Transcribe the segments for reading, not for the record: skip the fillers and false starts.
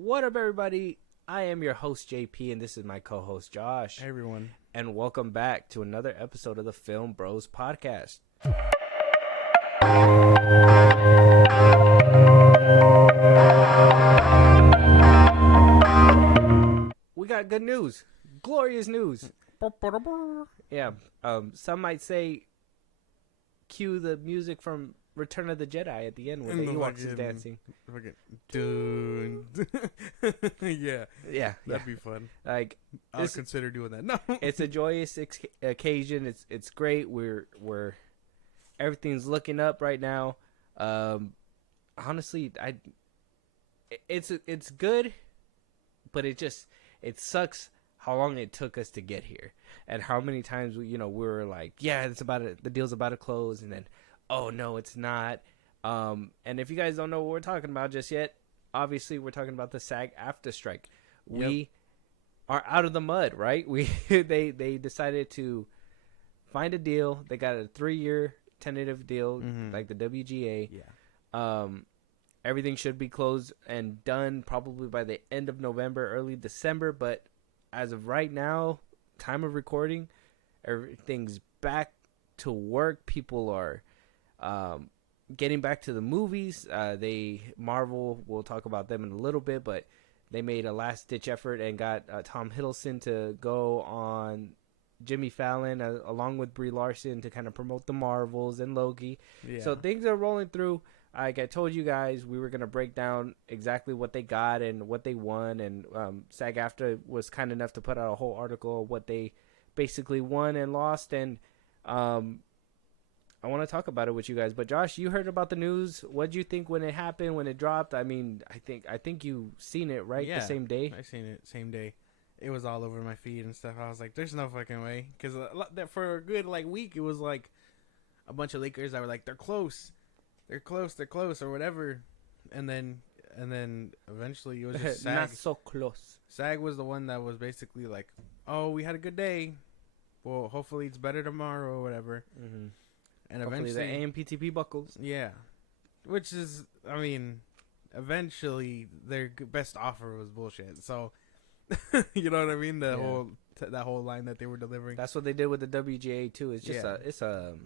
What up, everybody? I am your host, JP, and this is my co-host, Josh. Hey, everyone. And welcome back to another episode of the FilmBros podcast. We got good news. Glorious news. Yeah. Some might say cue the music from Return of the Jedi at the end when the Ewoks is dancing. Yeah, that'd be fun. Like, I'll consider doing that. No, it's a joyous occasion. It's great. We're everything's looking up right now. Honestly, it's good, but it sucks how long it took us to get here, and how many times we were like, yeah, the deal's about to close, and then, oh no, it's not. And if you guys don't know what we're talking about just yet, obviously we're talking about the SAG AFTRA strike. We are out of the mud, right? They decided to find a deal. They got a 3-year tentative deal, like the WGA. Yeah. Everything should be closed and done probably by the end of November, early December. But as of right now, time of recording, everything's back to work. People are getting back to the movies. Marvel, we'll talk about them in a little bit, but they made a last-ditch effort and got Tom Hiddleston to go on Jimmy Fallon along with Brie Larson to kind of promote the Marvels and Loki. Yeah. So things are rolling through. Like I told you guys, we were going to break down exactly what they got and what they won. And SAG AFTRA was kind enough to put out a whole article of what they basically won and lost. And I want to talk about it with you guys. But Josh, you heard about the news. What did you think when it happened, when it dropped? I mean, I think you seen it, right? Yeah, the same day? I seen it same day. It was all over my feed and stuff. I was like, there's no fucking way. Because for a good week, it was like a bunch of leakers that were like, they're close, or whatever. And then eventually it was just SAG. Not so close. SAG was the one that was basically like, oh, we had a good day. Well, hopefully it's better tomorrow or whatever. Mm-hmm. And Hopefully eventually, the AMPTP buckles. yeah, which is, I mean, eventually their best offer was bullshit. So, you know what I mean? That whole line that they were delivering. That's what they did with the WGA too. It's just Yeah. it's a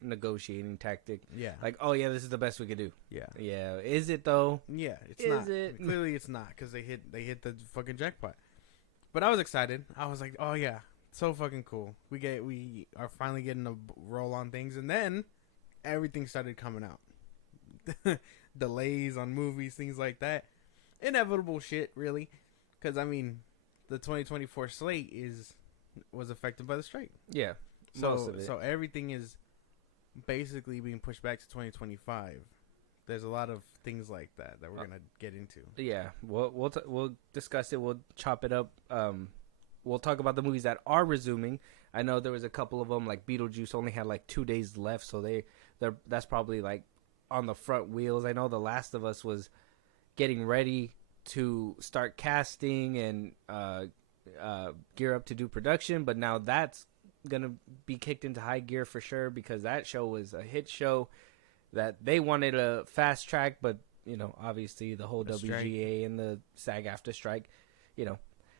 negotiating tactic. Yeah, Like, oh yeah, this is the best we could do. yeah, Yeah, is it though? yeah. It's Is not. it? Clearly, it's not because they hit the fucking jackpot. But I was excited. I was like, oh yeah, so fucking cool. We are finally getting a roll on things, and then everything started coming out. Delays on movies, things like that. Inevitable shit, really. Because I mean, the 2024 slate was affected by the strike. Yeah, most of it. So everything is basically being pushed back to 2025. There's a lot of things like that we're gonna get into. Yeah, we'll discuss it. We'll chop it up. We'll talk about the movies that are resuming. I know there was a couple of them, like Beetlejuice only had like 2 days left, so that's probably like on the front wheels. I know The Last of Us was getting ready to start casting and gear up to do production, but now that's gonna be kicked into high gear for sure because that show was a hit show that they wanted a fast track, but obviously the whole WGA and the SAG AFTRA strike,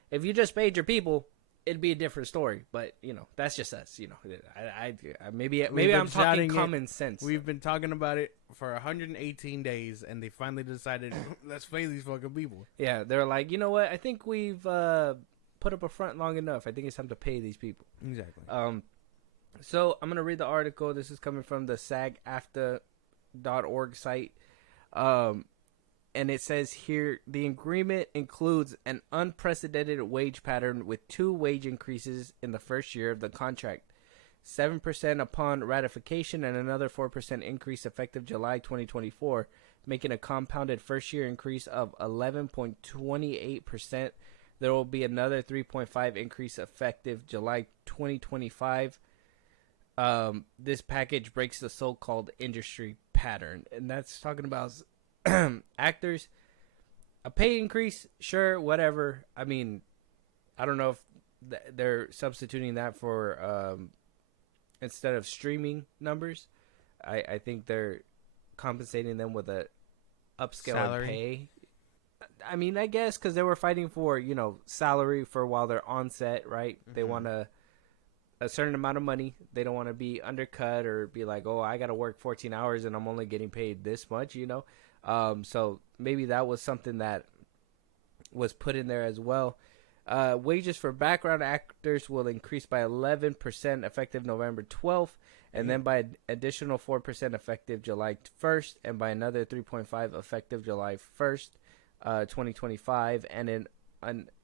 if you just paid your people, it'd be a different story. But that's just us. I maybe I'm talking common sense. We've been talking about it for 118 days, and they finally decided let's pay these fucking people. Yeah, they're like, you know what? I think we've put up a front long enough. I think it's time to pay these people. Exactly. So I'm gonna read the article. This is coming from the SAGAFTRA.org site. And it says here, the agreement includes an unprecedented wage pattern with 2 wage increases in the first year of the contract, 7% upon ratification and another 4% increase effective July 2024, making a compounded first-year increase of 11.28%. There will be another 3.5 increase effective July 2025. This package breaks the so-called industry pattern, and that's talking about actors. A pay increase, sure, whatever. I mean, I don't know if they're substituting that for instead of streaming numbers. I think they're compensating them with a upscale in pay. I mean, I guess because they were fighting for, you know, salary for while they're on set, right? They want a certain amount of money. They don't want to be undercut or be like, oh, I got to work 14 hours and I'm only getting paid this much, you know? So maybe that was something that was put in there as well. Wages for background actors will increase by 11% effective November 12th, and then by an additional 4% effective July 1st, and by another 3.5% effective July 1st, 2025, and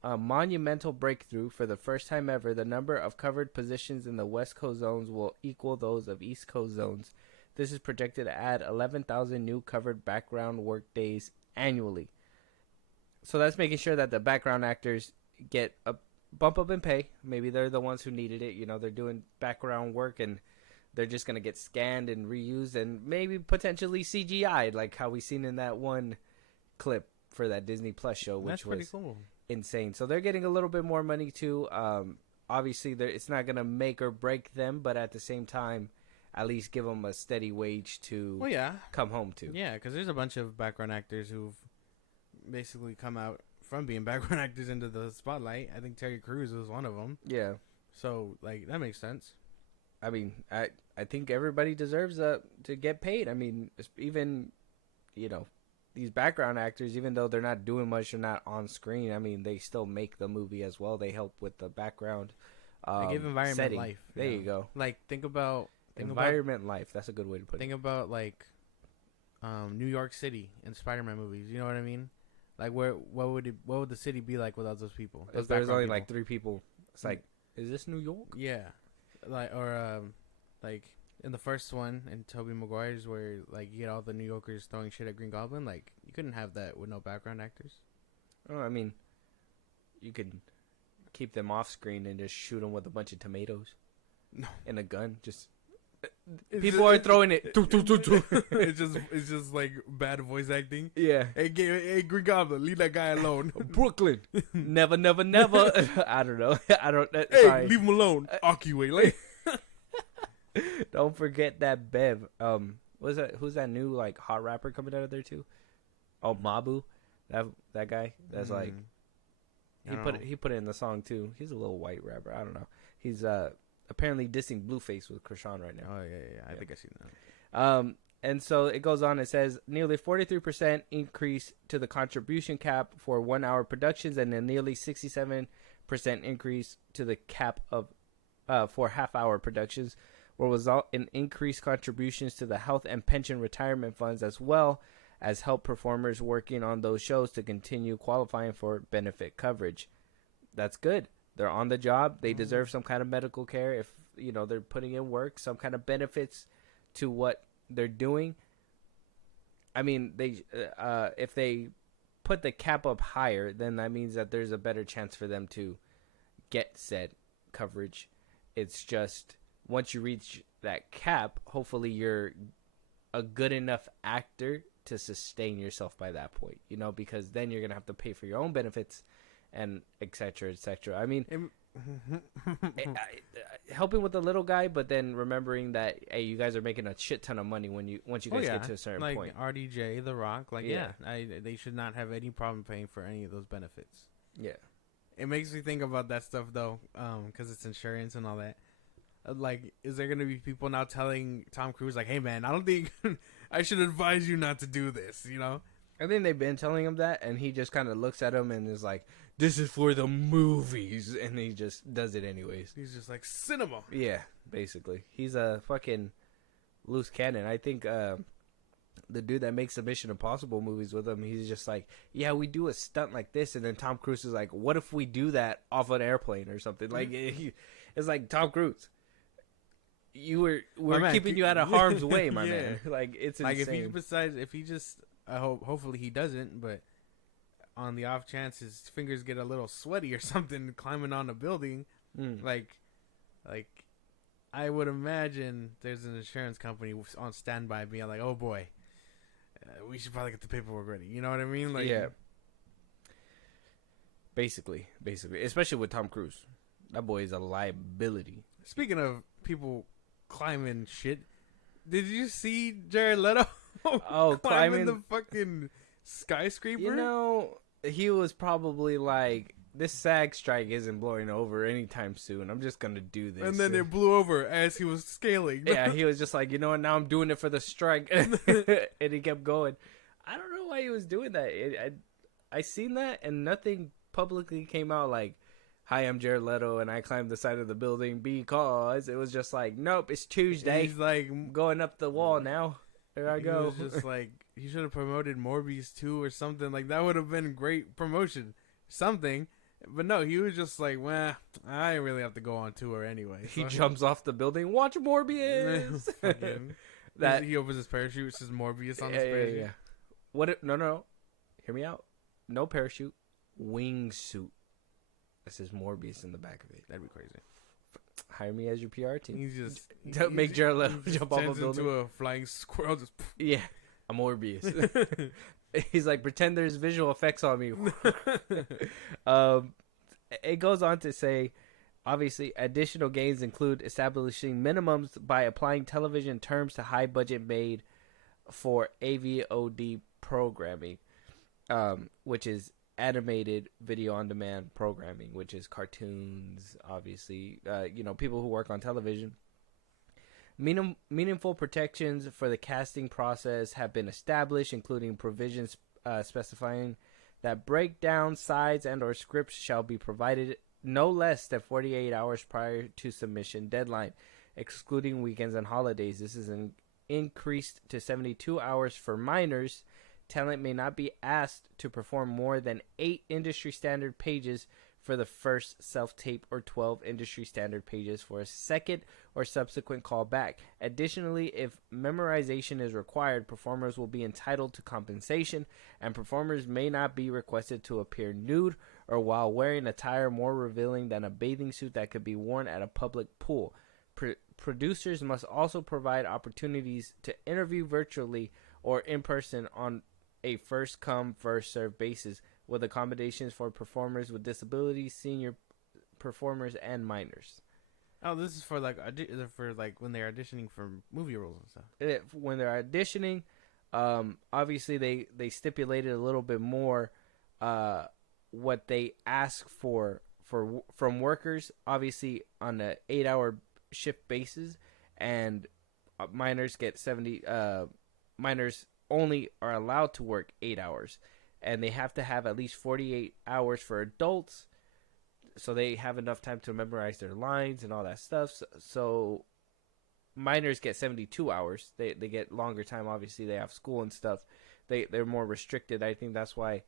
a monumental breakthrough. For the first time ever, the number of covered positions in the West Coast zones will equal those of East Coast zones. This is projected to add 11,000 new covered background work days annually. So that's making sure that the background actors get a bump up in pay. Maybe they're the ones who needed it. You know, they're doing background work and they're just going to get scanned and reused and maybe potentially CGI'd, like how we seen in that one clip for that Disney Plus show, which was cool. Insane. So they're getting a little bit more money too. Obviously, it's not going to make or break them, but at the same time, at least give them a steady wage to come home to. Yeah, because there's a bunch of background actors who've basically come out from being background actors into the spotlight. I think Terry Crews was one of them. Yeah. So, like, that makes sense. I mean, I think everybody deserves to get paid. I mean, even, you know, these background actors, even though they're not doing much or not on screen, I mean, they still make the movie as well. They help with the background. They give environment setting. life. There you go. Like, think about life. That's a good way to put it. Think about, like, New York City in Spider-Man movies. You know what I mean? Like, what would the city be like without those people? If there's only like 3 people, it's like, is this New York? Yeah, like like in the first one in Tobey Maguire's, where like you get all the New Yorkers throwing shit at Green Goblin. Like, you couldn't have that with no background actors. Oh, I mean, you could keep them off screen and just shoot them with a bunch of tomatoes. No, and a gun. Just people are throwing it. It's just like bad voice acting. Yeah. Hey, Green Goblin, leave that guy alone. Brooklyn, never. I don't know. Hey, sorry. leave him alone. Occupy. Don't forget that Bev. What's that? Who's that new like hot rapper coming out of there too? Oh, Mabu, that guy. That's like he put it in the song too. He's a little white rapper. I don't know. He's apparently dissing Blueface with Krishan right now. Oh yeah. I think I seen that. And so it goes on. It says nearly 43% increase to the contribution cap for 1 hour productions, and a nearly 67% increase to the cap of for half-hour productions, will result in increased contributions to the health and pension retirement funds, as well as help performers working on those shows to continue qualifying for benefit coverage. That's good. They're on the job. They deserve some kind of medical care. If you know they're putting in work, some kind of benefits to what they're doing. I mean, they if they put the cap up higher, then that means that there's a better chance for them to get said coverage. It's just once you reach that cap, hopefully you're a good enough actor to sustain yourself by that point, you know, because then you're gonna have to pay for your own benefits and et cetera. I mean, helping with the little guy, but then remembering that hey, you guys are making a shit ton of money once you guys get to a certain like point. RDJ, The Rock, like they should not have any problem paying for any of those benefits. Yeah, it makes me think about that stuff though, because it's insurance and all that. Like, is there gonna be people now telling Tom Cruise like, "Hey man, I don't think I should advise you not to do this," you know? I think they've been telling him that, and he just kind of looks at him and is like, "This is for the movies," and he just does it anyways. He's just like cinema. Yeah, basically, he's a fucking loose cannon. I think the dude that makes the Mission Impossible movies with him, he's just like, "Yeah, we do a stunt like this," and then Tom Cruise is like, "What if we do that off an airplane or something?" Like, it's like Tom Cruise. We're keeping you out of harm's way, my man. Like, it's insane. Like, if he just, hopefully he doesn't, but on the off chance his fingers get a little sweaty or something climbing on a building, like I would imagine there's an insurance company on standby being like, "Oh boy, we should probably get the paperwork ready." You know what I mean? Like, yeah. Basically, especially with Tom Cruise, that boy is a liability. Speaking of people climbing shit, did you see Jared Leto? Climbing the fucking skyscraper? You know, he was probably like, this SAG strike isn't blowing over anytime soon. I'm just gonna do this. And then it blew over as he was scaling. Yeah, he was just like, you know what? Now I'm doing it for the strike, and he kept going. I don't know why he was doing that. I seen that, and nothing publicly came out like, "Hi, I'm Jared Leto, and I climbed the side of the building because." It was just like, "Nope, it's Tuesday. He's like I'm going up the wall now. There I go." He was just like, he should have promoted Morbius 2 or something. Like, that would have been great promotion. Something. But no, he was just like, well, I really have to go on tour anyway. He jumps off the building. Watch Morbius. That he opens his parachute. It says Morbius on his parachute. Yeah. What? No. Hear me out. No parachute. Wingsuit. That says Morbius in the back of it. That'd be crazy. Hire me as your PR team. He's just Don't make Jared Leto jump off a building. Into a flying squirrel. Just yeah, I'm Morbius. He's like, pretend there's visual effects on me. It goes on to say, obviously, additional gains include establishing minimums by applying television terms to high budget made for AVOD programming, which is animated video on demand programming, which is cartoons, obviously, people who work on television. Meaningful protections for the casting process have been established, including provisions specifying that breakdown, sides, and or scripts shall be provided no less than 48 hours prior to submission deadline, excluding weekends and holidays. This is increased to 72 hours for minors. Talent may not be asked to perform more than 8 industry standard pages for the first self-tape or 12 industry standard pages for a second or subsequent callback. Additionally, if memorization is required, performers will be entitled to compensation, and performers may not be requested to appear nude or while wearing attire more revealing than a bathing suit that could be worn at a public pool. Producers must also provide opportunities to interview virtually or in person on a first-come, first-served basis, with accommodations for performers with disabilities, senior performers, and minors. Oh, this is for like when they're auditioning for movie roles and stuff. When they're auditioning, obviously they stipulated a little bit more what they ask for from workers, obviously on an 8-hour shift basis, and minors get 70. Minors only are allowed to work 8 hours. And they have to have at least 48 hours for adults, so they have enough time to memorize their lines and all that stuff. So minors get 72 hours. They get longer time. Obviously, they have school and stuff. They're more restricted. I think that's why.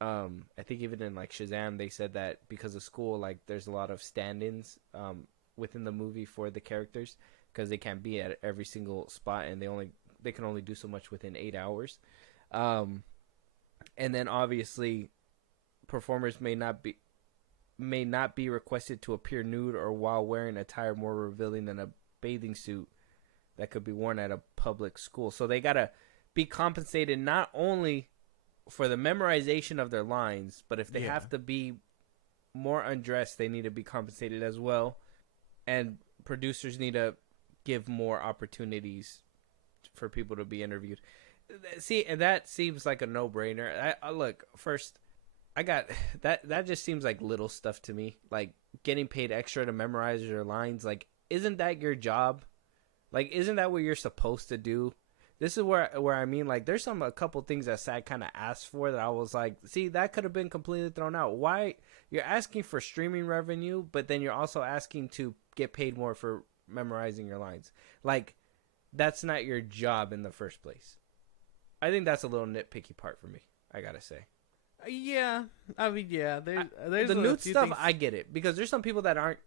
I think even in like Shazam, they said that because of school, like there's a lot of stand-ins within the movie for the characters because they can't be at every single spot, and they can only do so much within 8 hours. And then obviously, performers may not be requested to appear nude or while wearing attire more revealing than a bathing suit that could be worn at a public school. So they gotta be compensated not only for the memorization of their lines, but if they have to be more undressed, they need to be compensated as well. And producers need to give more opportunities for people to be interviewed. See, that seems like a no-brainer. I look, first, I got that just seems like little stuff to me. Like getting paid extra to memorize your lines. Like, isn't that your job? Like, isn't that what you're supposed to do? This is where I mean, like, there's a couple things that SAG kind of asked for that I was like, see, that could have been completely thrown out. Why you're asking for streaming revenue, but then you're also asking to get paid more for memorizing your lines? Like, that's not your job in the first place. I think that's a little nitpicky part for me, I gotta say. Yeah, I mean, yeah. There's the nude stuff, things... I get it, because there's some people that aren't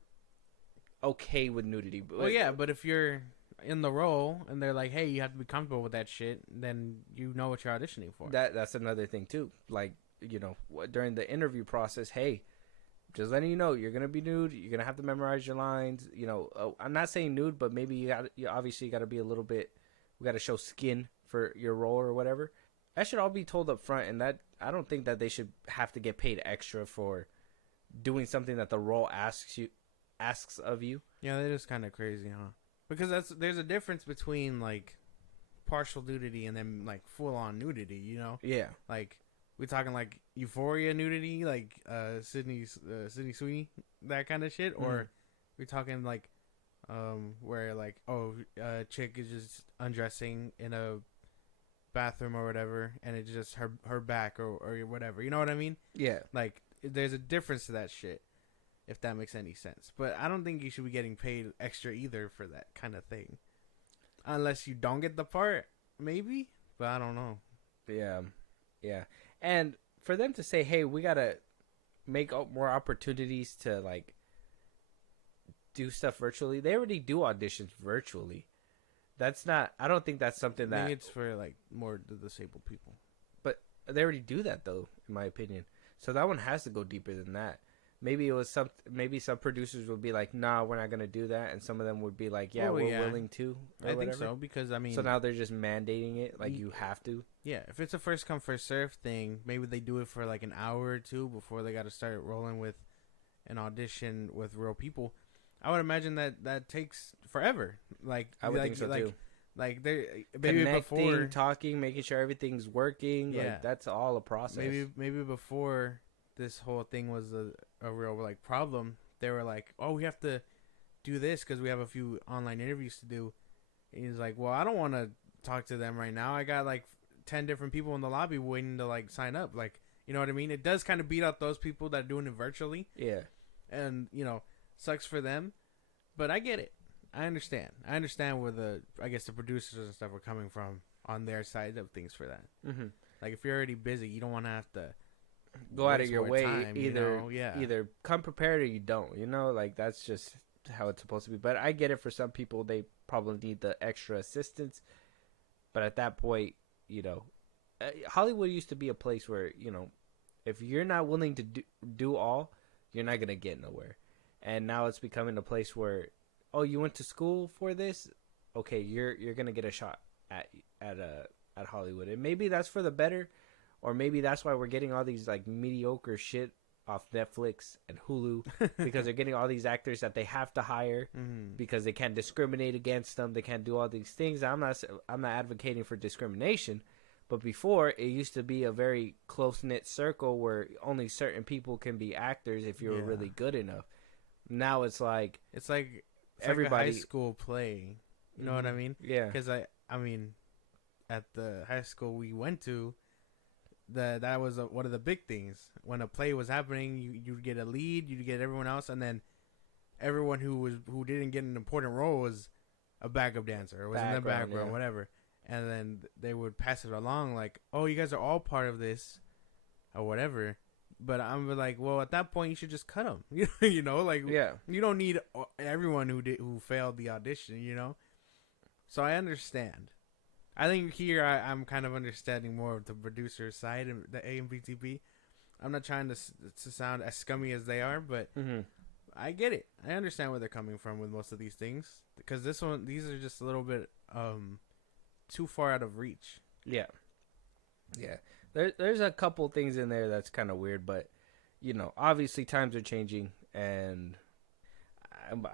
okay with nudity. But well, yeah, but if you're in the role and they're like, hey, you have to be comfortable with that shit, then you know what you're auditioning for. That's another thing too. Like, during the interview process, hey, just letting you know, you're gonna be nude. You're gonna have to memorize your lines. I'm not saying nude, but maybe you obviously got to be a little bit. We got to show skin for your role or whatever. That should all be told up front, and that I don't think that they should have to get paid extra for doing something that the role asks of you. Yeah, that is kind of crazy, huh? Because there's a difference between like partial nudity and then like full on nudity, Yeah. Like We talking like Euphoria nudity, like Sydney Sweeney, that kind of shit, or we talking like where like a chick is just undressing in a bathroom or whatever, and it's just her back or whatever. You know what I mean? Yeah. Like there's a difference to that shit, if that makes any sense. But I don't think you should be getting paid extra either for that kind of thing, unless you don't get the part, maybe. But I don't know. Yeah, yeah. And for them to say, "Hey, we gotta make more opportunities to like do stuff virtually," they already do auditions virtually. That's not. I don't think that's something that. I think it's for like more the disabled people. But they already do that though, in my opinion. So that one has to go deeper than that. Maybe it was some. Maybe some producers would be like, "Nah, we're not gonna do that," and some of them would be like, "Yeah, we're willing to." I think so because I mean. So now they're just mandating it, like you have to. Yeah, if it's a first come first serve thing, maybe they do it for like an hour or two before they got to start rolling with an audition with real people. I would imagine that takes forever. Like I would think so too. Like they maybe before talking, making sure everything's working. Yeah, like, that's all a process. Maybe before this whole thing was a real like problem, they were like, "Oh, we have to do this because we have a few online interviews to do." And he's like, "Well, I don't want to talk to them right now. I got like 10 different people in the lobby waiting to like sign up." Like, you know what I mean? It does kind of beat out those people that are doing it virtually. Yeah, and sucks for them, but I get it. I understand where the producers and stuff are coming from on their side of things for that. Mm-hmm. Like if you're already busy, you don't want to have to go out of your way. Either come prepared or you don't. Like that's just how it's supposed to be. But I get it. For some people, they probably need the extra assistance. But at that point, Hollywood used to be a place where if you're not willing to do all, you're not gonna get nowhere. And now it's becoming a place where, oh, you went to school for this, okay, you're gonna get a shot at Hollywood, and maybe that's for the better, or maybe that's why we're getting all these like mediocre shit off Netflix and Hulu because they're getting all these actors that they have to hire because they can't discriminate against them, they can't do all these things. I'm not advocating for discrimination, but before it used to be a very close knit circle where only certain people can be actors if you were really good enough. Now it's like everybody, like a high school play. You know what I mean? Yeah. Because I mean, at the high school we went to, that was one of the big things. When a play was happening, you'd get a lead, you'd get everyone else, and then everyone who didn't get an important role was a backup dancer or was in the background, whatever. And then they would pass it along like, "Oh, you guys are all part of this," or whatever. But I'm like, well, at that point, you should just cut them. You don't need everyone who failed the audition. So I understand. I think here I'm kind of understanding more of the producer side and the AMPTP. I'm not trying to sound as scummy as they are, but I get it. I understand where they're coming from with most of these things because these are just a little bit too far out of reach. Yeah. Yeah. There's a couple things in there that's kind of weird, but obviously times are changing, and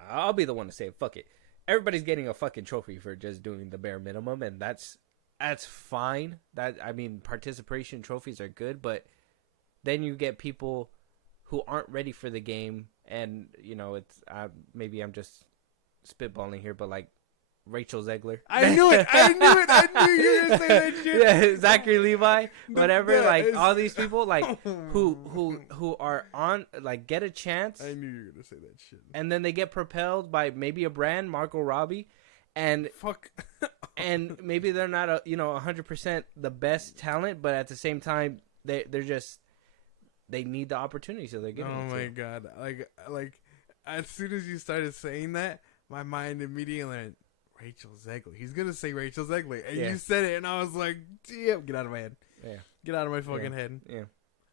I'll be the one to say, fuck it. Everybody's getting a fucking trophy for just doing the bare minimum, and that's fine. Participation trophies are good, but then you get people who aren't ready for the game, and it's maybe I'm just spitballing here, but like Rachel Zegler. I knew it. I knew you were gonna say that shit. Yeah, Zachary Levi, whatever. Like all these people, like who are on, like get a chance. I knew you were gonna say that shit. And then they get propelled by maybe a brand, Margot Robbie, and fuck. And maybe they're not 100% the best talent, but at the same time, they need the opportunity, so they're getting it. Oh my god! Like as soon as you started saying that, my mind immediately went, Rachel Zegler. He's gonna say Rachel Zegler, and you said it, and I was like, "Damn, get out of my head! Yeah, get out of my fucking head!" Yeah,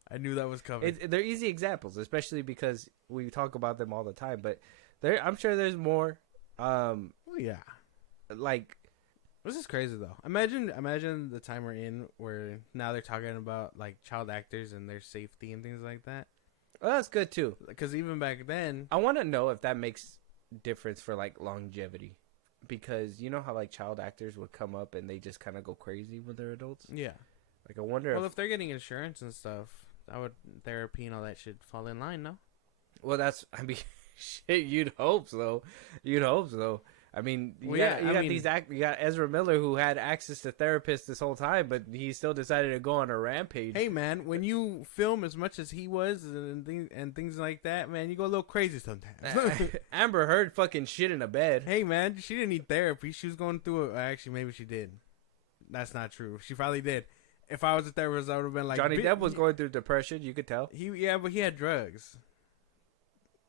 I knew that was coming. They're easy examples, especially because we talk about them all the time. But I'm sure there's more. Like this is crazy though. Imagine the time we're in where now they're talking about like child actors and their safety and things like that. Well, that's good too, because even back then, I want to know if that makes difference for like longevity. Because you know how like child actors would come up and they just kind of go crazy when they're adults. Yeah, Like, I wonder Well, if they're getting insurance and stuff, therapy and all that should fall in line, no? well, that's, I mean, shit, you'd hope so. You'd hope so. I mean, Well, you yeah, got, you got Ezra Miller, who had access to therapists this whole time, but he still decided to go on a rampage. Hey, man, when you film as much as he was and things like that, man, you go a little crazy sometimes. Amber Heard fucking shit in a bed. Hey, man, she didn't need therapy. She was going through actually, maybe she did. That's not true. She probably did. If I was a therapist, I would have been like... Johnny Depp was going through depression, you could tell. But he had drugs.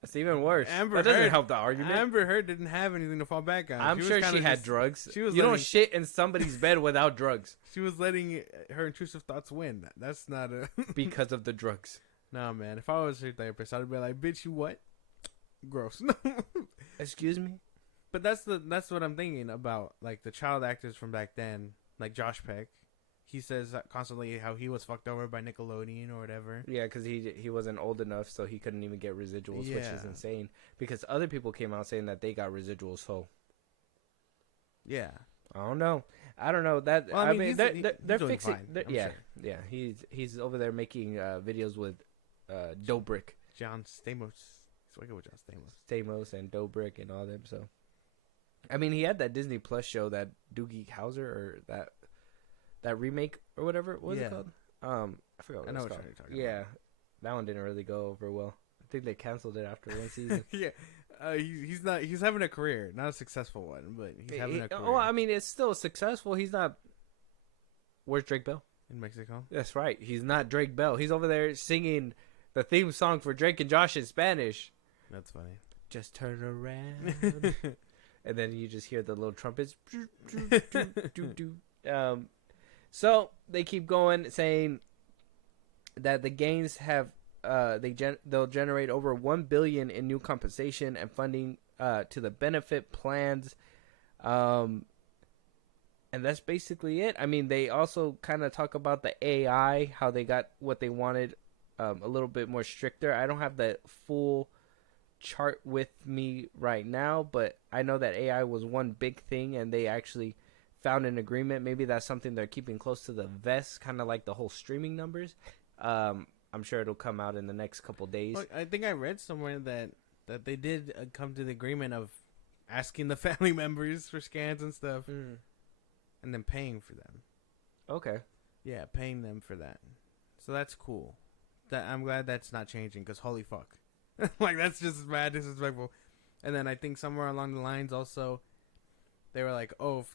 That's even worse. Amber That doesn't Heard- help the argument. Amber Heard didn't have anything to fall back on. I'm sure she had drugs. She was you don't letting- shit in somebody's bed without drugs She was letting her intrusive thoughts win. That's not a... because of the drugs. Nah, man. If I was her therapist, I'd be like, bitch, you what? Gross. Excuse me? But that's what I'm thinking about. Like, the child actors from back then, like Josh Peck. He says constantly how he was fucked over by Nickelodeon or whatever. Yeah, because he wasn't old enough, so he couldn't even get residuals, which is Yeah. insane. Because other people came out saying that they got residuals, so Yeah. I don't know. That. Well, I mean, he's they're doing fixing. fine, I'm Yeah, sure. yeah. He's over there making videos with Dobrik, John Stamos. He's working with John Stamos. Stamos, and Dobrik, and all them. So, I mean, he had that Disney Plus show, that Doogie Howser, or that remake or whatever. What was it Yeah. called? I forgot what I it know was what called. you're talking Yeah, that one didn't really go over well. I think they canceled it after one season. Yeah. He's not. He's having a career, not a successful one, but he's having a career. Oh, I mean, it's still successful. He's not. Where's Drake Bell? In Mexico. That's right. He's not Drake Bell. He's over there singing the theme song for Drake and Josh in Spanish. That's funny. Just turn around. And then you just hear the little trumpets. So they keep going, saying that the gains have they'll generate over $1 billion in new compensation and funding to the benefit plans, and that's basically it. I mean, they also kind of talk about the AI, how they got what they wanted, a little bit more stricter. I don't have the full chart with me right now, but I know that AI was one big thing, and they actually found an agreement. Maybe that's something they're keeping close to the vest, kind of like the whole streaming numbers. I'm sure it'll come out in the next couple days. Well, I think I read somewhere that they did come to the agreement of asking the family members for scans and stuff, and then paying for them. Okay. Yeah, paying them for that. So that's cool. I'm glad that's not changing, because holy fuck. Like, that's just mad disrespectful. And then I think somewhere along the lines also, they were like, oh,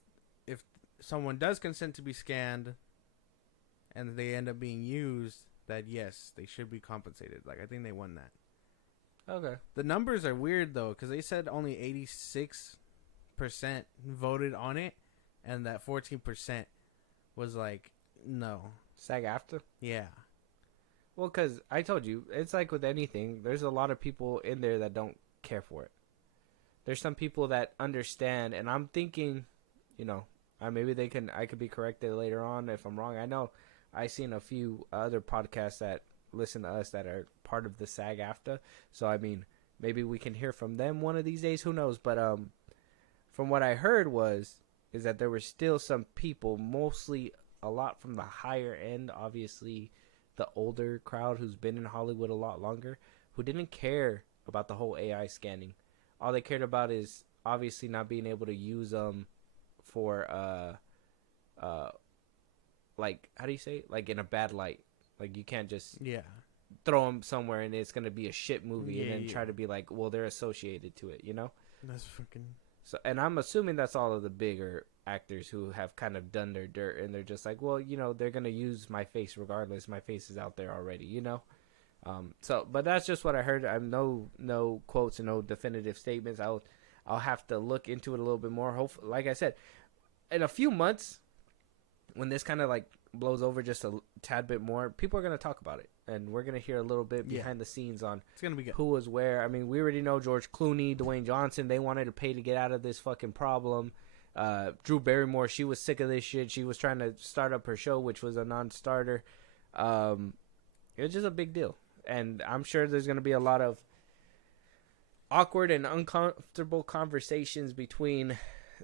if someone does consent to be scanned and they end up being used, that yes, they should be compensated. Like, I think they won that. Okay. The numbers are weird, though, because they said only 86% voted on it, and that 14% was like, no. SAG AFTRA? Yeah. Well, because I told you, it's like with anything, there's a lot of people in there that don't care for it. There's some people that understand, and I'm thinking, maybe I could be corrected later on if I'm wrong. I know I've seen a few other podcasts that listen to us that are part of the SAG AFTRA. So, I mean, maybe we can hear from them one of these days. Who knows? But from what I heard is that there were still some people, mostly a lot from the higher end, obviously the older crowd who's been in Hollywood a lot longer, who didn't care about the whole AI scanning. All they cared about is obviously not being able to use them for like, how do you say it? Like, in a bad light. Like, you can't just throw them somewhere and it's gonna be a shit movie and then try to be like, well, they're associated to it, That's fucking... So, and I'm assuming that's all of the bigger actors who have kind of done their dirt, and they're just like, well, they're gonna use my face regardless. My face is out there already, So, but that's just what I heard. I'm no quotes and no definitive statements. I'll have to look into it a little bit more. Hopefully, like I said, in a few months, when this kind of like blows over just a tad bit more, people are gonna talk about it, and we're gonna hear a little bit behind the scenes on it's gonna be good. Who was where. I mean, we already know George Clooney, Dwayne Johnson. They wanted to pay to get out of this fucking problem. Drew Barrymore, she was sick of this shit. She was trying to start up her show, which was a non-starter. It was just a big deal, and I'm sure there's gonna be a lot of awkward and uncomfortable conversations between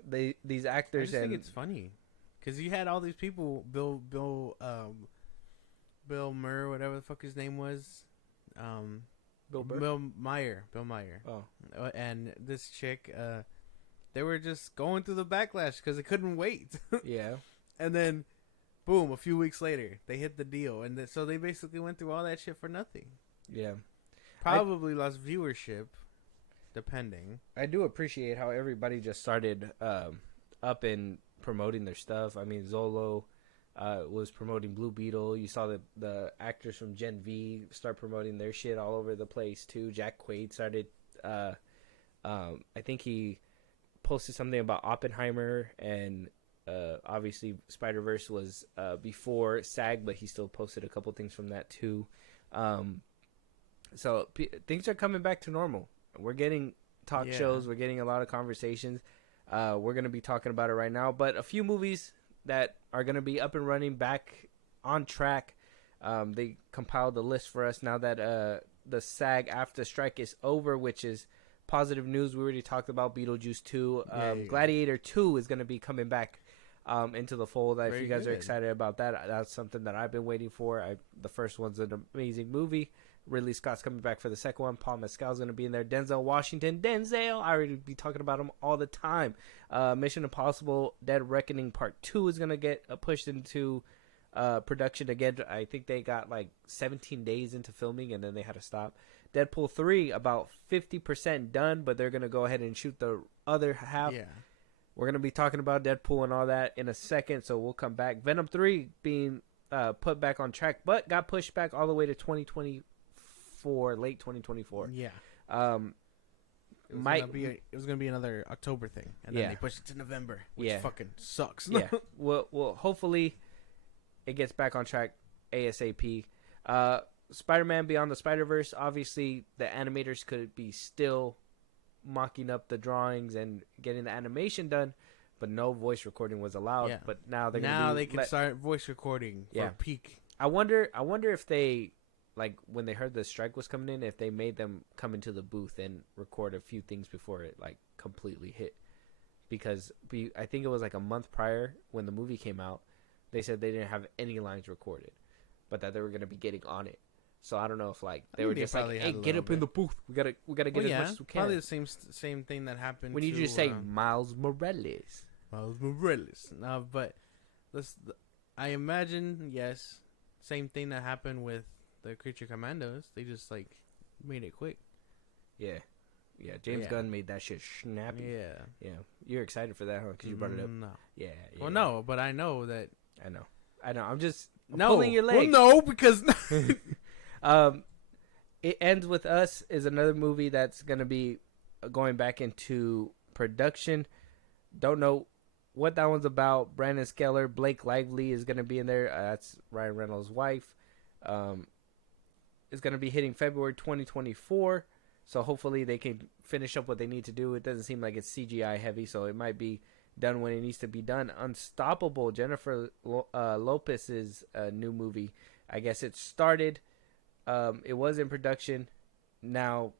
these actors. I just think it's funny because you had all these people, Bill Bill Murray, whatever the fuck his name was. Bill Burr? Bill Meyer. Oh. And this chick, they were just going through the backlash because they couldn't wait. Yeah. And then, boom, a few weeks later, they hit the deal. And so they basically went through all that shit for nothing. Yeah. Probably lost viewership, depending. I do appreciate how everybody just started up and promoting their stuff. I mean, Zolo was promoting Blue Beetle. You saw the actors from Gen V start promoting their shit all over the place too. Jack Quaid started. I think he posted something about Oppenheimer, and obviously Spider-Verse was before SAG, but he still posted a couple things from that too. So things are coming back to normal. We're getting talk shows. We're getting a lot of conversations. We're going to be talking about it right now. But a few movies that are going to be up and running, back on track. They compiled the list for us now that the SAG AFTRA strike is over, which is positive news. We already talked about Beetlejuice 2. Gladiator 2 is going to be coming back into the fold. If you guys are excited about that, that's something that I've been waiting for. The first one's an amazing movie. Ridley Scott's coming back for the second one. Paul Mescal's going to be in there. Denzel Washington. Denzel! I already be talking about him all the time. Mission Impossible Dead Reckoning Part 2 is going to get pushed into production again. I think they got like 17 days into filming and then they had to stop. Deadpool 3, about 50% done, but they're going to go ahead and shoot the other half. Yeah. We're going to be talking about Deadpool and all that in a second, so we'll come back. Venom 3 being put back on track, but got pushed back all the way to 2024. Late 2024. Yeah. It was gonna be another October thing, and then they pushed it to November, which fucking sucks. Yeah. Well, hopefully it gets back on track ASAP. Spider-Man Beyond the Spider-Verse. Obviously, the animators could be still mocking up the drawings and getting the animation done, but no voice recording was allowed. Yeah. But now they can start voice recording for peak. I wonder if they, like, when they heard the strike was coming in, if they made them come into the booth and record a few things before it, like, completely hit. Because I think it was, like, a month prior when the movie came out, they said they didn't have any lines recorded, but that they were going to be getting on it. So I don't know if, like, they were just like, hey, get up in the booth. We gotta get as much as we can. Probably the same thing that happened when you just say Miles Morales. No, but I imagine, yes, same thing that happened with the Creature Commandos. They just, like, made it quick. Yeah. James Gunn made that shit snappy. Yeah. You're excited for that, huh? Because you brought it up. No. Yeah. Well, no, but I know that. I know. I'm just pulling your leg. Well, no, because. It Ends With Us is another movie that's gonna be going back into production. Don't know what that one's about. Brandon Skeller, Blake Lively is gonna be in there. That's Ryan Reynolds' wife. Is going to be hitting February 2024, so hopefully they can finish up what they need to do. It doesn't seem like it's CGI heavy, so it might be done when it needs to be done. Unstoppable, Jennifer Lopez's new movie. I guess it started. It was in production. Now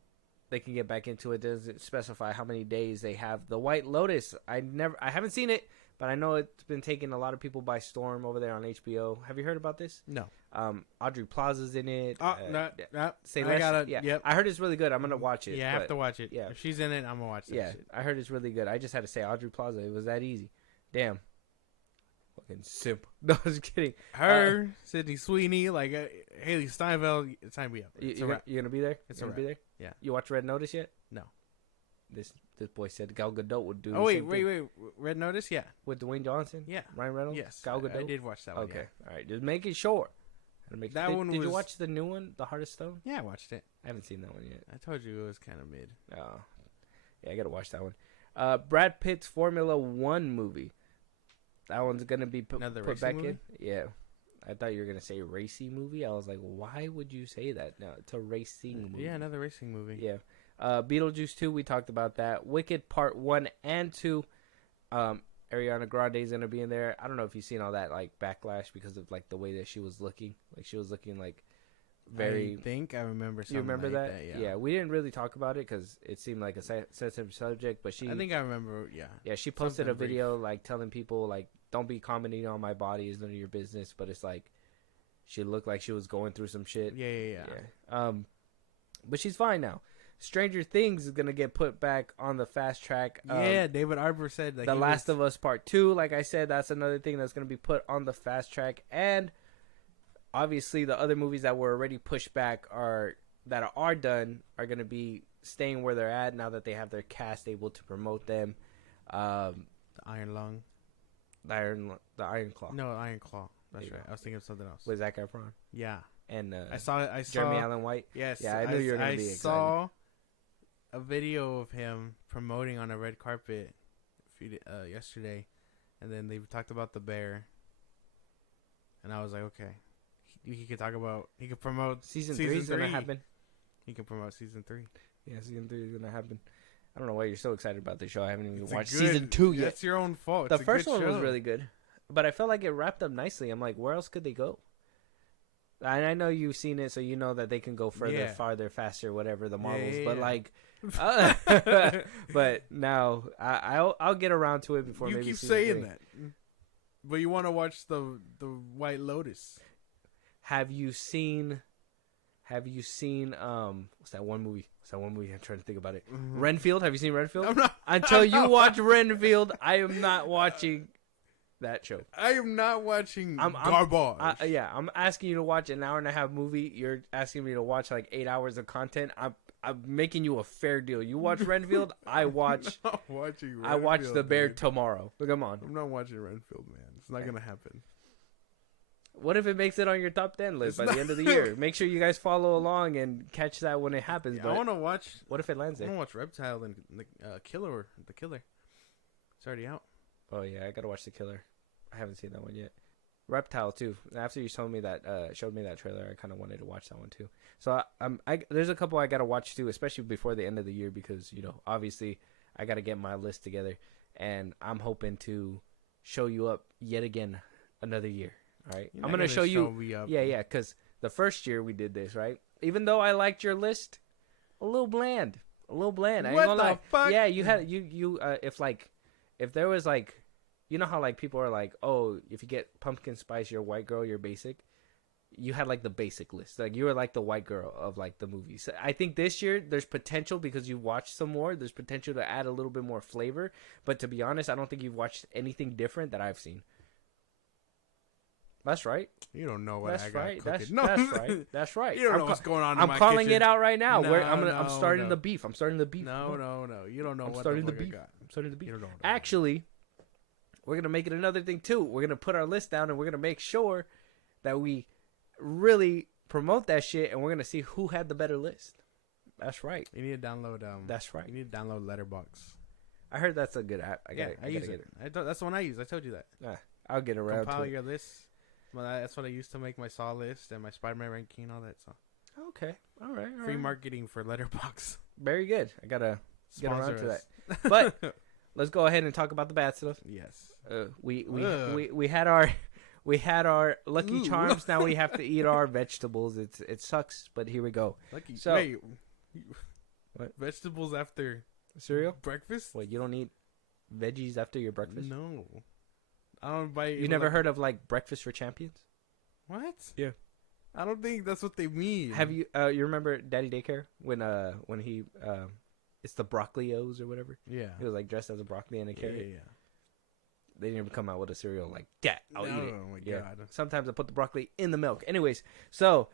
they can get back into it. It doesn't specify how many days they have. The White Lotus. I haven't seen it, but I know it's been taking a lot of people by storm over there on HBO. Have you heard about this? No. Audrey Plaza's in it. No. I gotta. Yeah. Yep. I heard it's really good. I'm gonna watch it. Yeah, I have to watch it. Yeah. If she's in it, I'm gonna watch it. Yeah, shit. I heard it's really good. I just had to say Audrey Plaza. It was that easy. Damn. Fucking simple. No, I was kidding. Her, Sydney Sweeney, like Haley Steinfeld. Sign me up. You're gonna be there? It's gonna be there? Yeah. You watch Red Notice yet? No. This boy said Gal Gadot would do. Oh wait. Red Notice, yeah. With Dwayne Johnson, yeah. Ryan Reynolds, yes. Gal Gadot. I did watch that one. Okay, all right. Just making sure. Did you watch the new one, The Heart of Stone? Yeah, I watched it. I haven't seen that one yet. I told you it was kind of mid. Oh, yeah, I gotta watch that one. Brad Pitt's Formula One movie. That one's gonna be put back movie? in. Yeah, I thought you were gonna say racing movie. I was like, why would you say that? No, it's a racing movie. Yeah, another racing movie. Yeah. Beetlejuice 2, we talked about that. Wicked Part 1 and 2. Ariana Grande is gonna be in there. I don't know if you've seen all that like backlash because of like the way that she was looking. Like she was looking like very. I think I remember. Something you remember like that? Yeah. We didn't really talk about it because it seemed like a sensitive subject. But I think I remember. Yeah. Yeah, she posted a video like telling people like, don't be commenting on my body. It's none of your business. But it's like, She looked like she was going through some shit. Yeah. But she's fine now. Stranger Things is gonna get put back on the fast track. David Arbor said that The Last of Us Part 2, like I said, that's another thing that's gonna be put on the fast track. And obviously, the other movies that were already pushed back are done are gonna be staying where they're at now that they have their cast able to promote them. The Iron Lung. The Iron Claw. No, Iron Claw. That's right. I was thinking of something else. With Zac Efron. Yeah. And I saw Jeremy Allen White. Yes. Yeah, I knew you were going to be excited. I saw a video of him promoting on a red carpet yesterday, and then they talked about the bear, and I was like, okay, he could talk about, he could promote season 3 is going to happen. He can promote season 3. Yeah, season 3 is going to happen. I don't know why you're so excited about this show. I haven't even watched season 2 yet. That's your own fault. The first one was really good, but I felt like it wrapped up nicely. I'm like, where else could they go? And I know you've seen it, so you know that they can go further, farther, faster, whatever the models. But like, but now I'll get around to it before. You maybe keep saying that, but you want to watch the White Lotus. Have you seen? What's that one movie? I'm trying to think about it. Mm-hmm. Renfield. Have you seen Renfield? I'm not. Until you watch Renfield, I am not watching that show. I am not watching garbage. I'm asking you to watch an hour and a half movie. You're asking me to watch like 8 hours of content. I'm making you a fair deal. You watch Renfield, I watch. I'm not watching Renfield, I watch The Bear tomorrow. Come on. I'm not watching Renfield, man. It's not gonna happen. What if it makes it on your top 10 list by the end of the year? Make sure you guys follow along and catch that when it happens. Yeah, I want to watch. What if it lands there? I want to watch Reptile and the Killer. The Killer. It's already out. Oh yeah, I gotta watch The Killer. I haven't seen that one yet. Reptile too. After you showed me that trailer, I kind of wanted to watch that one too. So there's a couple I gotta watch too, especially before the end of the year because obviously I gotta get my list together, and I'm hoping to show you up yet again another year. All right, I'm gonna show you. Yeah, because the first year we did this, right? Even though I liked your list, a little bland. I ain't gonna lie. Fuck? Yeah, you had if there was like, you know how like people are like, oh, if you get pumpkin spice, you're a white girl, you're basic. You had like the basic list, like you were like the white girl of like the movies. I think this year there's potential because you watched some more. There's potential to add a little bit more flavor, but to be honest, I don't think you've watched anything different that I've seen. That's right. You don't know what that's I got right. cooking. That's right. That's right. You don't know what's going on. I'm calling kitchen. it out right now. No, I'm starting the beef. I'm starting the beef. No. You don't know I'm what starting the the fuck beef. I got. I'm starting the beef. You don't know what Actually, we're gonna make it another thing too. We're gonna put our list down and we're gonna make sure that we really promote that shit, and we're gonna see who had the better list. That's right. You need to download. That's right. You need to download Letterboxd. I heard that's a good app. I use it. That's the one I use. I told you that. I'll get around Compile to it. your list. Well, that's what I used to make my Saw list and my Spider-Man ranking and all that. So okay, all right. Free marketing for Letterboxd. Very good. I gotta get Sponsor around to us. that. But let's go ahead and talk about the bad stuff. Yes. We had our Lucky Charms. Now we have to eat our vegetables. It sucks, but here we go. Wait, what? Vegetables after cereal? Breakfast? Wait, you don't eat veggies after your breakfast? No. I don't buy. You never heard of like breakfast for champions? What? Yeah. I don't think that's what they mean. Have you? You remember Daddy Daycare when he it's the Broccolios or whatever? Yeah. He was like dressed as a broccoli and a carrot. Yeah. They didn't even come out with a cereal like that. I'll eat it. Oh my god. Sometimes I put the broccoli in the milk. Anyways, so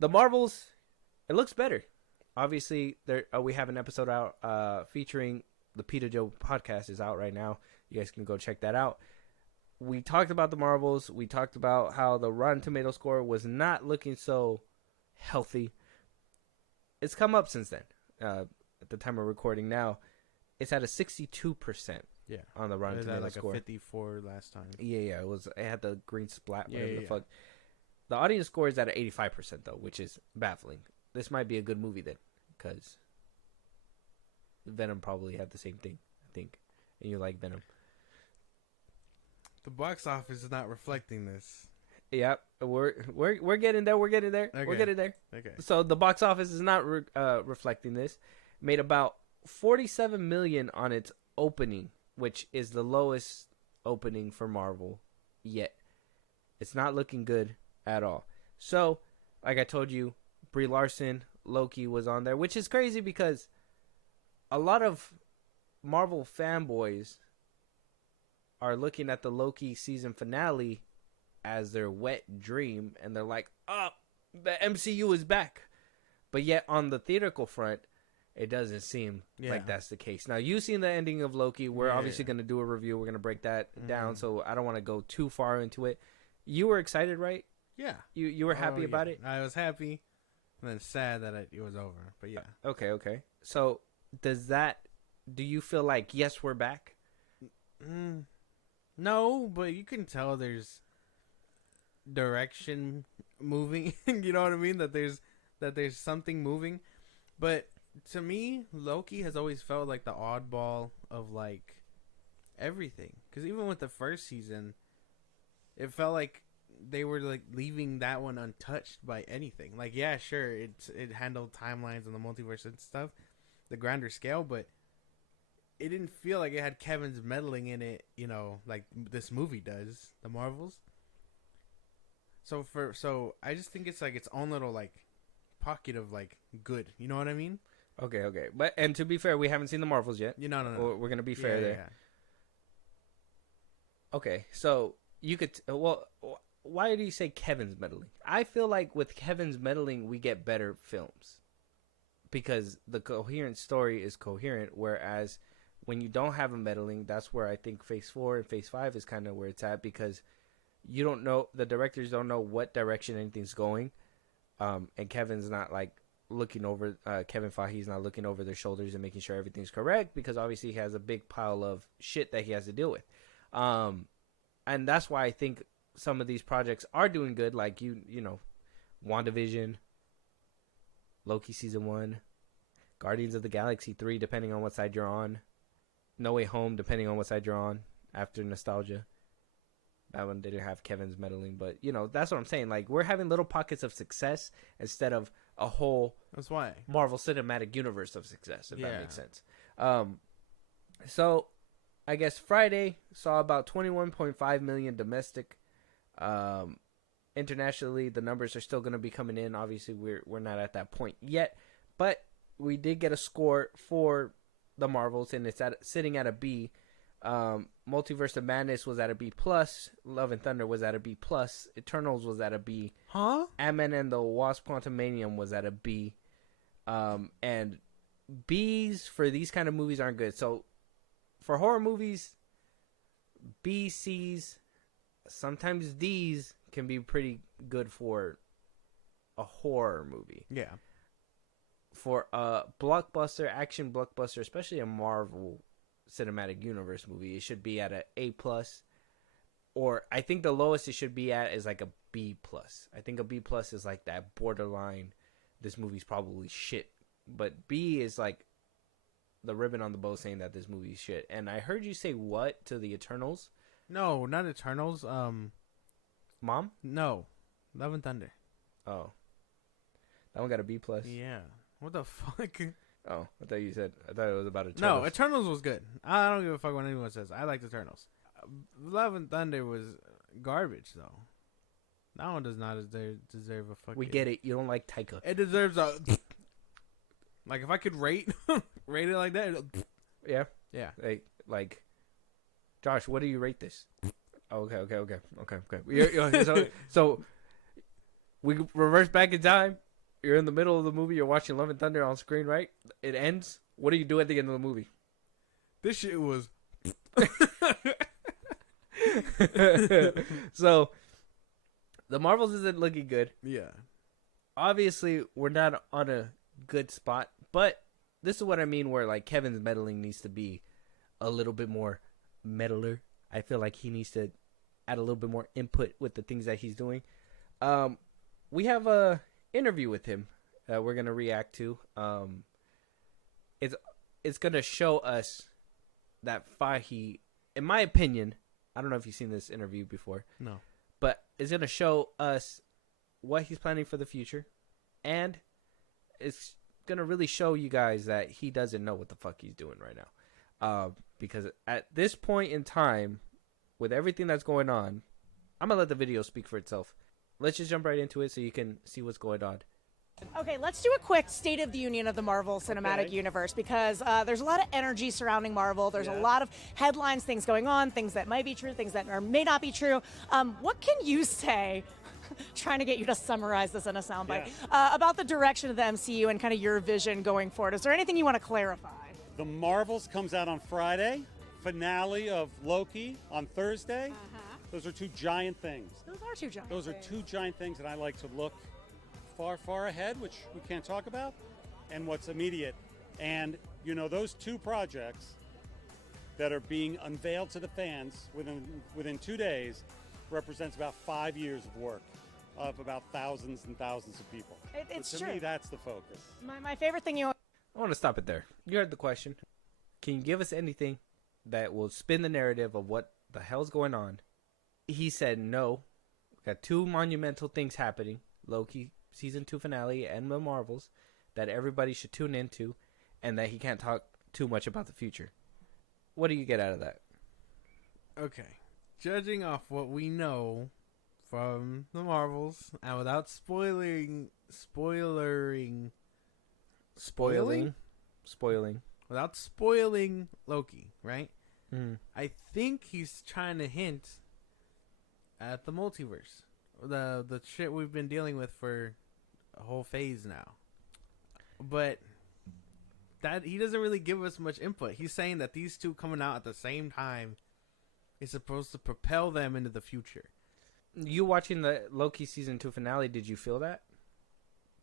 the Marvels, it looks better. Obviously, there we have an episode out featuring the Peter Joe podcast is out right now. You guys can go check that out. We talked about the Marvels. We talked about how the Rotten Tomato score was not looking so healthy. It's come up since then. At the time of recording now, it's at a 62%. Yeah, on the Rotten Tomato like score. A 54 last time. Yeah. It had the green splat. Whatever the fuck. Yeah. The audience score is at an 85% though, which is baffling. This might be a good movie then, because Venom probably had the same thing, I think, and you like Venom. The box office is not reflecting this. Yep, we're getting there. We're getting there. Okay. We're getting there. Okay. So the box office is not reflecting this. Made about $47 million on its opening, which is the lowest opening for Marvel yet. It's not looking good at all. So, like I told you, Brie Larson, Loki was on there, which is crazy because a lot of Marvel fanboys are looking at the Loki season finale as their wet dream, and they're like, "Oh, the MCU is back." But yet, on the theatrical front, it doesn't seem like that's the case. Now, you've seen the ending of Loki. We're obviously going to do a review. We're going to break that down, so I don't want to go too far into it. You were excited, right? Yeah. You were happy about it? I was happy, and then sad that it was over. But yeah. Okay. So, do you feel like, yes, we're back? No, but you can tell there's direction moving. You know what I mean? That there's something moving. But to me, Loki has always felt like the oddball of like everything. Because even with the first season, it felt like they were like leaving that one untouched by anything. Like, yeah, sure, it handled timelines and the multiverse and stuff, the grander scale, but it didn't feel like it had Kevin's meddling in it, you know, like this movie does, the Marvels. So I just think it's like its own little like pocket of like good. You know what I mean? Okay. But and to be fair, we haven't seen the Marvels yet. No. We're gonna be fair there. Yeah. Okay, so you could why do you say Kevin's meddling? I feel like with Kevin's meddling, we get better films because the coherent story is coherent. Whereas when you don't have a meddling, that's where I think Phase 4 and Phase 5 is kind of where it's at because you don't know, the directors don't know what direction anything's going, and Kevin's not like looking over. Kevin Feige's not looking over their shoulders and making sure everything's correct because obviously he has a big pile of shit that he has to deal with, and that's why I think some of these projects are doing good, like you know, WandaVision, Loki Season 1, Guardians of the Galaxy 3, depending on what side you're on, No Way Home, depending on what side you're on, after nostalgia. That one didn't have Kevin's meddling, but, you know, that's what I'm saying. Like, we're having little pockets of success instead of a whole that's why Marvel Cinematic Universe of success, if that makes sense. So, I guess Friday saw about 21.5 million domestic. Internationally, the numbers are still going to be coming in. Obviously, we're not at that point yet, but we did get a score for the Marvels, and it's sitting at a B. Multiverse of Madness was at a B plus. Love and Thunder was at a B plus. Eternals was at a B. Ant-Man and the Wasp: Quantumanium was at a B. And B's for these kind of movies aren't good. So for horror movies, B, C's, sometimes D's can be pretty good for a horror movie. Yeah. For a blockbuster, action blockbuster, especially a Marvel Cinematic Universe movie, it should be at a A plus, or I think the lowest it should be at is like a B plus. I think a B plus is like that borderline. This movie's probably shit, but B is like the ribbon on the bow saying that this movie's shit. And I heard you say what to the Eternals? No, not Eternals. Mom? No, Love and Thunder. Oh, that one got a B plus. Yeah. What the fuck? Oh, I thought it was about Eternals. No, Eternals was good. I don't give a fuck what anyone says. I liked Eternals. Love and Thunder was garbage, though. That one does not deserve a fucking... We get it. You don't like Taika. It deserves a... Like, if I could rate it like that... Yeah? Yeah. Like, Josh, what do you rate this? Okay. So, we reverse back in time. You're in the middle of the movie. You're watching Love and Thunder on screen, right? It ends. What do you do at the end of the movie? This shit was... So, the Marvels isn't looking good. Yeah. Obviously, we're not on a good spot, but this is what I mean where, like, Kevin's meddling needs to be a little bit more meddler. I feel like he needs to add a little bit more input with the things that he's doing. We have a interview with him that we're gonna react to. It's gonna show us that Fiege, in my opinion, I don't know if you've seen this interview before. No. But it's gonna show us what he's planning for the future, and it's gonna really show you guys that he doesn't know what the fuck he's doing right now. Because at this point in time, with everything that's going on, I'm gonna let the video speak for itself. let's just jump right into it so you can see what's going on. Okay, let's do a quick State of the Union of the Marvel Cinematic Universe because there's a lot of energy surrounding Marvel. There's a lot of headlines, things going on, things that might be true, things that may not be true. What can you say, trying to get you to summarize this in a soundbite, about the direction of the MCU and kind of your vision going forward? Is there anything you want to clarify? The Marvels comes out on Friday, finale of Loki on Thursday. Those are two giant things. Those are two giant Those are things. two giant things, and I like to look far ahead, which we can't talk about, and what's immediate. And, you know, those two projects that are being unveiled to the fans within 2 days represents about 5 years of work of about thousands and thousands of people. It's So to true. me, that's the focus. My favorite thing you... I want to stop it there. You heard the question. Can you give us anything that will spin the narrative of what the hell's going on? He said no. We got two monumental things happening. Loki season 2 finale and the Marvels that everybody should tune into, and that he can't talk too much about the future. What do you get out of that? Okay. Judging off what we know from the Marvels, and without spoiling, without spoiling Loki, right? I think he's trying to hint at the multiverse, the shit we've been dealing with for a whole phase now. But that he doesn't really give us much input. He's saying that these two coming out at the same time is supposed to propel them into the future. You watching the Loki season 2 finale, did you feel that?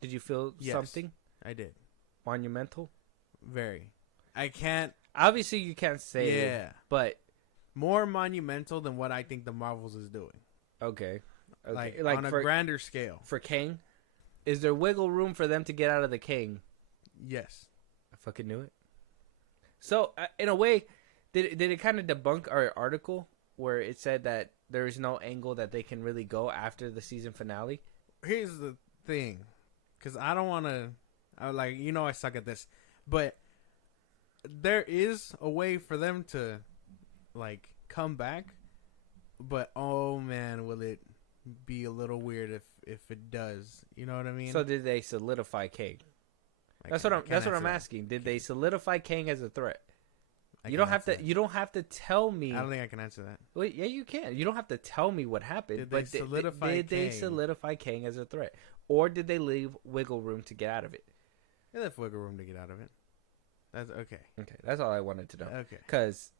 Did you feel Yes. something I did. monumental? Very. I can't. Obviously, you can't say Yeah. it, but More monumental than what I think the Marvels is doing. okay. Like on a for, grander scale. for Kang, is there wiggle room for them to get out of the Kang? Yes. I fucking knew it. So, in a way, did it kind of debunk our article where it said that there is no angle that they can really go after the season finale? Here's the thing. Because I don't want to... I suck at this. But there is a way for them to, come back. But, oh, man, will it be a little weird if it does. You know what I mean? So did they solidify Kang? That's what I'm asking. Did they solidify Kang as a threat? You don't have to tell me. I don't think I can answer that. Wait, yeah, you can. You don't have to tell me what happened. Did they solidify did they Kang? solidify Kang as a threat, or did they leave wiggle room to get out of it? They left wiggle room to get out of it. That's okay. Okay, that's all I wanted to know. Okay. Because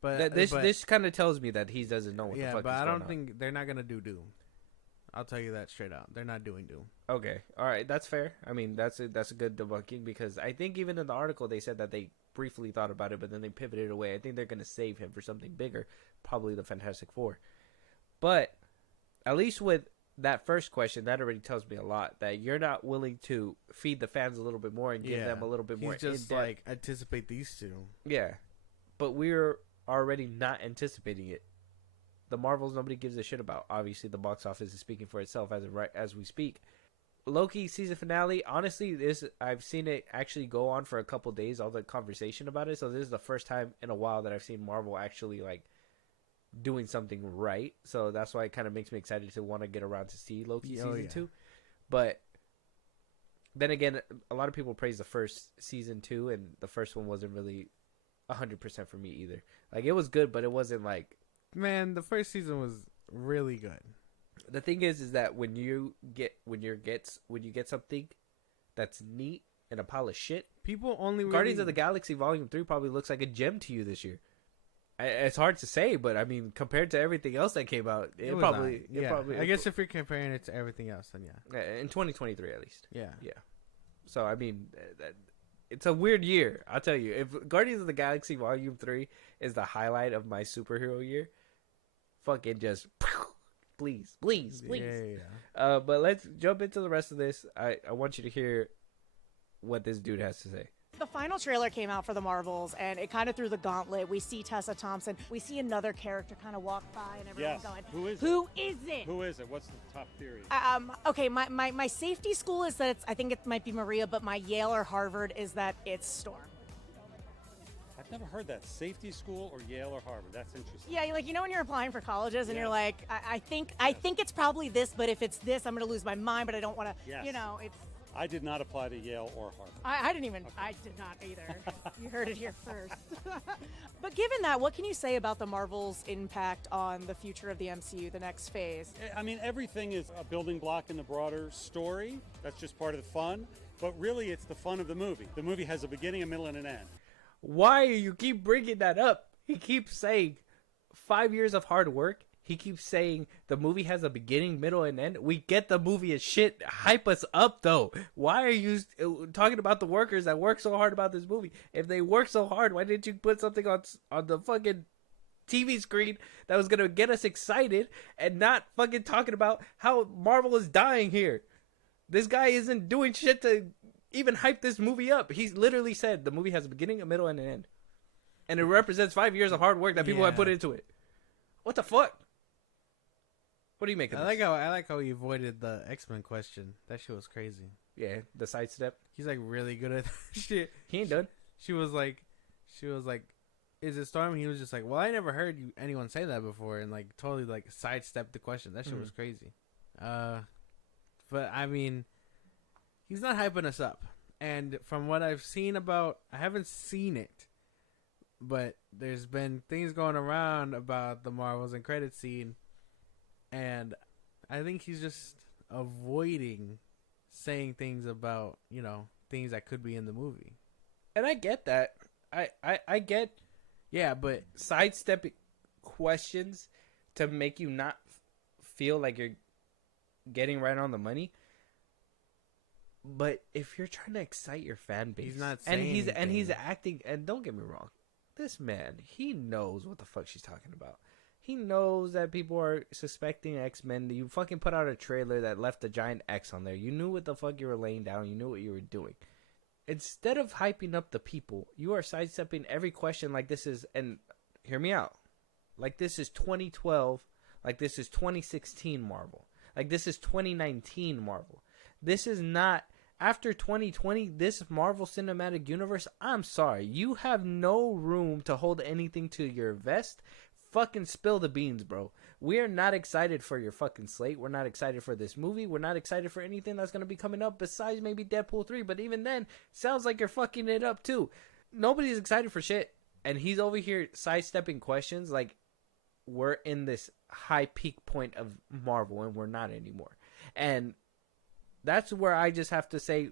But this kind of tells me that he doesn't know what the fuck but is I going don't on. think they're not gonna do Doom. I'll tell you that straight out. They're not doing Doom. Okay, all right, that's fair. I mean, that's a good debunking because I think even in the article they said that they briefly thought about it, but then they pivoted away. I think they're going to save him for something bigger, probably the Fantastic Four. But at least with that first question, that already tells me a lot that you're not willing to feed the fans a little bit more and give them a little bit more. He's just in-depth. anticipate these two. Yeah, but we're already not anticipating it. The Marvels nobody gives a shit about. Obviously, the box office is speaking for itself as we speak. Loki season finale. Honestly, I've seen it actually go on for a couple days. All the conversation about it. So this is the first time in a while that I've seen Marvel actually doing something right. So that's why it kind of makes me excited to want to get around to see Loki season 2. But then again, a lot of people praise the first season 2, and the first one wasn't really 100% for me either. It was good, but it wasn't Man, the first season was really good. The thing is that when you get something that's neat and a pile of shit, People only Guardians of the Galaxy Volume 3 probably looks like a gem to you this year. It's hard to say, but I mean, compared to everything else that came out, it probably. I guess if you're comparing it to everything else, then yeah. In 2023 at least. Yeah. So I mean, it's a weird year. I'll tell you. If Guardians of the Galaxy Volume 3 is the highlight of my superhero year, fucking just please. Yeah. But let's jump into the rest of this. I want you to hear what this dude has to say. The final trailer came out for the Marvels, and it kind of threw the gauntlet. We see Tessa Thompson. We see another character kind of walk by, and everyone's Yes. going, Who is Who is it? Who is it? What's the top theory? Okay, my safety school is that I think it might be Maria, but my Yale or Harvard is that it's Storm. Never heard that. Safety school or Yale or Harvard. That's interesting. Yeah, like when you're applying for colleges and Yes. you're like, I think it's probably this, but if it's this, I'm going to lose my mind. But I don't want to. Yes. It's. I did not apply to Yale or Harvard. I didn't even. I did not either. You heard it here first. But given that, what can you say about the Marvel's impact on the future of the MCU, the next phase? I mean, everything is a building block in the broader story. That's just part of the fun. But really, it's the fun of the movie. The movie has a beginning, a middle, and an end. Why you keep bringing that up? He keeps saying 5 years of hard work. He keeps saying the movie has a beginning, middle, and end. We get the movie as shit. Hype us up, though. Why are you talking about the workers that work so hard about this movie? If they work so hard, why didn't you put something on the fucking TV screen that was going to get us excited and not fucking talking about how Marvel is dying here? This guy isn't doing shit to even hype this movie up. He's literally said the movie has a beginning, a middle, and an end. And it represents 5 years of hard work that people have put into it. What the fuck? What do you make of this? I like how he avoided the X-Men question. That shit was crazy. Yeah, the sidestep. He's like really good at that shit. He ain't done. She was like, is it Storm? He was just like, well, I never heard anyone say that before, and like totally like sidestepped the question. That shit was crazy. But I mean, he's not hyping us up. And from what I've seen I haven't seen it, but there's been things going around about the Marvels and credit scene, and I think he's just avoiding saying things about, things that could be in the movie. And I get that. I get, yeah, but sidestepping questions to make you not feel like you're getting right on the money. But if you're trying to excite your fan base, he's not saying and he's acting, and don't get me wrong, this man, he knows what the fuck she's talking about. He knows that people are suspecting X-Men. You fucking put out a trailer that left a giant X on there. You knew what the fuck you were laying down. You knew what you were doing. Instead of hyping up the people, you are sidestepping every question like this is, and hear me out, like this is 2012, like this is 2016 Marvel, like this is 2019 Marvel. This is not, after 2020, this Marvel Cinematic Universe, I'm sorry, you have no room to hold anything to your vest. Fucking spill the beans, bro. We are not excited for your fucking slate. We're not excited for this movie. We're not excited for anything that's going to be coming up besides maybe Deadpool 3. But even then, sounds like you're fucking it up too. Nobody's excited for shit. And he's over here sidestepping questions like we're in this high peak point of Marvel and we're not anymore. And that's where I just have to say,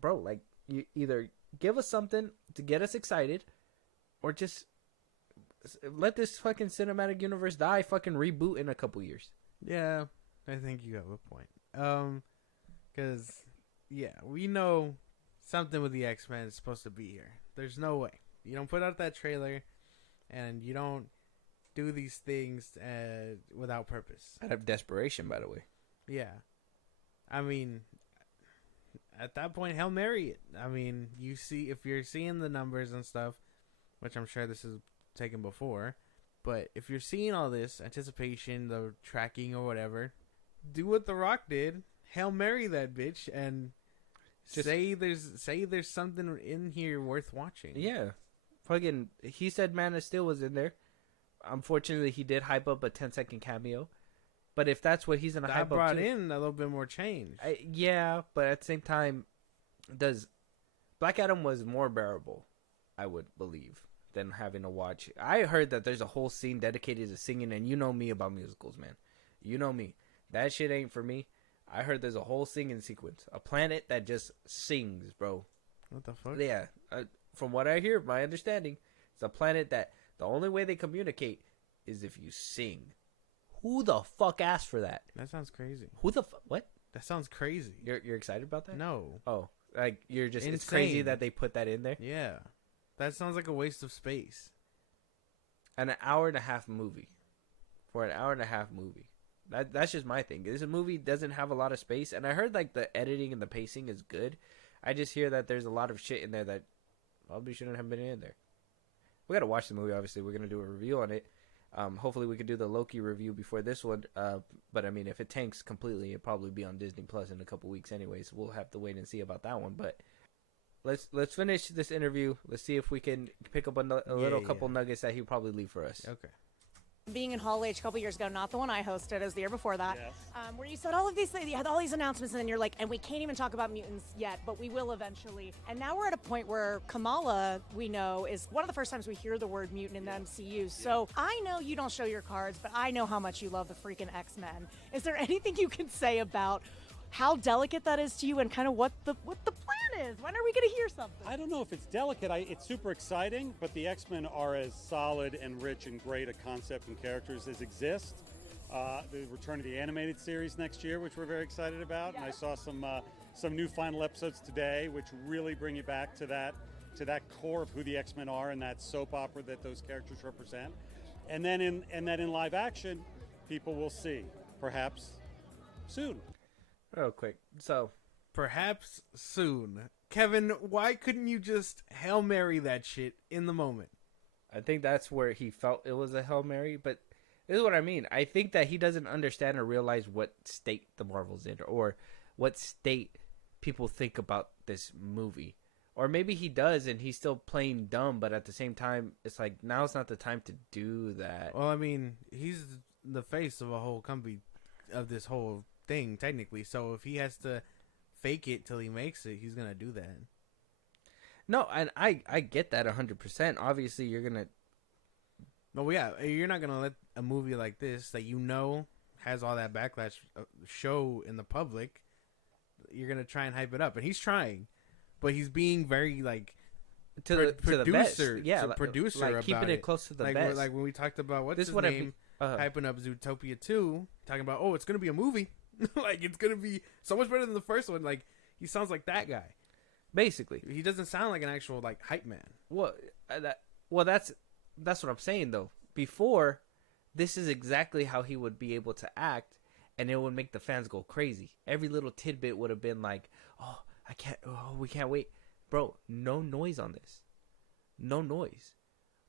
bro, like, you either give us something to get us excited or just let this fucking cinematic universe die, fucking reboot in a couple years. Yeah, I think you have a point. Because, yeah, we know something with the X-Men is supposed to be here. There's no way. You don't put out that trailer, and you don't do these things without purpose. Out of desperation, by the way. Yeah. I mean, at that point, Hail Mary it. I mean, if you're seeing the numbers and stuff, which I'm sure this is taken before, but if you're seeing all this anticipation, the tracking or whatever, do what The Rock did, Hail Mary that bitch, and just say there's something in here worth watching. Yeah, fucking, he said Man of Steel was in there. Unfortunately, he did hype up a 10-second cameo, but if that's what he's gonna hype up, brought in a little bit more change. Yeah, but at the same time, Black Adam was more bearable, I would believe, than having to watch. I heard that there's a whole scene dedicated to singing, and you know me about musicals, man. You know me. That shit ain't for me. I heard there's a whole singing sequence. A planet that just sings, bro. What the fuck? Yeah. From what I hear, my understanding, it's a planet that the only way they communicate is if you sing. Who the fuck asked for that? That sounds crazy. Who the fuck? What? That sounds crazy. You're excited about that? No. Oh, like you're just, Insane. It's crazy that they put that in there. Yeah. That sounds like a waste of space. An hour and a half movie. For an hour and a half movie. That's just my thing. This movie doesn't have a lot of space, and I heard like the editing and the pacing is good. I just hear that there's a lot of shit in there that probably shouldn't have been in there. We gotta watch the movie. Obviously, we're gonna do a review on it. Hopefully, we could do the Loki review before this one. But I mean, if it tanks completely, it'll probably be on Disney Plus in a couple weeks, anyways. We'll have to wait and see about that one. But let's finish this interview. Let's see if we can pick up a little couple nuggets that he'll probably leave for us. Okay. Being in Hall H a couple years ago, not the one I hosted, it was the year before that, Yes. where you said all of these things, you had all these announcements, and then you're like, and we can't even talk about mutants yet, but we will eventually. And now we're at a point where Kamala, we know, is one of the first times we hear the word mutant in the MCU. So I know you don't show your cards, but I know how much you love the freaking X-Men. Is there anything you can say about how delicate that is to you, and kind of what the plan is? When are we going to hear something? I don't know if it's delicate. It's super exciting, but the X-Men are as solid and rich and great a concept and characters as exist. The return of the animated series next year, which we're very excited about, and I saw some new final episodes today, which really bring you back to that core of who the X-Men are and that soap opera that those characters represent. And then in live action, people will see, perhaps soon. Real quick. So, Perhaps soon. Kevin, why couldn't you just Hail Mary that shit in the moment? I think that's where he felt it was a Hail Mary, but this is what I mean. I think that he doesn't understand or realize what state the Marvel's in, or what state people think about this movie. Or maybe he does and he's still playing dumb, but at the same time, it's like, now's not the time to do that. Well, I mean, he's the face of a whole company, of this whole thing, technically. So if he has to fake it till he makes it, he's going to do that. No, and I get that 100%. Obviously, you're going to... No, yeah, you're not going to let a movie like this, that you know has all that backlash, show in the public. You're going to try and hype it up. And he's trying. But he's being very, like, to the best. Yeah, producer like about keeping it close to the like, best. Like when we talked about, what's This his would name, hyping up Zootopia 2, talking about, oh, it's going to be a movie. Like, it's going to be so much better than the first one. Like, he sounds like that guy. Basically. He doesn't sound like an actual, like, hype man. Well, that's what I'm saying, though. Before, this is exactly how he would be able to act, and it would make the fans go crazy. Every little tidbit would have been like, we can't wait. Bro, no noise on this. No noise.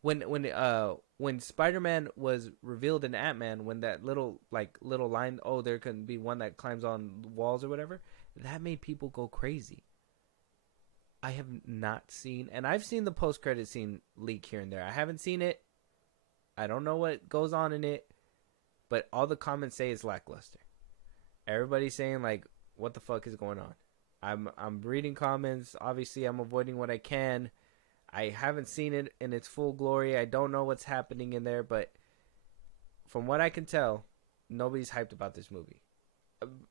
When Spider-Man was revealed in Ant-Man, when that little line, oh, there can be one that climbs on walls or whatever, that made people go crazy. I have not seen, and I've seen the post-credit scene leak here and there. I haven't seen it. I don't know what goes on in it, but all the comments say it's lackluster. Everybody's saying, like, what the fuck is going on? I'm reading comments. Obviously, I'm avoiding what I can. I haven't seen it in its full glory. I don't know what's happening in there, but from what I can tell, nobody's hyped about this movie.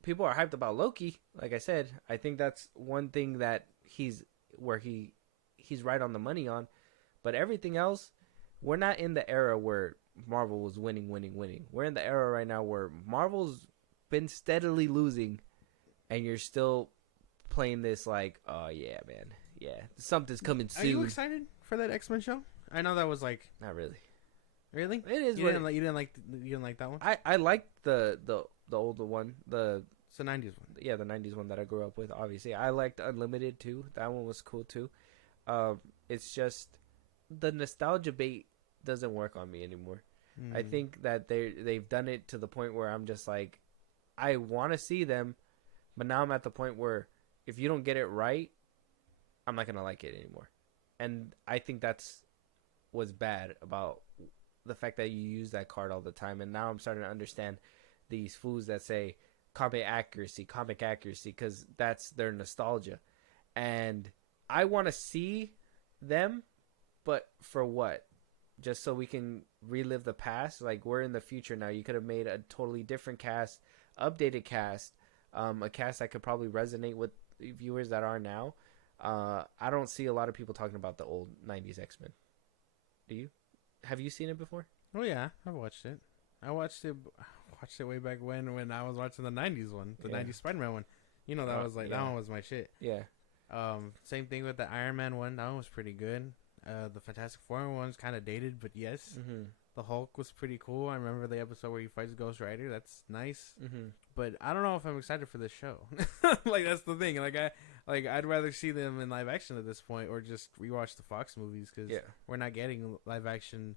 People are hyped about Loki. Like I said, I think that's one thing that he's right on the money on. But everything else, we're not in the era where Marvel was winning. We're in the era right now where Marvel's been steadily losing, and you're still playing this like, oh yeah, man, yeah, something's coming soon. Are you excited for that X-Men show? I know that was like, not really. Really? It is. You didn't like that one? I liked the older one, It's the 90s one. Yeah, the 90s one that I grew up with. Obviously, I liked Unlimited too. That one was cool too. It's just the nostalgia bait doesn't work on me anymore. I think that they've done it to the point where I'm just like, I want to see them, but now I'm at the point where if you don't get it right, I'm not gonna like it anymore. And I think that's what's bad about the fact that you use that card all the time. And now I'm starting to understand these fools that say comic accuracy, because that's their nostalgia. And I want to see them, but for what? Just so we can relive the past? Like, we're in the future now. You could have made a totally different cast, updated cast, a cast that could probably resonate with viewers that are now. I don't see a lot of people talking about the old 90s X-Men. Do you? Have you seen it before? Oh yeah, I've watched it. I watched it way back when I was watching the 90s one, the 90s Spider-Man one. You know, that was like, that one was my shit. Yeah. Same thing with the Iron Man one. That one was pretty good. The Fantastic Four one's kind of dated, but yes. Mm-hmm. The Hulk was pretty cool. I remember the episode where he fights Ghost Rider. That's nice. Mm-hmm. But I don't know if I'm excited for this show. Like, that's the thing. I'd rather see them in live action at this point, or just rewatch the Fox movies, because we're not getting live action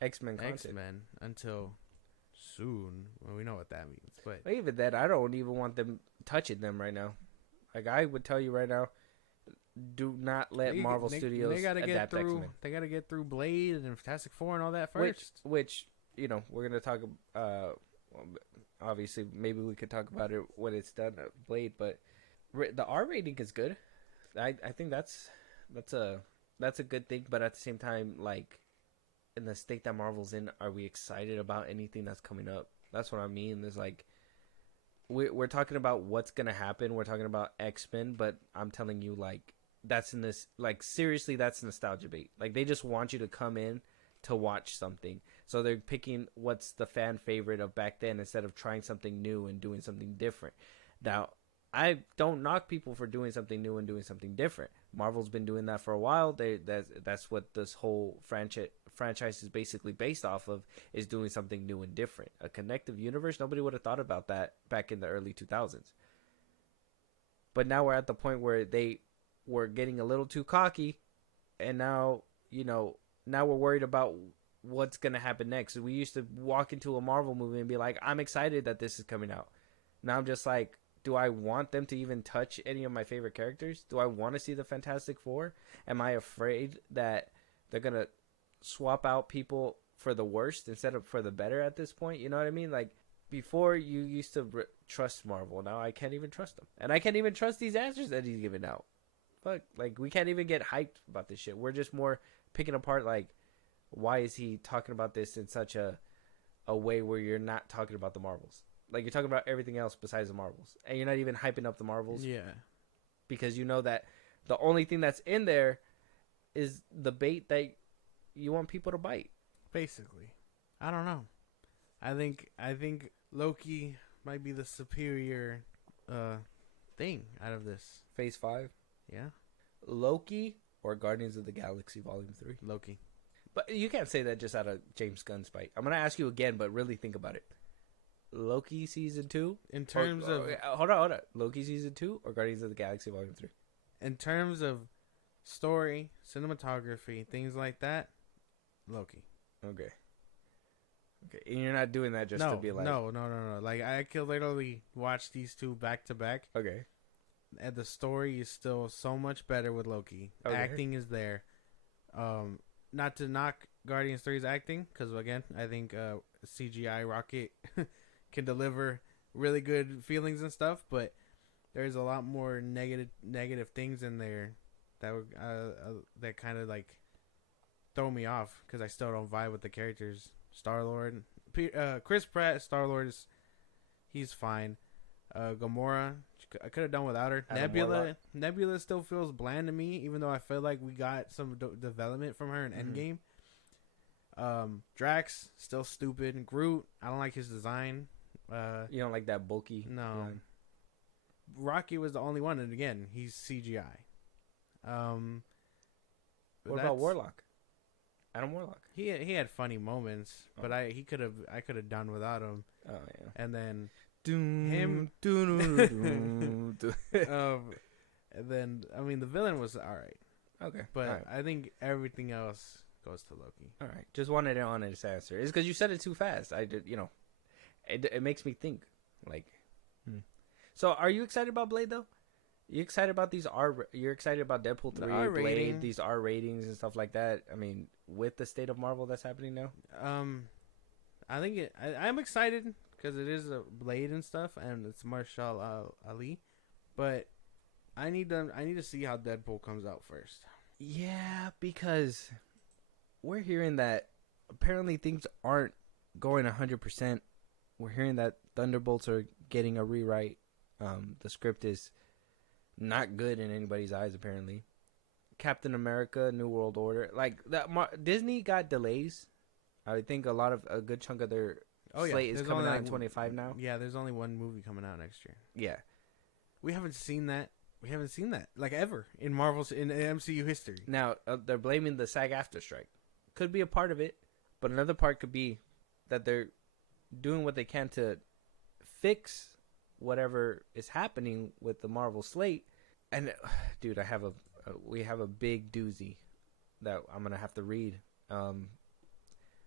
X-Men content until soon. Well, we know what that means. But even then, I don't even want them touching them right now. Like, I would tell you right now, do not let Marvel Studios they gotta adapt get through. X-Men. They gotta get through Blade and Fantastic Four and all that first. Which you know, we're gonna talk. Obviously, maybe we could talk about it when it's done, Blade. But the R rating is good. I think that's a good thing. But at the same time, like in the state that Marvel's in, are we excited about anything that's coming up? That's what I mean. There's like we're talking about what's gonna happen. We're talking about X-Men, but I'm telling you, like that's in this. Like seriously, that's nostalgia bait. Like they just want you to come in to watch something. So they're picking what's the fan favorite of back then instead of trying something new and doing something different. Now, I don't knock people for doing something new and doing something different. Marvel's been doing that for a while. That's what this whole franchise is basically based off of, is doing something new and different. A connective universe, nobody would have thought about that back in the early 2000s. But now we're at the point where they were getting a little too cocky, and now, you know, now we're worried about what's going to happen next. We used to walk into a Marvel movie and be like, I'm excited that this is coming out. Now I'm just like, do I want them to even touch any of my favorite characters? Do I want to see the Fantastic Four? Am I afraid that they're going to swap out people for the worst instead of for the better at this point? You know what I mean? Like, before you used to trust Marvel. Now I can't even trust them. And I can't even trust these answers that he's giving out. Fuck, like, we can't even get hyped about this shit. We're just more picking apart, like, why is he talking about this in such a way where you're not talking about the Marvels? Like, you're talking about everything else besides the Marvels. And you're not even hyping up the Marvels. Yeah. Because you know that the only thing that's in there is the bait that you want people to bite. Basically. I don't know. I think Loki might be the superior thing out of this. Phase 5? Yeah. Loki or Guardians of the Galaxy Volume 3? Loki. But you can't say that just out of James Gunn's bite. I'm going to ask you again, but really think about it. Loki Season 2? In terms of... Hold on. Loki Season 2 or Guardians of the Galaxy Volume 3? In terms of story, cinematography, things like that, Loki. Okay. And you're not doing that just to be like... No. Like, I could literally watch these two back to back. Okay. And the story is still so much better with Loki. Okay. Acting is there. Not to knock Guardians 3's acting, because again, I think CGI Rocket can deliver really good feelings and stuff, but there's a lot more negative things in there that kind of like throw me off, because I still don't vibe with the characters. Star-Lord, Chris Pratt, Star-Lord he's fine. Gamora, I could have done without her. Nebula still feels bland to me, even though I feel like we got some development from her in Endgame. Drax, still stupid. Groot, I don't like his design. You don't like that bulky? No. Design? Rocky was the only one, and again, he's CGI. What about Warlock? Adam Warlock. He had funny moments, but I could have done without him. Oh yeah. And then him. and then I mean the villain was all right. Okay. But right. I think everything else goes to Loki. All right. Just wanted an honest answer. It's because you said it too fast. I did. You know, it makes me think. Like, So are you excited about Blade though? You excited about these You're excited about Deadpool 3, Blade, these R ratings and stuff like that? I mean, with the state of Marvel that's happening now? I think I'm excited because it is a Blade and stuff, and it's Marshall Ali. But I need to see how Deadpool comes out first. Yeah, because we're hearing that apparently things aren't going 100%. We're hearing that Thunderbolts are getting a rewrite. The script is not good in anybody's eyes, apparently. Captain America, New World Order, like that. Disney got delays. I think a good chunk of their slate is coming out in 25 now. Yeah, there's only one movie coming out next year. Yeah, we haven't seen that. Like ever in Marvel's in MCU history. Now they're blaming the SAG AFTRA strike. Could be a part of it, but another part could be that they're doing what they can to fix whatever is happening with the Marvel slate. And dude, we have a big doozy that I'm gonna have to read.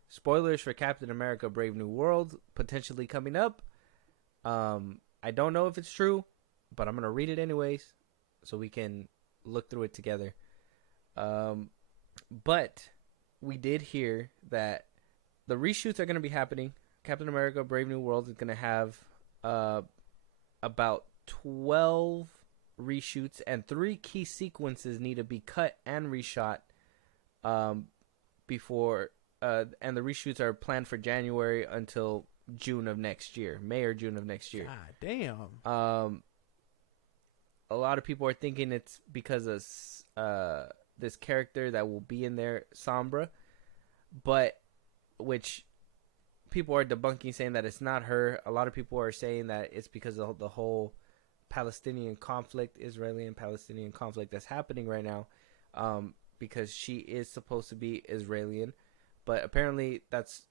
Spoilers for Captain America: Brave New World potentially coming up. I don't know if it's true, but I'm gonna read it anyways, so we can look through it together. But we did hear that the reshoots are going to be happening. Captain America: Brave New World is going to have about 12 reshoots, and 3 key sequences need to be cut and reshot before. And the reshoots are planned for January until June of next year, May or June of next year. God damn. A lot of people are thinking it's because of this character that will be in there, Sombra, but which people are debunking, saying that it's not her. A lot of people are saying that it's because of the whole Palestinian conflict, Israeli and Palestinian conflict that's happening right now, because she is supposed to be Israeli, but apparently that's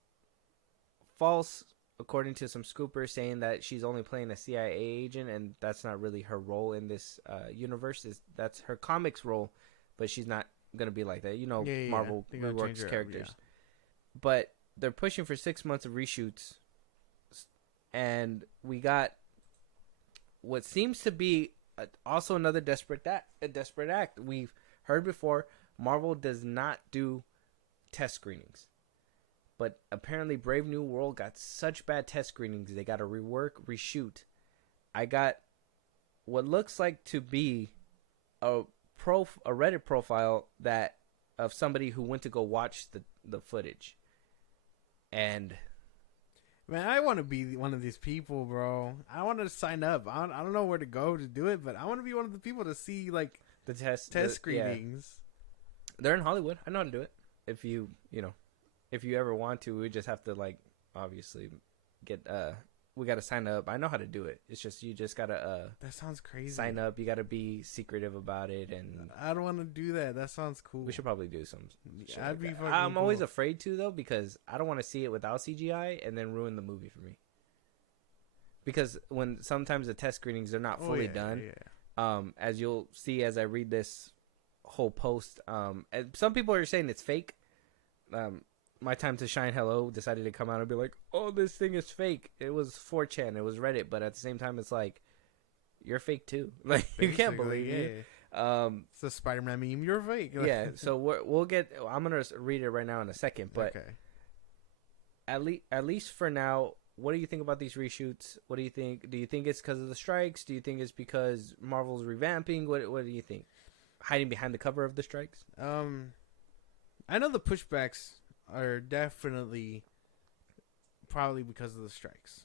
false, according to some scoopers, saying that she's only playing a CIA agent, and that's not really her role in this universe. That's her comics role, but she's not gonna be like that. Marvel reworks characters. But they're pushing for 6 months of reshoots, and we got what seems to be also another desperate act. We've heard before, Marvel does not do test screenings. But apparently Brave New World got such bad test screenings, they got to rework, reshoot. I got what looks like to be a Reddit profile that of somebody who went to go watch the footage. And man, I want to be one of these people, bro. I want to sign up. I don't know where to go to do it, but I want to be one of the people to see like the test screenings. Yeah. They're in Hollywood. I know how to do it. If you ever want to, we just have to obviously get we got to sign up. I know how to do it. It's just you just got to that sounds crazy. Sign up. You got to be secretive about it, and I don't want to do that. That sounds cool. We should probably do some shit. I'd be fucking I'm always afraid to, though, because I don't want to see it without CGI and then ruin the movie for me. Because when sometimes the test screenings are not fully done, as you'll see as I read this whole post, and some people are saying it's fake. My Time to Shine Hello decided to come out and be like, oh, this thing is fake. It was 4chan, it was Reddit, but at the same time, it's like, you're fake too. Like, you can't believe it. It's a Spider-Man meme. You're fake. Yeah, so we'll get. I'm gonna read it right now in a second, but at least for now, what do you think about these reshoots? What do you think? Do you think it's because of the strikes? Do you think it's because Marvel's revamping? What do you think? Hiding behind the cover of the strikes? I know the pushbacks are definitely probably because of the strikes.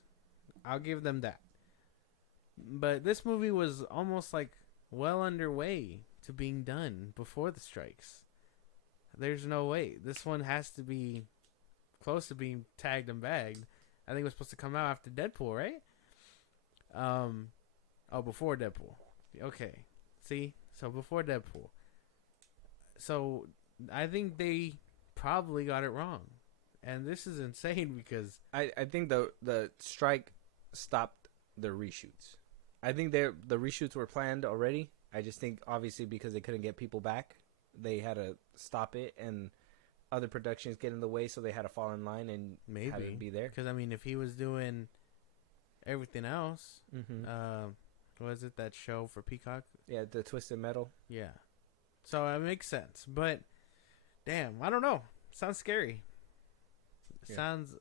I'll give them that. But this movie was almost like well underway to being done before the strikes. There's no way. This one has to be close to being tagged and bagged. I think it was supposed to come out after Deadpool, right? Before Deadpool. Okay. See? So before Deadpool. So I think they probably got it wrong. And this is insane because I think the strike stopped the reshoots. I think the reshoots were planned already. I just think obviously because they couldn't get people back, they had to stop it, and other productions get in the way, so they had to fall in line and maybe be there. Because I mean, if he was doing everything else, what is it, that show for Peacock? Yeah, the Twisted Metal. Yeah, so it makes sense. But damn, I don't know. Sounds scary. Sounds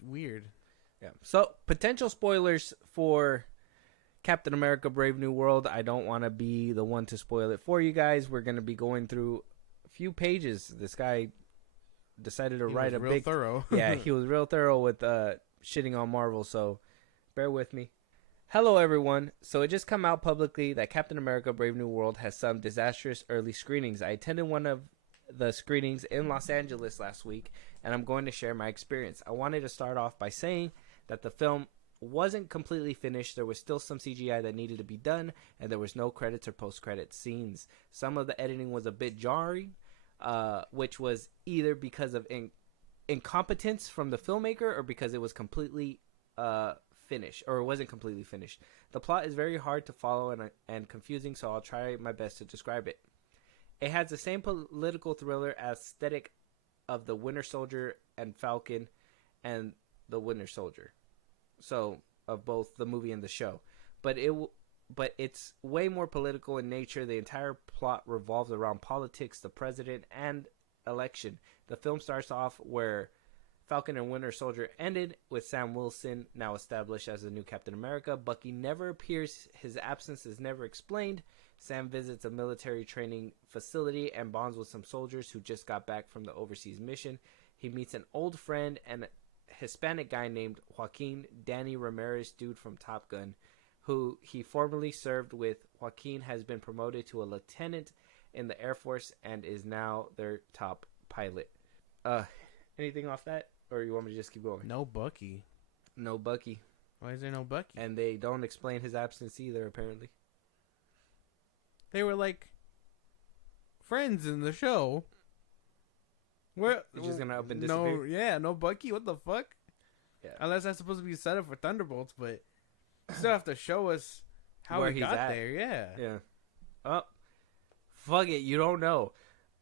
weird. Yeah. So potential spoilers for Captain America: Brave New World. I don't want to be the one to spoil it for you guys. We're going to be going through a few pages. This guy decided to write a big thorough. Yeah, he was real thorough with shitting on Marvel, so bear with me. Hello everyone. So it just come out publicly that Captain America: Brave New World has some disastrous early screenings. I attended one of the screenings in Los Angeles last week, and I'm going to share my experience. I wanted to start off by saying that the film wasn't completely finished. There was still some CGI that needed to be done, and there was no credits or post-credit scenes. Some of the editing was a bit jarring, which was either because of incompetence from the filmmaker or because it was completely finished, or it wasn't completely finished. The plot is very hard to follow and confusing, so I'll try my best to describe it. It has the same political thriller aesthetic of the Winter Soldier and Falcon and the Winter Soldier. So of both the movie and the show, but but it's way more political in nature. The entire plot revolves around politics, the president, and election. The film starts off where Falcon and Winter Soldier ended, with Sam Wilson now established as the new Captain America. Bucky never appears. His absence is never explained. Sam visits a military training facility and bonds with some soldiers who just got back from the overseas mission. He meets an old friend and a Hispanic guy named Joaquin, Danny Ramirez, dude from Top Gun, who he formerly served with. Joaquin has been promoted to a lieutenant in the Air Force and is now their top pilot. Anything off that? Or you want me to just keep going? No Bucky. No Bucky. Why is there no Bucky? And they don't explain his absence either, apparently. They were like friends in the show. Where He's just gonna up and disappear? No, yeah, no Bucky. What the fuck? Yeah. Unless that's supposed to be set up for Thunderbolts, but you still have to show us how Where he he's got at. there. Yeah. Yeah. Oh, fuck it. You don't know.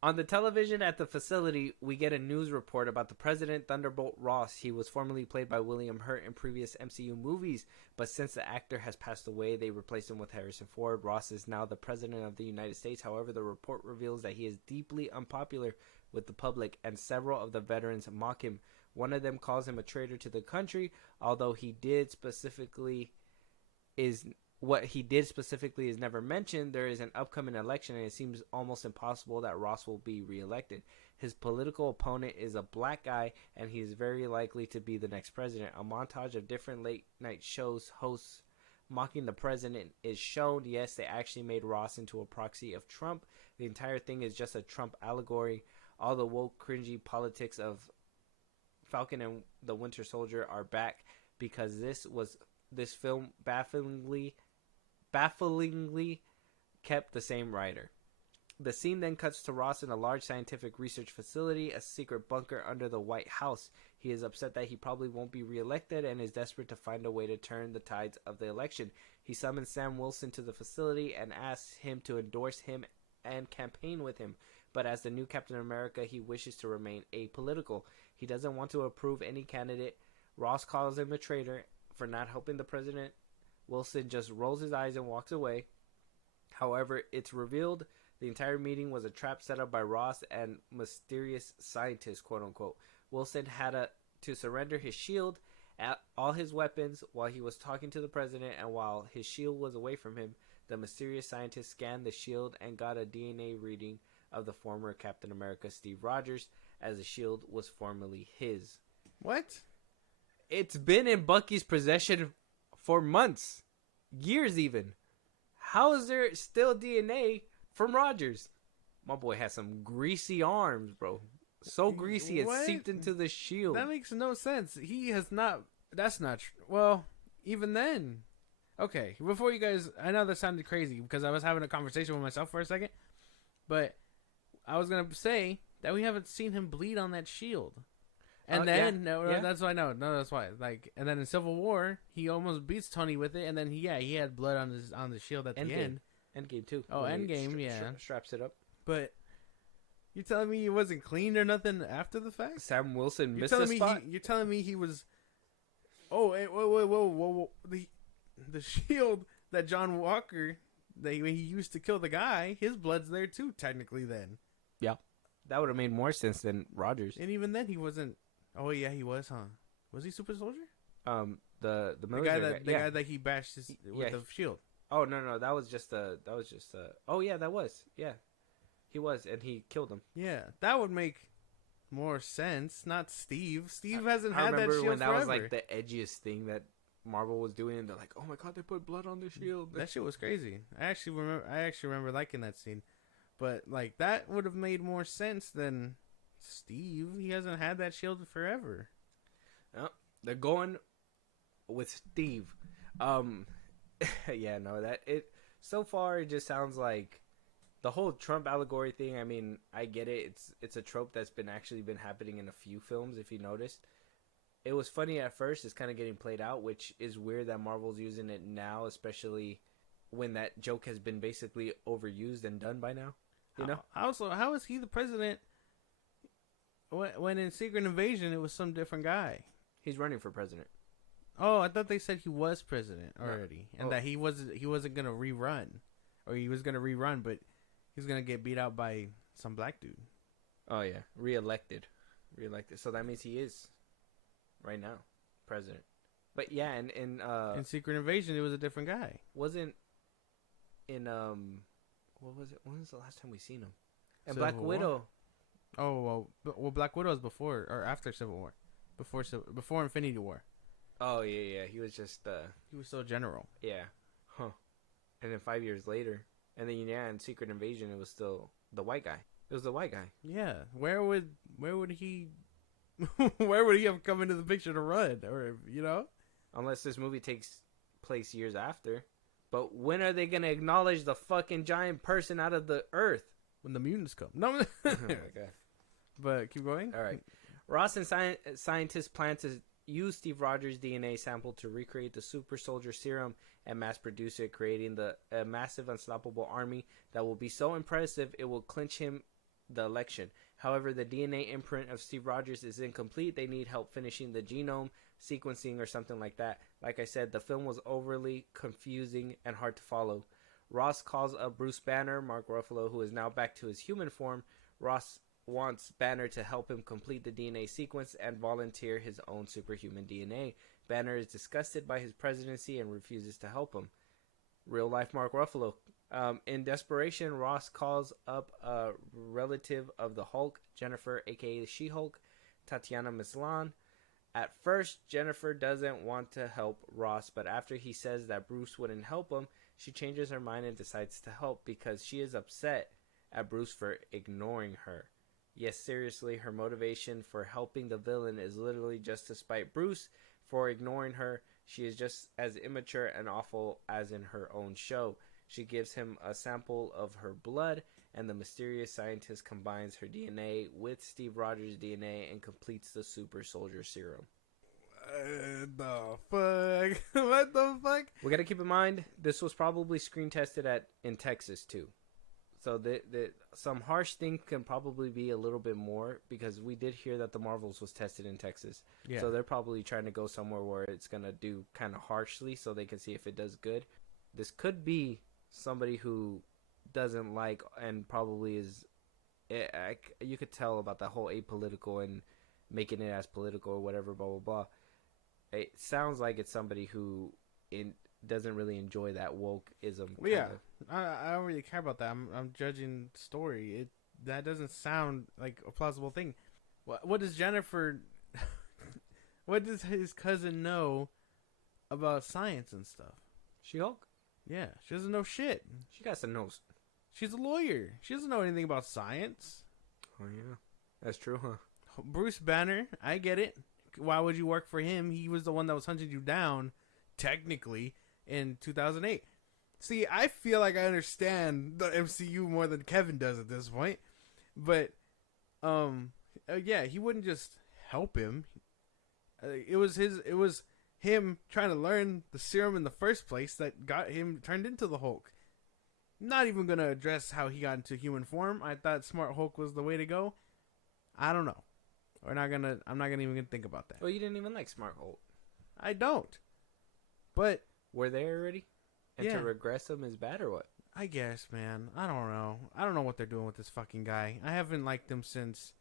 On the television at the facility, we get a news report about the president, Thunderbolt Ross. He was formerly played by William Hurt in previous MCU movies, but since the actor has passed away, they replaced him with Harrison Ford. Ross is now the president of the United States. However, the report reveals that he is deeply unpopular with the public, and several of the veterans mock him. One of them calls him a traitor to the country, although what he did specifically is never mentioned. There is an upcoming election, and it seems almost impossible that Ross will be reelected. His political opponent is a black guy, and he is very likely to be the next president. A montage of different late-night shows hosts mocking the president is shown. Yes, they actually made Ross into a proxy of Trump. The entire thing is just a Trump allegory. All the woke, cringy politics of Falcon and the Winter Soldier are back because this film bafflingly kept the same writer. The scene then cuts to Ross in a large scientific research facility, a secret bunker under the White House. He is upset that he probably won't be reelected and is desperate to find a way to turn the tides of the election. He summons Sam Wilson to the facility and asks him to endorse him and campaign with him. But as the new Captain America, he wishes to remain apolitical. He doesn't want to approve any candidate. Ross calls him a traitor for not helping the president. Wilson just rolls his eyes and walks away. However, it's revealed the entire meeting was a trap set up by Ross and mysterious scientists, quote-unquote. Wilson had to surrender his shield, all his weapons, while he was talking to the president, and while his shield was away from him, the mysterious scientist scanned the shield and got a DNA reading of the former Captain America, Steve Rogers, as the shield was formerly his. What? It's been in Bucky's possession for months, years even. How is there still DNA from Rogers? My boy has some greasy arms, bro. So greasy it What? seeped into the shield. That makes no sense. He has not. That's not true. Well, even then. Okay, before you guys, I know that sounded crazy because I was having a conversation with myself for a second, but I was gonna say that we haven't seen him bleed on that shield. And then that's why that's why. Like, and then in Civil War, he almost beats Tony with it, and then he had blood on the shield at the end. Endgame too. Oh, When he Endgame, straps it up. But you telling me he wasn't cleaned or nothing after the fact? Sam Wilson You're missed telling a me spot. you're telling me he was. Oh, hey, whoa! The shield that John Walker, when he used to kill the guy, his blood's there too. Technically, then. Yeah, that would have made more sense than Rogers. And even then, he wasn't. Oh yeah, he was, huh? Was he Super Soldier? The military guy that he bashed with the shield. Oh no, that was just Oh yeah, that was he was, and he killed him. Yeah, that would make more sense. Not Steve. Steve hasn't had that remember shield when that forever. was like the edgiest thing that Marvel was doing, and they're like, "Oh my god, they put blood on the shield." That shit was crazy. I actually remember liking that scene, but like that would have made more sense than Steve. He hasn't had that shield forever. They're going with Steve. Yeah, no, so far it just sounds like the whole Trump allegory thing. I mean, I get it. It's a trope that's been happening in a few films. If you noticed, it was funny at first. It's kind of getting played out, which is weird that Marvel's using it now, especially when that joke has been basically overused and done by now. You know. Also, how is he the president when in Secret Invasion it was some different guy? He's running for president. Oh, I thought they said he was president already, No. and that he wasn't gonna rerun, or he was gonna rerun, but he's gonna get beat out by some black dude. Oh yeah, reelected. So that means he is right now president. But yeah, and In Secret Invasion, it was a different guy. wasn't in what was it? When was the last time we seen him? And Civil Black War? Widow. Oh well, Black Widow was before or after Civil War, before Infinity War. Oh yeah. He was just He was still general. yeah, huh. And then 5 years later, and then yeah, in Secret Invasion, it was still the white guy. It was the white guy. Yeah, where would he where would he have come into the picture to run, or Unless this movie takes place years after. But when are they gonna acknowledge the fucking giant person out of the earth? when the mutants come? No, Okay. but keep going. All right. Ross and scientists plan to use Steve Rogers' DNA sample to recreate the super soldier serum and mass produce it, creating a massive unstoppable army that will be so impressive it will clinch him the election. However, the DNA imprint of Steve Rogers is incomplete. They need help finishing the genome sequencing or something like that. Like I said, the film was overly confusing and hard to follow. Ross calls up Bruce Banner, Mark Ruffalo, who is now back to his human form. Ross wants Banner to help him complete the DNA sequence and volunteer his own superhuman DNA. Banner is disgusted by his presidency and refuses to help him. Real life Mark Ruffalo. In desperation, Ross calls up a relative of the Hulk, Jennifer, aka She-Hulk, Tatiana Maslany. At first, Jennifer doesn't want to help Ross, but after he says that Bruce wouldn't help him, she changes her mind and decides to help because she is upset at Bruce for ignoring her. Yes, seriously, her motivation for helping the villain is literally just to spite Bruce for ignoring her. She is just as immature and awful as in her own show. She gives him a sample of her blood, and the mysterious scientist combines her DNA with Steve Rogers' DNA and completes the super soldier serum. The fuck? What the fuck? We got to keep in mind, this was probably screen tested in Texas too. So some harsh things can probably be a little bit more because we did hear that the Marvels was tested in Texas. Yeah. So they're probably trying to go somewhere where it's going to do kind of harshly so they can see if it does good. This could be somebody who doesn't like and probably is... you could tell about that whole apolitical and making it as political or whatever, blah, blah, blah. It sounds like it's somebody who doesn't really enjoy that wokeism. Well, yeah, I don't really care about that. I'm judging story. That doesn't sound like a plausible thing. What does Jennifer? What does his cousin know about science and stuff? She-Hulk? Yeah, she doesn't know shit. She got some nose. She's a lawyer. She doesn't know anything about science. Oh yeah, that's true, huh? Bruce Banner, I get it. Why would you work for him? He was the one that was hunting you down, technically, in 2008. See, I feel like I understand the MCU more than Kevin does at this point. But, yeah, he wouldn't just help him. It was him trying to learn the serum in the first place that got him turned into the Hulk. Not even gonna address how he got into human form. I thought Smart Hulk was the way to go. I don't know. I'm not even gonna think about that. Well, you didn't even like Smart Hulk. I don't. But Were they already? And Yeah. to regress them is bad or what? I guess, man. I don't know. I don't know what they're doing with this fucking guy. I haven't liked him since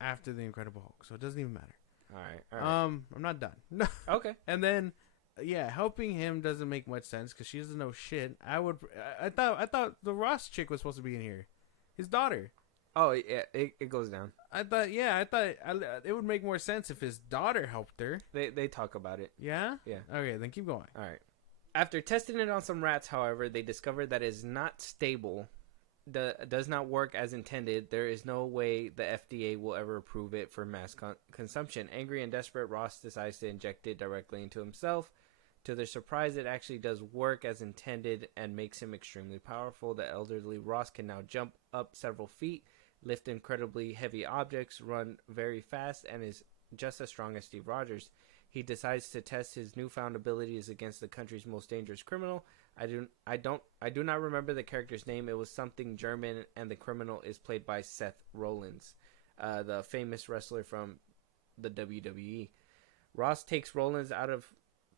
after the Incredible Hulk, so it doesn't even matter. All right. I'm not done. Okay. And then, yeah, helping him doesn't make much sense because she doesn't know shit. I thought the Ross chick was supposed to be in here, his daughter. Oh yeah, it goes down. I thought it would make more sense if his daughter helped her. They talk about it. Yeah. Yeah. Okay, then keep going. All right. After testing it on some rats, however, they discovered that it is not stable. Does not work as intended. There is no way the FDA will ever approve it for mass consumption. Angry and desperate, Ross decides to inject it directly into himself. To their surprise, it actually does work as intended and makes him extremely powerful. The elderly Ross can now jump up several feet, lift incredibly heavy objects, run very fast, and is just as strong as Steve Rogers. He decides to test his newfound abilities against the country's most dangerous criminal. I do not remember the character's name. It was something German, and the criminal is played by Seth Rollins, the famous wrestler from the WWE. Ross takes Rollins out of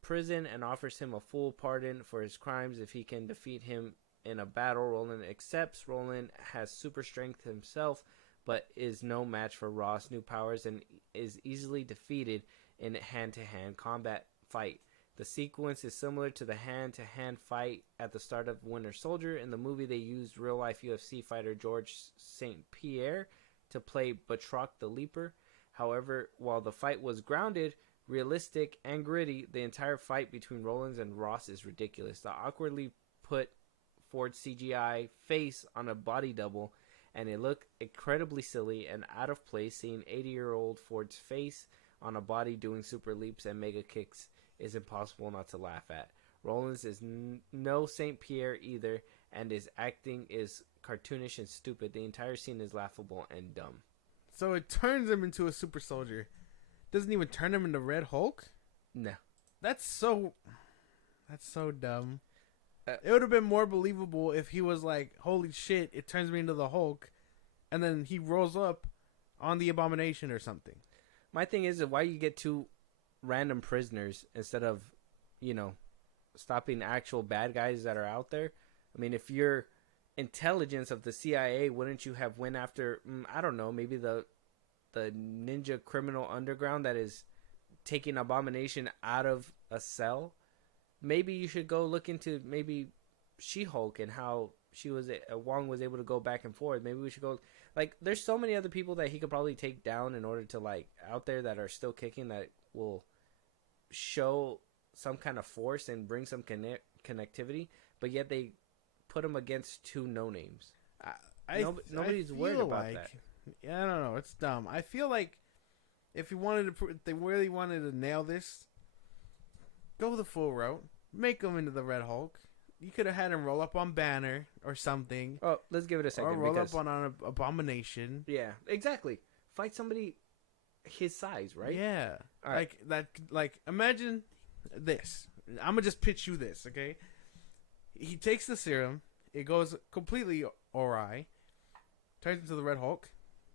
prison and offers him a full pardon for his crimes if he can defeat him in a battle. Roland accepts. Roland has super strength himself, but is no match for Ross' new powers and is easily defeated in a hand-to-hand combat fight. The sequence is similar to the hand-to-hand fight at the start of Winter Soldier. In the movie, they used real-life UFC fighter George St. Pierre to play Batroc the Leaper. However, while the fight was grounded, realistic, and gritty, the entire fight between Rollins and Ross is ridiculous. The awkwardly put Ford CGI face on a body double, and it looked incredibly silly and out of place. Seeing 80-year-old Ford's face on a body doing super leaps and mega kicks is impossible not to laugh at. Rollins is no St. Pierre either, and his acting is cartoonish and stupid. The entire scene is laughable and dumb. So it turns him into a super soldier. Doesn't even turn him into Red Hulk? No. That's so dumb. It would have been more believable if he was like, holy shit, it turns me into the Hulk, and then he rolls up on the Abomination or something. My thing is, why you get two random prisoners instead of, stopping actual bad guys that are out there? I mean, if you're intelligence of the CIA, wouldn't you have went after, I don't know, maybe the ninja criminal underground that is taking Abomination out of a cell? Maybe you should go look into maybe She-Hulk and how Wong was able to go back and forth. Maybe we should go, there's so many other people that he could probably take down in order to, out there that are still kicking, that will show some kind of force and bring some connectivity, but yet they put him against two no-names. Nobody's worried about that. Yeah, I don't know. It's dumb. I feel like if they really wanted to nail this, go the full route. Make him into the Red Hulk. You could have had him roll up on Banner or something. Oh, let's give it a second. Or roll up on an Abomination. Yeah, exactly. Fight somebody his size, right? Yeah. All right. Imagine this. I'm going to just pitch you this, okay? He takes the serum. It goes completely awry. Turns into the Red Hulk.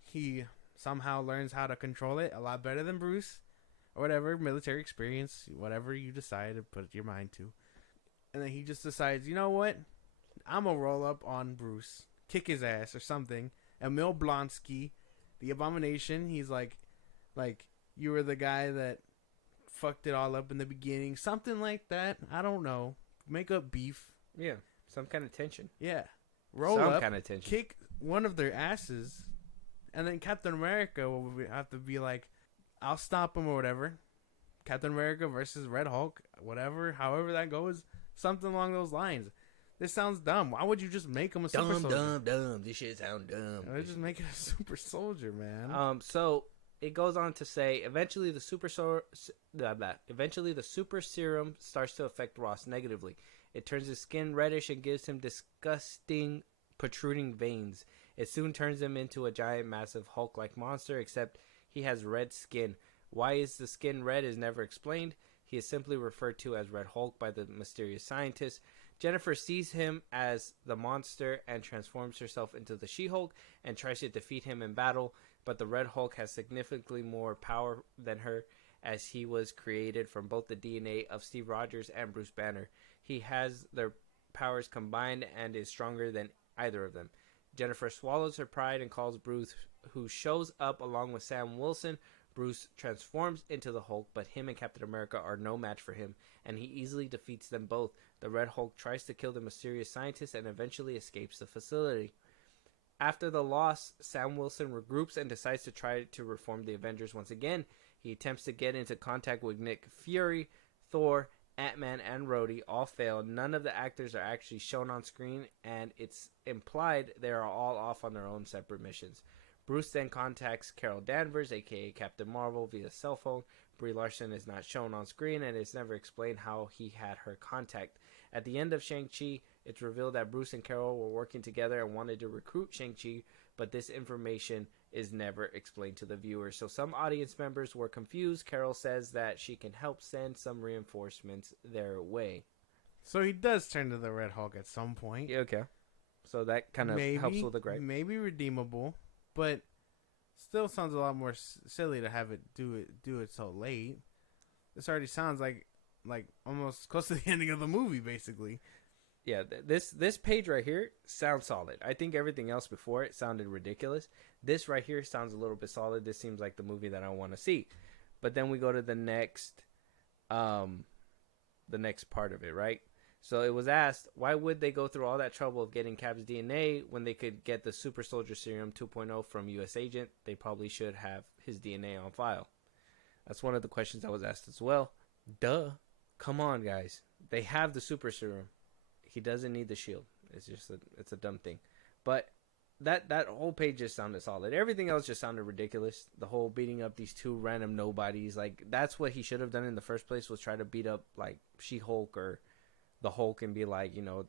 He somehow learns how to control it a lot better than Bruce. Or whatever, military experience, whatever you decide to put your mind to. And then he just decides, you know what? I'm going to roll up on Bruce, kick his ass or something. Emil Blonsky, the Abomination, he's like, you were the guy that fucked it all up in the beginning. Something like that. I don't know. Make up beef. Yeah, some kind of tension. Yeah. Roll some up, kind of tension. Kick one of their asses, and then Captain America will have to be like, I'll stop him or whatever. Captain America versus Red Hulk, whatever, however that goes. Something along those lines. This sounds dumb. Why would you just make him a super soldier? Dumb. This shit sound dumb. Why just make it a super soldier, man? So it goes on to say, eventually the super serum starts to affect Ross negatively. It turns his skin reddish and gives him disgusting protruding veins. It soon turns him into a giant, massive Hulk-like monster, except he has red skin. Why is the skin red is never explained. He is simply referred to as Red Hulk by the mysterious scientist. Jennifer sees him as the monster and transforms herself into the She-Hulk and tries to defeat him in battle, but the Red Hulk has significantly more power than her, as he was created from both the DNA of Steve Rogers and Bruce Banner. He has their powers combined and is stronger than either of them. Jennifer swallows her pride and calls Bruce, who shows up along with Sam Wilson. Bruce transforms into the Hulk, but him and Captain America are no match for him, and he easily defeats them both. The Red Hulk tries to kill the mysterious scientist and eventually escapes the facility. After the loss, Sam Wilson regroups and decides to try to reform the Avengers once again. He attempts to get into contact with Nick Fury, Thor, Ant-Man, and Rhodey. All fail. None of the actors are actually shown on screen, and it's implied they are all off on their own separate missions. Bruce then contacts Carol Danvers, aka Captain Marvel, via cell phone. Brie Larson is not shown on screen, and it's never explained how he had her contact. At the end of Shang-Chi, it's revealed that Bruce and Carol were working together and wanted to recruit Shang-Chi, but this information is never explained to the viewer. So some audience members were confused. Carol says that she can help send some reinforcements their way. So he does turn to the Red Hulk at some point. Yeah, okay. So that kind of helps with the gripe. Maybe redeemable, but still sounds a lot more silly to have it do it so late. this already sounds like almost close to the ending of the movie, basically. Yeah, this page right here sounds solid. I think everything else before it sounded ridiculous. This right here sounds a little bit solid. This seems like the movie that I want to see. But then we go to the next part of it, right? So it was asked, why would they go through all that trouble of getting Cap's DNA when they could get the Super Soldier Serum 2.0 from U.S. Agent? They probably should have his DNA on file. That's one of the questions I was asked as well. Duh. Come on, guys. They have the Super Serum. He doesn't need the shield. It's a dumb thing. But that whole page just sounded solid. Everything else just sounded ridiculous. The whole beating up these two random nobodies. Like, that's what he should have done in the first place, was try to beat up, like, She-Hulk or the Hulk and be like, you know,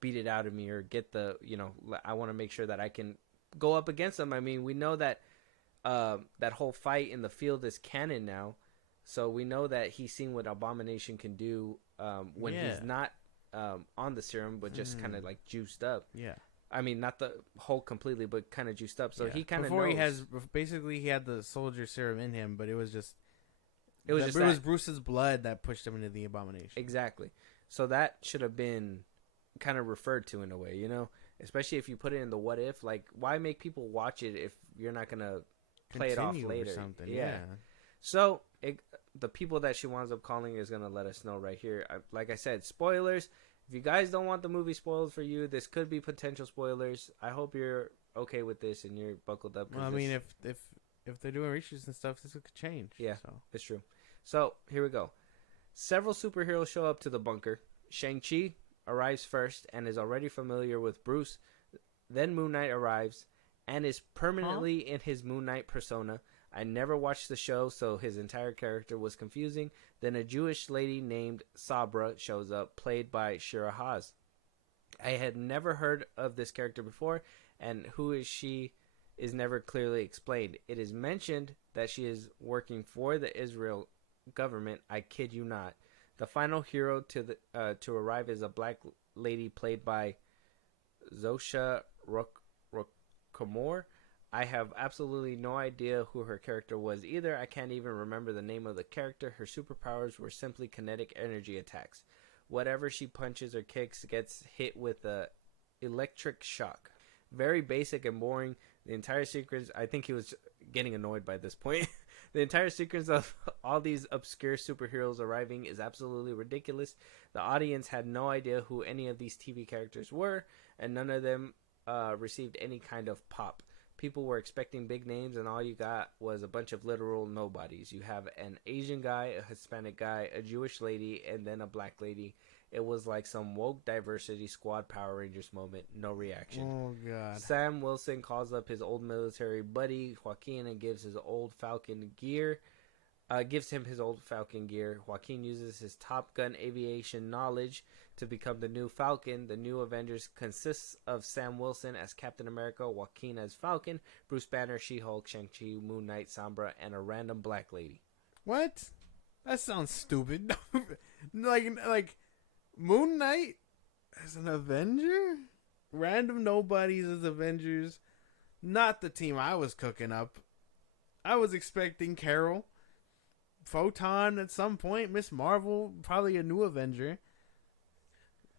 beat it out of me, or get the, you know, I want to make sure that I can go up against them. I mean, we know that that whole fight in the field is canon now. So we know that he's seen what Abomination can do when he's not on the serum, but just kind of like juiced up. Yeah. I mean, not the Hulk completely, but kind of juiced up. So he kind of before knows. he had the soldier serum in him, but it was it was Bruce's blood that pushed him into the Abomination. Exactly. So that should have been kind of referred to in a way, you know, especially if you put it in the what if. Like, why make people watch it if you're not gonna play it off later? Or something. Yeah. So the people that she winds up calling is gonna let us know right here. Like I said, spoilers. If you guys don't want the movie spoiled for you, this could be potential spoilers. I hope you're okay with this and you're buckled up. Well, I mean, if they're doing reshoots and stuff, this could change. Yeah, so. It's true. So here we go. Several superheroes show up to the bunker. Shang-Chi arrives first and is already familiar with Bruce. Then Moon Knight arrives and is permanently in his Moon Knight persona. I never watched the show, so his entire character was confusing. Then a Jewish lady named Sabra shows up, played by Shira Haas. I had never heard of this character before, and who is she is never clearly explained. It is mentioned that she is working for the Israel government. I kid you not. The final hero to arrive is a black lady played by Zosha Rokamor. I have absolutely no idea who her character was either. I can't even remember the name of the character. Her superpowers were simply kinetic energy attacks. Whatever she punches or kicks gets hit with a electric shock. Very basic and boring. The entire sequence, I think he was getting annoyed by this point. The entire sequence of all these obscure superheroes arriving is absolutely ridiculous. The audience had no idea who any of these TV characters were, and none of them received any kind of pop. People were expecting big names, and all you got was a bunch of literal nobodies. You have an Asian guy, a Hispanic guy, a Jewish lady, and then a black lady. It was like some woke diversity squad Power Rangers moment. No reaction. Oh, God. Sam Wilson calls up his old military buddy, Joaquin, and gives his old Falcon gear. Gives him his old Falcon gear. Joaquin uses his Top Gun aviation knowledge to become the new Falcon. The new Avengers consists of Sam Wilson as Captain America, Joaquin as Falcon, Bruce Banner, She-Hulk, Shang-Chi, Moon Knight, Sombra, and a random black lady. What? That sounds stupid. like Moon Knight as an Avenger? Random nobodies as Avengers? Not the team I was cooking up. I was expecting Carol, Photon at some point, Miss Marvel, probably a new Avenger.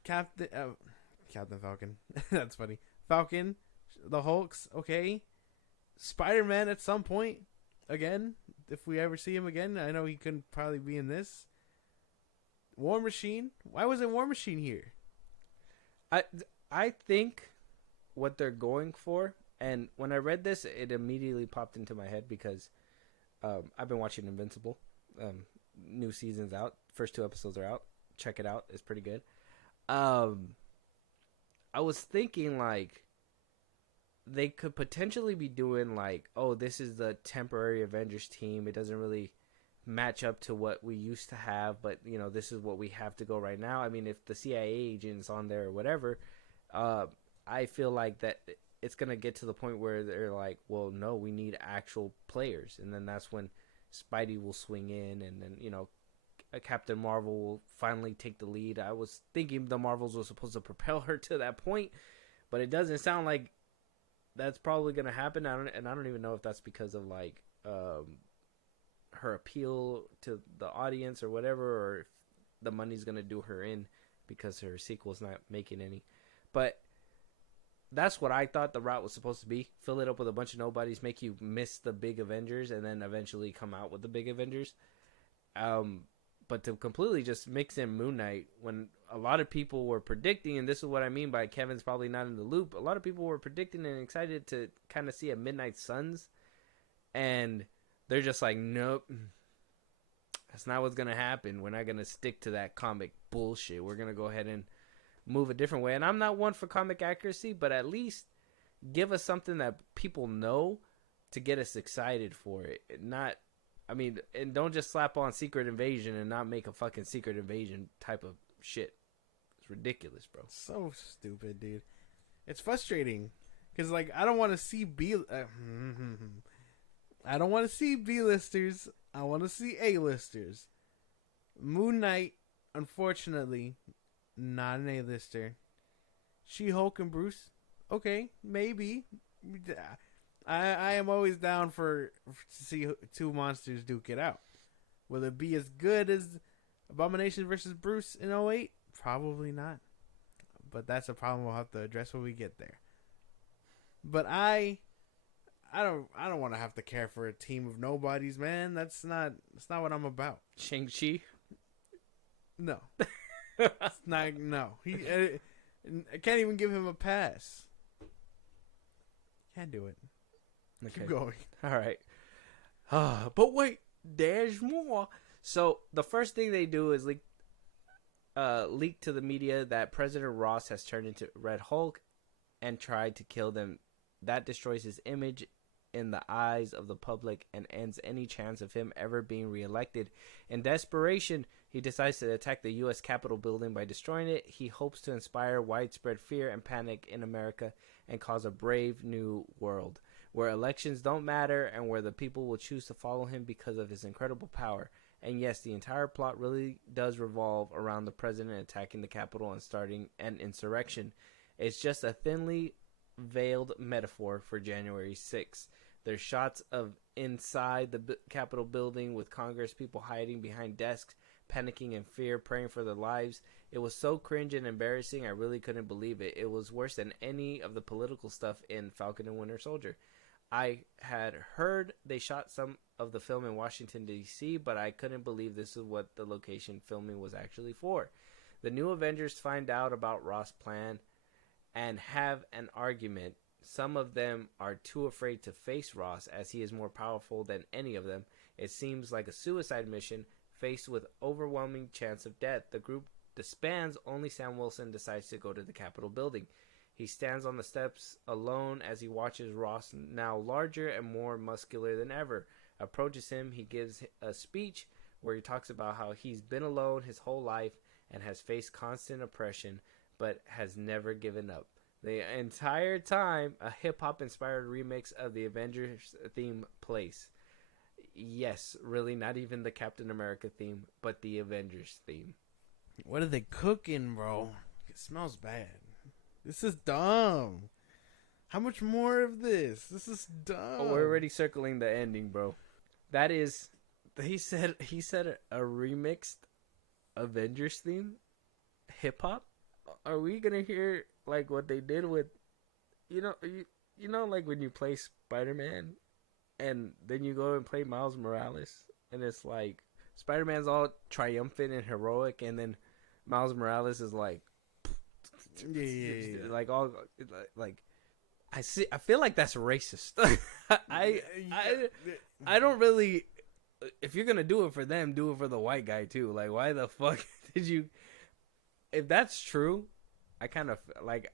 Captain Falcon. That's funny. Falcon, the Hulks, okay. Spider-Man at some point, again, if we ever see him again. I know he couldn't probably be in this. War Machine. Why wasn't War Machine here? I think what they're going for, and when I read this, it immediately popped into my head because I've been watching Invincible. New season's out. First 2 episodes are out. Check it out. It's pretty good. I was thinking like they could potentially be doing like, oh, this is the temporary Avengers team. It doesn't really match up to what we used to have, but you know, this is what we have to go right now. I mean, if the CIA agent's on there or whatever, I feel like that it's gonna get to the point where they're like, well, no, we need actual players, and then that's when Spidey will swing in, and then, you know, Captain Marvel will finally take the lead. I was thinking the Marvels were supposed to propel her to that point, but it doesn't sound like that's probably going to happen. I don't even know if that's because of like her appeal to the audience or whatever, or if the money's gonna do her in because her sequel's not making any. But that's what I thought the route was supposed to be. Fill it up with a bunch of nobodies, make you miss the big Avengers, and then eventually come out with the big Avengers. But to completely just mix in Moon Knight when a lot of people were predicting, and this is what I mean by Kevin's probably not in the loop, a lot of people were predicting and excited to kind of see a Midnight Suns, and they're just like, nope, that's not what's going to happen. We're not going to stick to that comic bullshit. We're going to go ahead and move a different way. And I'm not one for comic accuracy, but at least give us something that people know to get us excited for it. Not, I mean, and don't just slap on Secret Invasion and not make a fucking Secret Invasion type of shit. It's ridiculous, bro. So stupid, dude. It's frustrating because, like, I don't want to see I don't want to see B-listers. I want to see A-listers. Moon Knight, unfortunately, not an A-lister. She-Hulk and Bruce, okay, maybe. I am always down to see two monsters duke it out. Will it be as good as Abomination versus Bruce in '08? Probably not. But that's a problem we'll have to address when we get there. But I don't want to have to care for a team of nobodies, man. That's not what I'm about. Shang-Chi? No. It's not, no. I can't even give him a pass. Can't do it. Okay. Keep going. All right. But wait, there's more. So the first thing they do is leak to the media that President Ross has turned into Red Hulk and tried to kill them. That destroys his image in the eyes of the public and ends any chance of him ever being reelected. In desperation, he decides to attack the U.S. Capitol building by destroying it. He hopes to inspire widespread fear and panic in America and cause a brave new world where elections don't matter and where the people will choose to follow him because of his incredible power. And yes, the entire plot really does revolve around the president attacking the Capitol and starting an insurrection. It's just a thinly veiled metaphor for January 6th. There's shots of inside the Capitol building with Congress people hiding behind desks, panicking in fear, praying for their lives. It was so cringe and embarrassing, I really couldn't believe it. It was worse than any of the political stuff in Falcon and Winter Soldier. I had heard they shot some of the film in Washington, D.C., but I couldn't believe this is what the location filming was actually for. The new Avengers find out about Ross' plan and have an argument. Some of them are too afraid to face Ross as he is more powerful than any of them. It seems like a suicide mission faced with overwhelming chance of death. The group disbands. Only Sam Wilson decides to go to the Capitol building. He stands on the steps alone as he watches Ross, now larger and more muscular than ever, approaches him. He gives a speech where he talks about how he's been alone his whole life and has faced constant oppression, but has never given up. The entire time, a hip-hop inspired remix of the Avengers theme plays. Yes, really, not even the Captain America theme, but the Avengers theme. What are they cooking, bro? It smells bad. This is dumb. How much more of this? This is dumb. Oh, we're already circling the ending, bro. That is, he said a remixed Avengers theme, hip hop. Are we gonna hear like what they did with, you know, like when you play Spider-Man, and then you go and play Miles Morales, and it's like Spider-Man's all triumphant and heroic, and then Miles Morales is like. Yeah. Like all like I feel like that's racist. I don't really. If you're gonna do it for them, do it for the white guy too. Like, why the fuck did you? If that's true, I kind of like.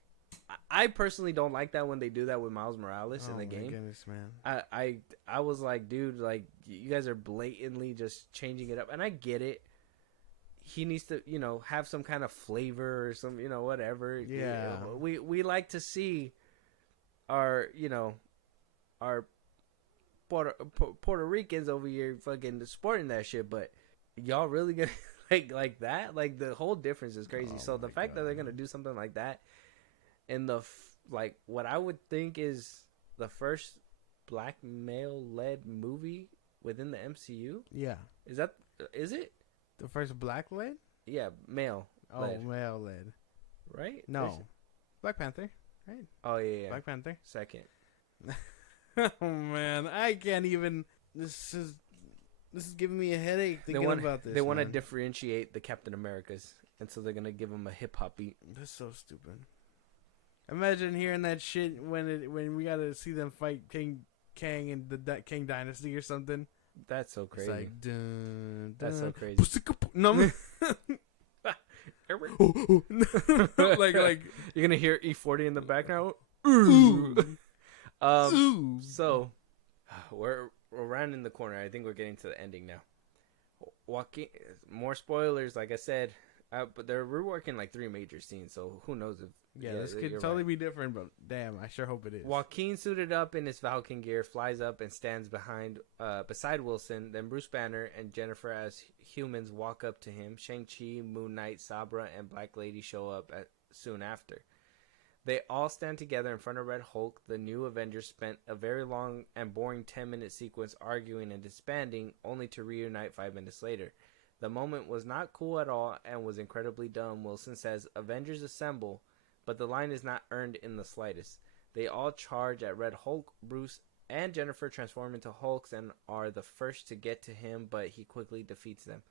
I personally don't like that when they do that with Miles Morales in the game. Goodness, man. I was like, dude, like you guys are blatantly just changing it up, and I get it. He needs to, have some kind of flavor or some, whatever. Yeah. We like to see our, our Puerto Ricans over here fucking sporting that shit, but y'all really gonna like that? Like the whole difference is crazy. Oh So the fact that they're gonna do something like that in the what I would think is the first black male led movie within the MCU? Yeah. Is it? The first black led? Yeah, male. Oh, led, male led. right? No. Black Panther, right? Oh yeah. Black Panther. Second. Oh man, I can't even. This is giving me a headache thinking about this. They want to man. differentiate the Captain Americas, and so they're gonna give him a hip hop beat. That's so stupid. Imagine hearing that shit when we gotta see them fight King Kang and the King Dynasty or something. That's so crazy. It's like dun, That's so dun. crazy. No, like You're gonna hear E40 in the background. ooh. Ooh. So we're rounding the corner. I think we're getting to the ending now. Walking more spoilers, like I said, but they're reworking like 3 major scenes. So who knows if This could totally be different, but damn, I sure hope it is. Joaquin, suited up in his Falcon gear, flies up and stands beside Wilson. Then Bruce Banner and Jennifer as humans walk up to him. Shang-Chi, Moon Knight, Sabra, and Black Lady show up soon after. They all stand together in front of Red Hulk. The new Avengers spent a very long and boring 10-minute sequence arguing and disbanding, only to reunite 5 minutes later. The moment was not cool at all and was incredibly dumb. Wilson says, "Avengers assemble," but the line is not earned in the slightest. They all charge at Red Hulk. Bruce and Jennifer transform into Hulks and are the first to get to him, but he quickly defeats them.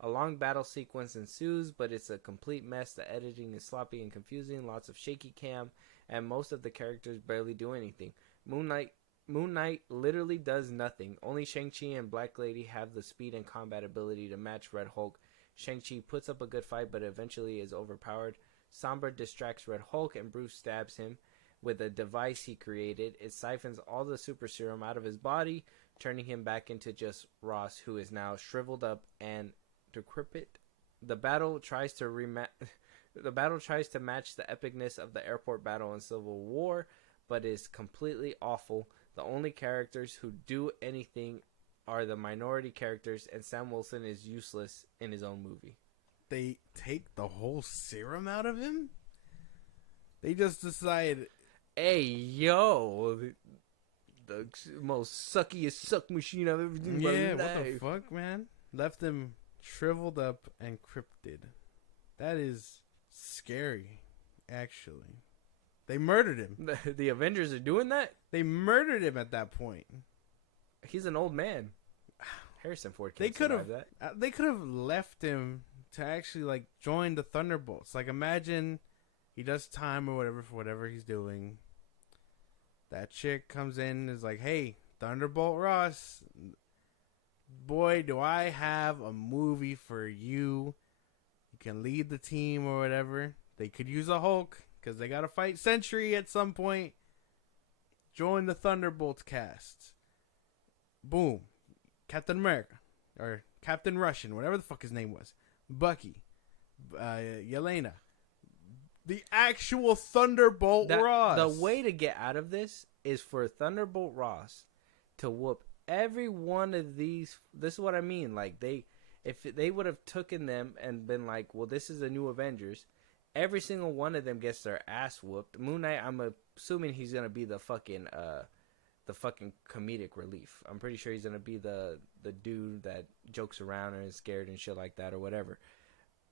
A long battle sequence ensues, but it's a complete mess. The editing is sloppy and confusing, lots of shaky cam, and most of the characters barely do anything. Moon Knight literally does nothing. Only Shang-Chi and Black Lady have the speed and combat ability to match Red Hulk. Shang-Chi puts up a good fight, but eventually is overpowered. Sombra distracts Red Hulk, and Bruce stabs him with a device he created. It siphons all the super serum out of his body, turning him back into just Ross, who is now shriveled up and decrepit. The battle tries to match the epicness of the airport battle in Civil War, but is completely awful. The only characters who do anything are the minority characters, and Sam Wilson is useless in his own movie. They take the whole serum out of him? They just decide, hey, yo, the most suckiest suck machine I've ever seen in my life. What the fuck, man? Left him shriveled up and cryptid. That is scary, actually. They murdered him. The Avengers are doing that? They murdered him at that point. He's an old man. Harrison Ford can't survive that. They could have left him to actually like join the Thunderbolts. Like imagine he does time or whatever for whatever he's doing. That chick comes in and is like, "Hey, Thunderbolt Ross, boy, do I have a movie for you. You can lead the team or whatever." They could use a Hulk because they got to fight Sentry at some point. Join the Thunderbolts cast. Boom. Captain America. Or Captain Russian, whatever the fuck his name was. Bucky. Yelena. The actual Thunderbolt Ross. The way to get out of this is for Thunderbolt Ross to whoop every one of these. This is what I mean. Like, if they would have taken them and been like, well, this is the new Avengers, every single one of them gets their ass whooped. Moon Knight, I'm assuming he's going to be the fucking comedic relief. I'm pretty sure he's going to be the dude that jokes around and is scared and shit like that or whatever.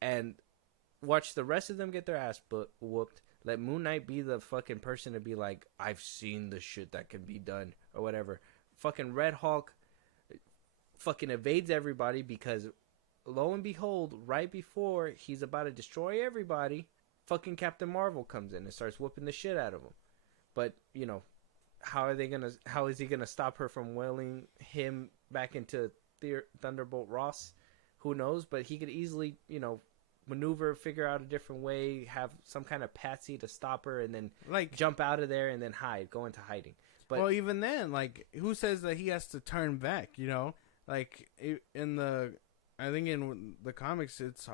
And watch the rest of them get their ass whooped. Let Moon Knight be the fucking person to be like, I've seen the shit that can be done or whatever. Fucking Red Hulk fucking evades everybody because lo and behold, right before he's about to destroy everybody, fucking Captain Marvel comes in and starts whooping the shit out of him. But, you know, how is he gonna stop her from wheeling him back into Thunderbolt Ross? Who knows? But he could easily, you know, maneuver, figure out a different way, have some kind of patsy to stop her, and then like jump out of there and then go into hiding. But well, even then, like, who says that he has to turn back? You know, like I think in the comics, it's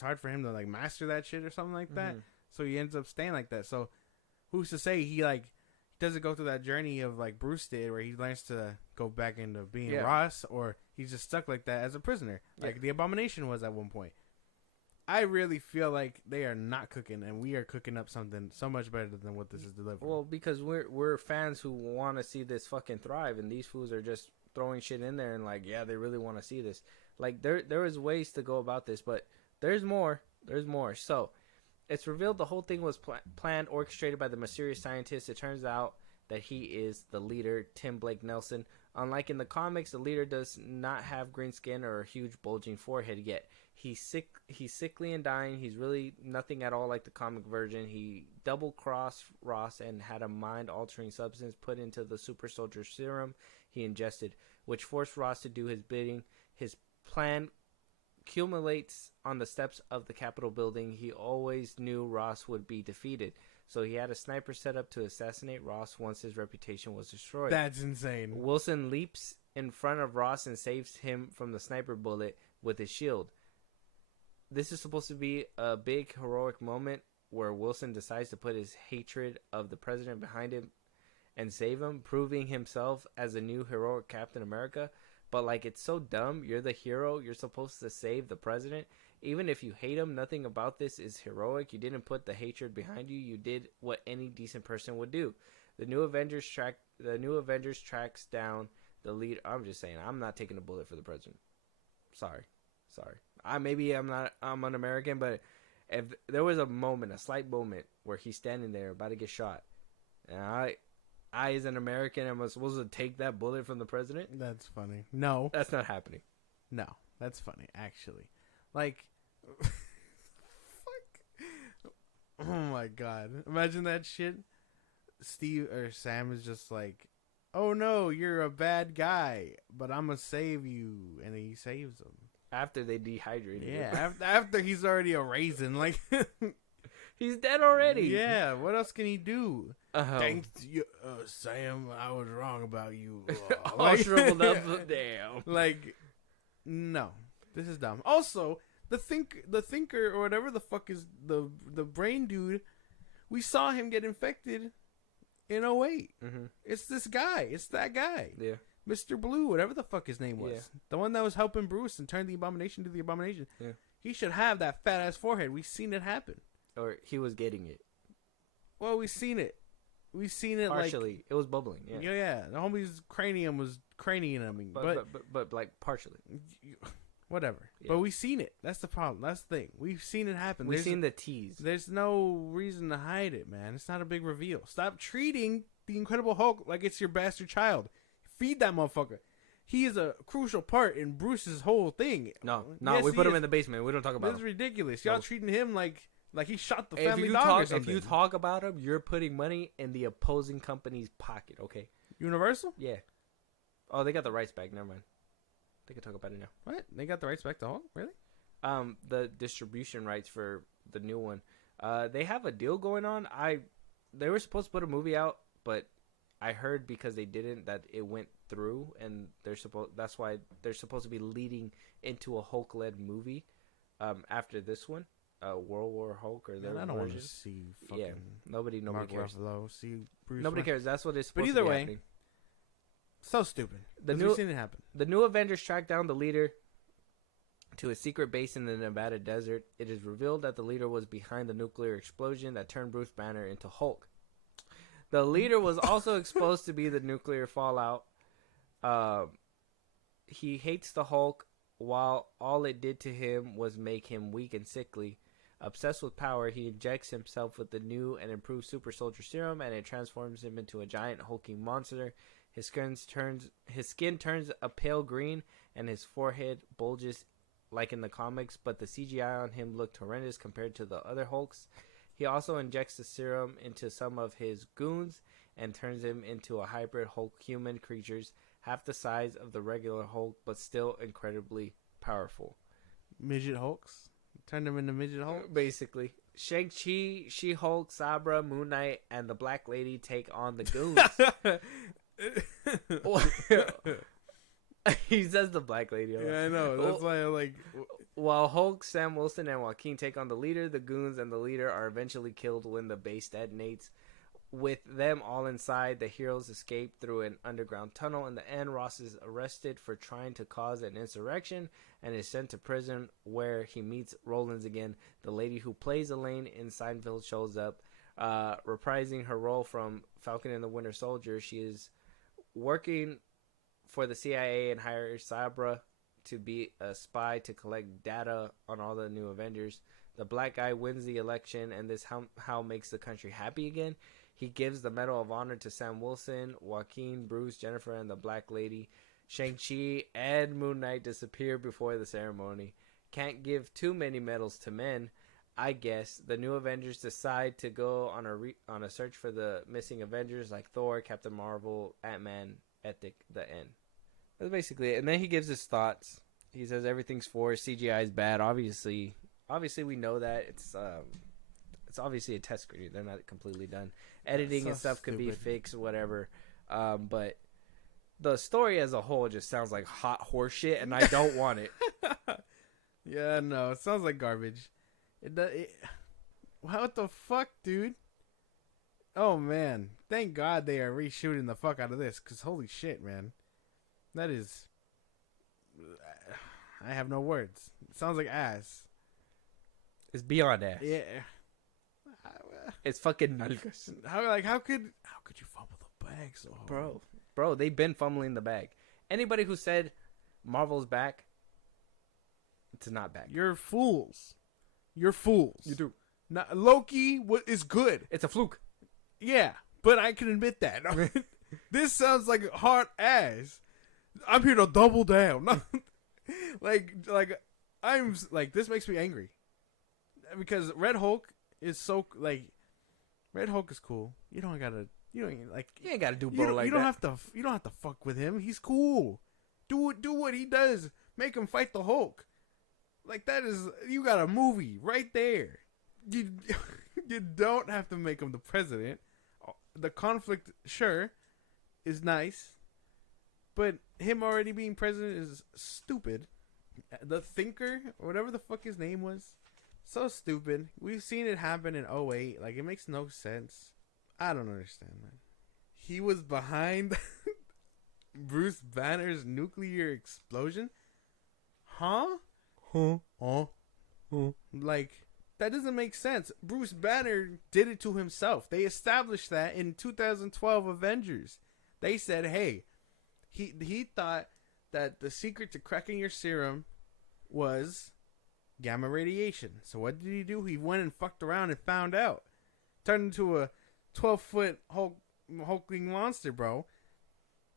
hard for him to like master that shit or something like that. Mm-hmm. So he ends up staying like that. So who's to say he like doesn't go through that journey of like Bruce did, where he learns to go back into being Ross, or he's just stuck like that as a prisoner, like the Abomination was at one point. I really feel like they are not cooking, and we are cooking up something so much better than what this is delivering. Well, because we're fans who want to see this fucking thrive, and these fools are just throwing shit in there and like, yeah, they really want to see this. Like there is ways to go about this, but there's more. There's more. So it's revealed the whole thing was planned, orchestrated by the mysterious scientist. It turns out that he is the leader, Tim Blake Nelson. Unlike in the comics, the leader does not have green skin or a huge bulging forehead yet. He's sickly and dying. He's really nothing at all like the comic version. He double-crossed Ross and had a mind-altering substance put into the super soldier serum he ingested, which forced Ross to do his bidding. His plan culminates on the steps of the Capitol building. He always knew Ross would be defeated, so he had a sniper set up to assassinate Ross once his reputation was destroyed. That's insane. Wilson leaps in front of Ross and saves him from the sniper bullet with his shield. This is supposed to be a big heroic moment where Wilson decides to put his hatred of the president behind him and save him, proving himself as a new heroic Captain America. But like, it's so dumb. You're the hero. You're supposed to save the president. Even if you hate him, nothing about this is heroic. You didn't put the hatred behind you. You did what any decent person would do. The new Avengers tracks down the lead. I'm just saying, I'm not taking a bullet for the president. Sorry. I'm un-American, but if there was a slight moment where he's standing there about to get shot, and I as an American, am supposed to take that bullet from the president? That's funny. No. That's not happening. No. That's funny, actually. Like, fuck. Oh my god. Imagine that shit. Steve or Sam is just like, oh no, you're a bad guy, but I'm gonna save you. And he saves him. After they dehydrated him. Yeah, after he's already a raisin. Like, he's dead already. Yeah, what else can he do? Thanks, Sam, I was wrong about you. All shriveled up. Damn. Like, no. This is dumb. Also, the thinker or whatever the fuck is the brain dude, we saw him get infected in 08. Mm-hmm. It's this guy. It's that guy. Yeah. Mr. Blue, whatever the fuck his name was. Yeah. The one that was helping Bruce and turned the Abomination to the Abomination. Yeah. He should have that fat ass forehead. We've seen it happen. Or he was getting it. Well, we've seen it. We've seen it partially. Like, it was bubbling. Yeah. Yeah. The homie's cranium was craniuming. But like partially. Whatever. Yeah. But we've seen it. That's the problem. That's the thing. We've seen it happen. We've seen the tease. There's no reason to hide it, man. It's not a big reveal. Stop treating the Incredible Hulk like it's your bastard child. Feed that motherfucker. He is a crucial part in Bruce's whole thing. No, yes, we put him in the basement. We don't talk about him. This is ridiculous. Y'all treating him like he shot the If family you dog talk, or something. if you talk about him, you're putting money in the opposing company's pocket. Okay. Universal? Yeah. Oh, they got the rights back. Never mind. They can talk about it now. What? They got the rights back to Hulk? Really? The distribution rights for the new one. They have a deal going on. They were supposed to put a movie out, but I heard because they didn't that it went through, and that's why they're supposed to be leading into a Hulk-led movie after this one, World War Hulk or their version. I don't want to see fucking nobody Mark cares. Ruffalo, see Bruce. Nobody cares. That's what it's supposed But either to be way, happening. So stupid. We've seen it happen. The new Avengers track down the leader to a secret base in the Nevada desert. It is revealed that the leader was behind the nuclear explosion that turned Bruce Banner into Hulk. The leader was also exposed to be the nuclear fallout. He hates the Hulk, while all it did to him was make him weak and sickly. Obsessed with power, he injects himself with the new and improved super soldier serum, and it transforms him into a giant hulking monster. His skin turns a pale green, and his forehead bulges like in the comics, but the CGI on him looked horrendous compared to the other Hulks. He also injects the serum into some of his goons and turns him into a hybrid Hulk-human creatures, half the size of the regular Hulk, but still incredibly powerful. Midget Hulks? Turned him into midget Hulk? Basically. Shang-Chi, She-Hulk, Sabra, Moon Knight, and the Black Lady take on the goons. He says the Black Lady. Yeah, I know. That's why I like... While Hulk, Sam Wilson, and Joaquin take on the leader, the goons and the leader are eventually killed when the base detonates. With them all inside, the heroes escape through an underground tunnel. In the end, Ross is arrested for trying to cause an insurrection and is sent to prison, where he meets Rollins again. The lady who plays Elaine in Seinfeld shows up, reprising her role from Falcon and the Winter Soldier. She is working for the CIA and hire Sabra to be a spy to collect data on all the new Avengers. The black guy wins the election, and this how makes the country happy again. He gives the Medal of Honor to Sam Wilson, Joaquin, Bruce, Jennifer, and the Black Lady. Shang-Chi and Moon Knight disappear before the ceremony. Can't give too many medals to men, I guess. The new Avengers decide to go on a search for the missing Avengers like Thor, Captain Marvel, Ant-Man, Ethic, the end. That's basically it. And then he gives his thoughts. He says everything's forced, CGI is bad. Obviously we know that. It's obviously a test screen. They're not completely done. Editing so and stuff could be stupid. fixed, whatever. But the story as a whole just sounds like hot horse shit, and I don't want it. Yeah, no, it sounds like garbage. What the fuck, dude? Oh, man. Thank God they are reshooting the fuck out of this, because holy shit, man. That is... I have no words. It sounds like ass. It's beyond ass. Yeah. It's fucking nalgas. How could you fumble the bag so hard? Bro, they've been fumbling the bag. Anybody who said Marvel's back, it's not back. You're fools. You're fools. You do. Not, Loki is good. It's a fluke. Yeah, but I can admit that. This sounds like hard ass. I'm here to double down. like I'm like, this makes me angry because Red Hulk is so like, Red Hulk is cool. You ain't gotta do bro you don't have to fuck with him. He's cool. Do what he does. Make him fight the Hulk. Like, that is, you got a movie right there. You don't have to make him the president. The conflict, sure, is nice, but him already being president is stupid. The Thinker, or whatever the fuck his name was, so stupid. We've seen it happen in 2008. Like, it makes no sense. I don't understand, man. He was behind Bruce Banner's nuclear explosion? Huh? Like, that doesn't make sense. Bruce Banner did it to himself. They established that in 2012 Avengers. They said, hey, he thought that the secret to cracking your serum was gamma radiation. So what did he do? He went and fucked around and found out. Turned into a 12-foot hulking monster, bro.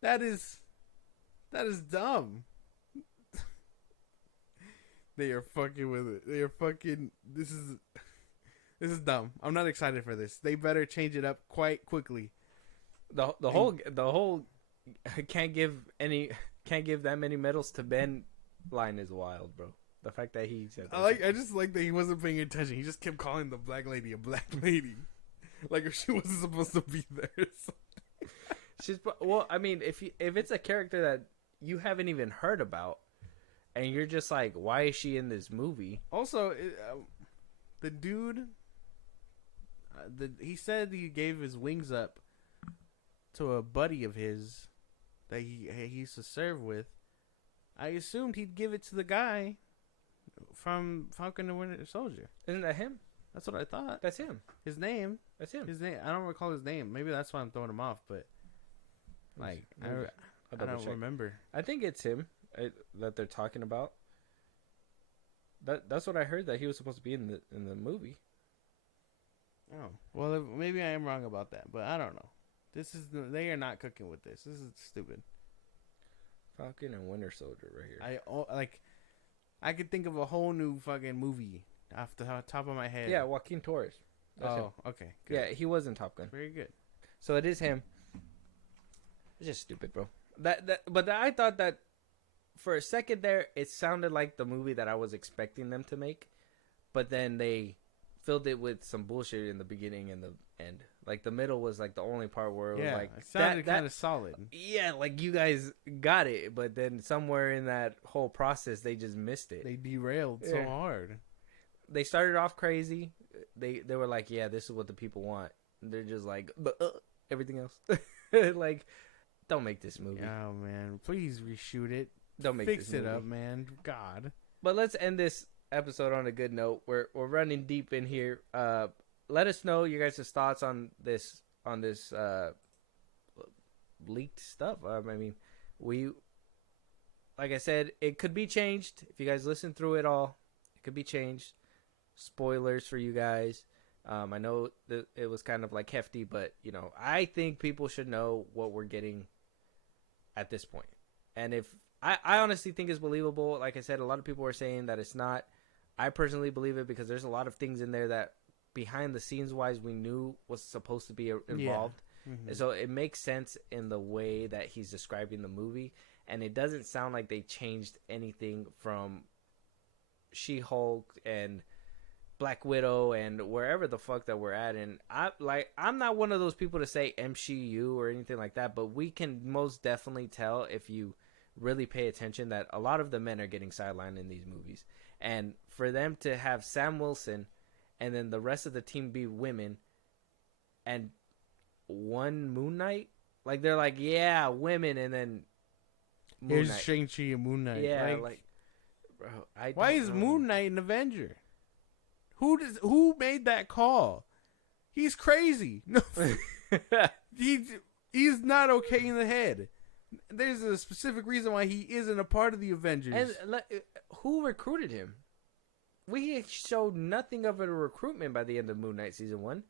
That is dumb. They are fucking with it. They are fucking. This is dumb. I'm not excited for this. They better change it up quite quickly. The whole can't give that many medals to Ben line is wild, bro. The fact that he said that. I just like that he wasn't paying attention. He just kept calling the black lady a black lady, like if she wasn't supposed to be there. Well, I mean, if it's a character that you haven't even heard about, and you're just like, why is she in this movie? Also, the dude, he said he gave his wings up to a buddy of his that he used to serve with. I assumed he'd give it to the guy from Falcon and Winter Soldier. Isn't that him? That's what I thought. That's him. His name. That's him. His name. I don't recall his name. Maybe that's why I'm throwing him off. But like, I don't remember. I think it's him that they're talking about. That's what I heard, that he was supposed to be in the movie. Oh, well, maybe I am wrong about that, but I don't know. They are not cooking with this. This is stupid. Falcon and Winter Soldier right here. I could think of a whole new fucking movie off the top of my head. Yeah, Joaquin Torres. That's him. Okay. Good. Yeah, he was in Top Gun. Very good. So it is him. It's just stupid, bro. But I thought that for a second there, it sounded like the movie that I was expecting them to make, but then they filled it with some bullshit in the beginning and the end. Like, the middle was like the only part where it was like, it sounded kind of solid. Yeah, like you guys got it, but then somewhere in that whole process, they just missed it. They derailed so hard. They started off crazy. They were like, yeah, this is what the people want. They're just like, everything else. Like, don't make this movie. Oh man, please reshoot it. Don't make Fix this it movie. up, man. God. But let's end this episode on a good note. We're running deep in here. Let us know your guys' thoughts on this leaked stuff. I mean, like I said, it could be changed. If you guys listen through it all, it could be changed. Spoilers for you guys. I know that it was kind of like hefty, but you know, I think people should know what we're getting at this point. And if I honestly think it's believable. Like I said, a lot of people are saying that it's not. I personally believe it because there's a lot of things in there that behind the scenes wise we knew was supposed to be involved. Yeah. Mm-hmm. And so it makes sense in the way that he's describing the movie. And it doesn't sound like they changed anything from She-Hulk and Black Widow and wherever the fuck that we're at. And I'm not one of those people to say MCU or anything like that, but we can most definitely tell if you really pay attention that a lot of the men are getting sidelined in these movies. And for them to have Sam Wilson and then the rest of the team be women and one Moon Knight, like they're like, yeah, women, and then Moon Knight. Shang-Chi and Moon Knight. Yeah, like bro, why is Moon Knight an Avenger? Who made that call? He's crazy. No, he's not okay in the head. There's a specific reason why he isn't a part of the Avengers. And who recruited him? We showed nothing of a recruitment by the end of Moon Knight season 1.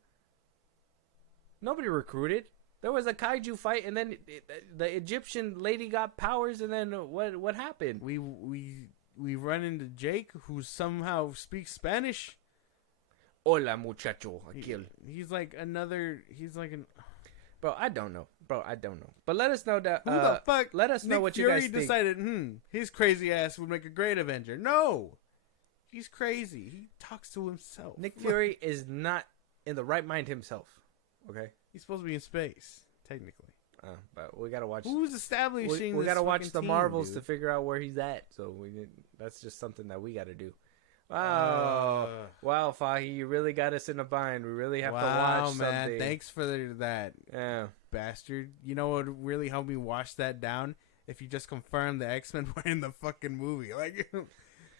Nobody recruited. There was a kaiju fight, and then the Egyptian lady got powers, and then what happened? We run into Jake, who somehow speaks Spanish. Hola, muchacho. He's like an... Bro, I don't know. But let us know that. Who the fuck? Let us know what you guys think. Nick Fury decided, his crazy ass would make a great Avenger. No, he's crazy. He talks to himself. Nick Fury is not in the right mind himself. Okay, he's supposed to be in space, technically. But we gotta watch. Who's establishing? We gotta watch the team, Marvels dude? to figure out where he's at. So that's just something that we gotta do. Wow, Fiege, you really got us in a bind. We really have to watch something. Man, thanks for that. Yeah, bastard. You know what would really help me wash that down? If you just confirm the X-Men were in the fucking movie. Like,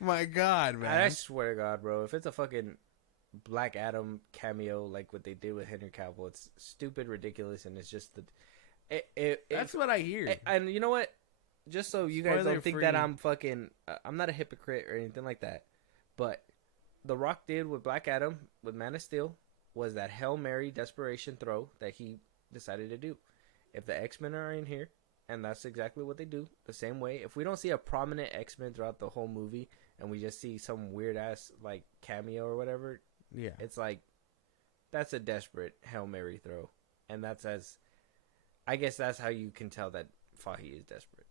my God, man. I swear to God, bro. If it's a fucking Black Adam cameo like what they did with Henry Cavill, it's stupid, ridiculous, and it's just that's what I hear. And you know what? Just so you guys don't think that I'm fucking... I'm not a hypocrite or anything like that. But The Rock did with Black Adam, with Man of Steel, was that Hail Mary desperation throw that he decided to do. If the X-Men are in here, and that's exactly what they do, the same way. If we don't see a prominent X-Men throughout the whole movie, and we just see some weird-ass like cameo or whatever, yeah, it's like, that's a desperate Hail Mary throw. And I guess that's how you can tell that Fiege is desperate.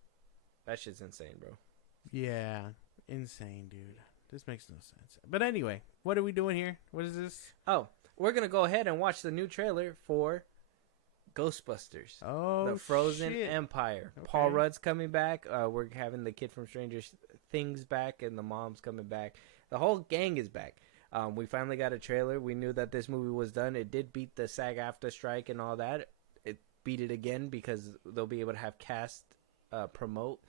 That shit's insane, bro. Yeah, insane, dude. This makes no sense. But anyway, what are we doing here? What is this? Oh, we're going to go ahead and watch the new trailer for Ghostbusters. Oh, The Frozen shit. Empire. Okay. Paul Rudd's coming back. We're having the kid from Stranger Things back, and the mom's coming back. The whole gang is back. We finally got a trailer. We knew that this movie was done. It did beat the SAG AFTRA strike and all that. It beat it again because they'll be able to have cast promote.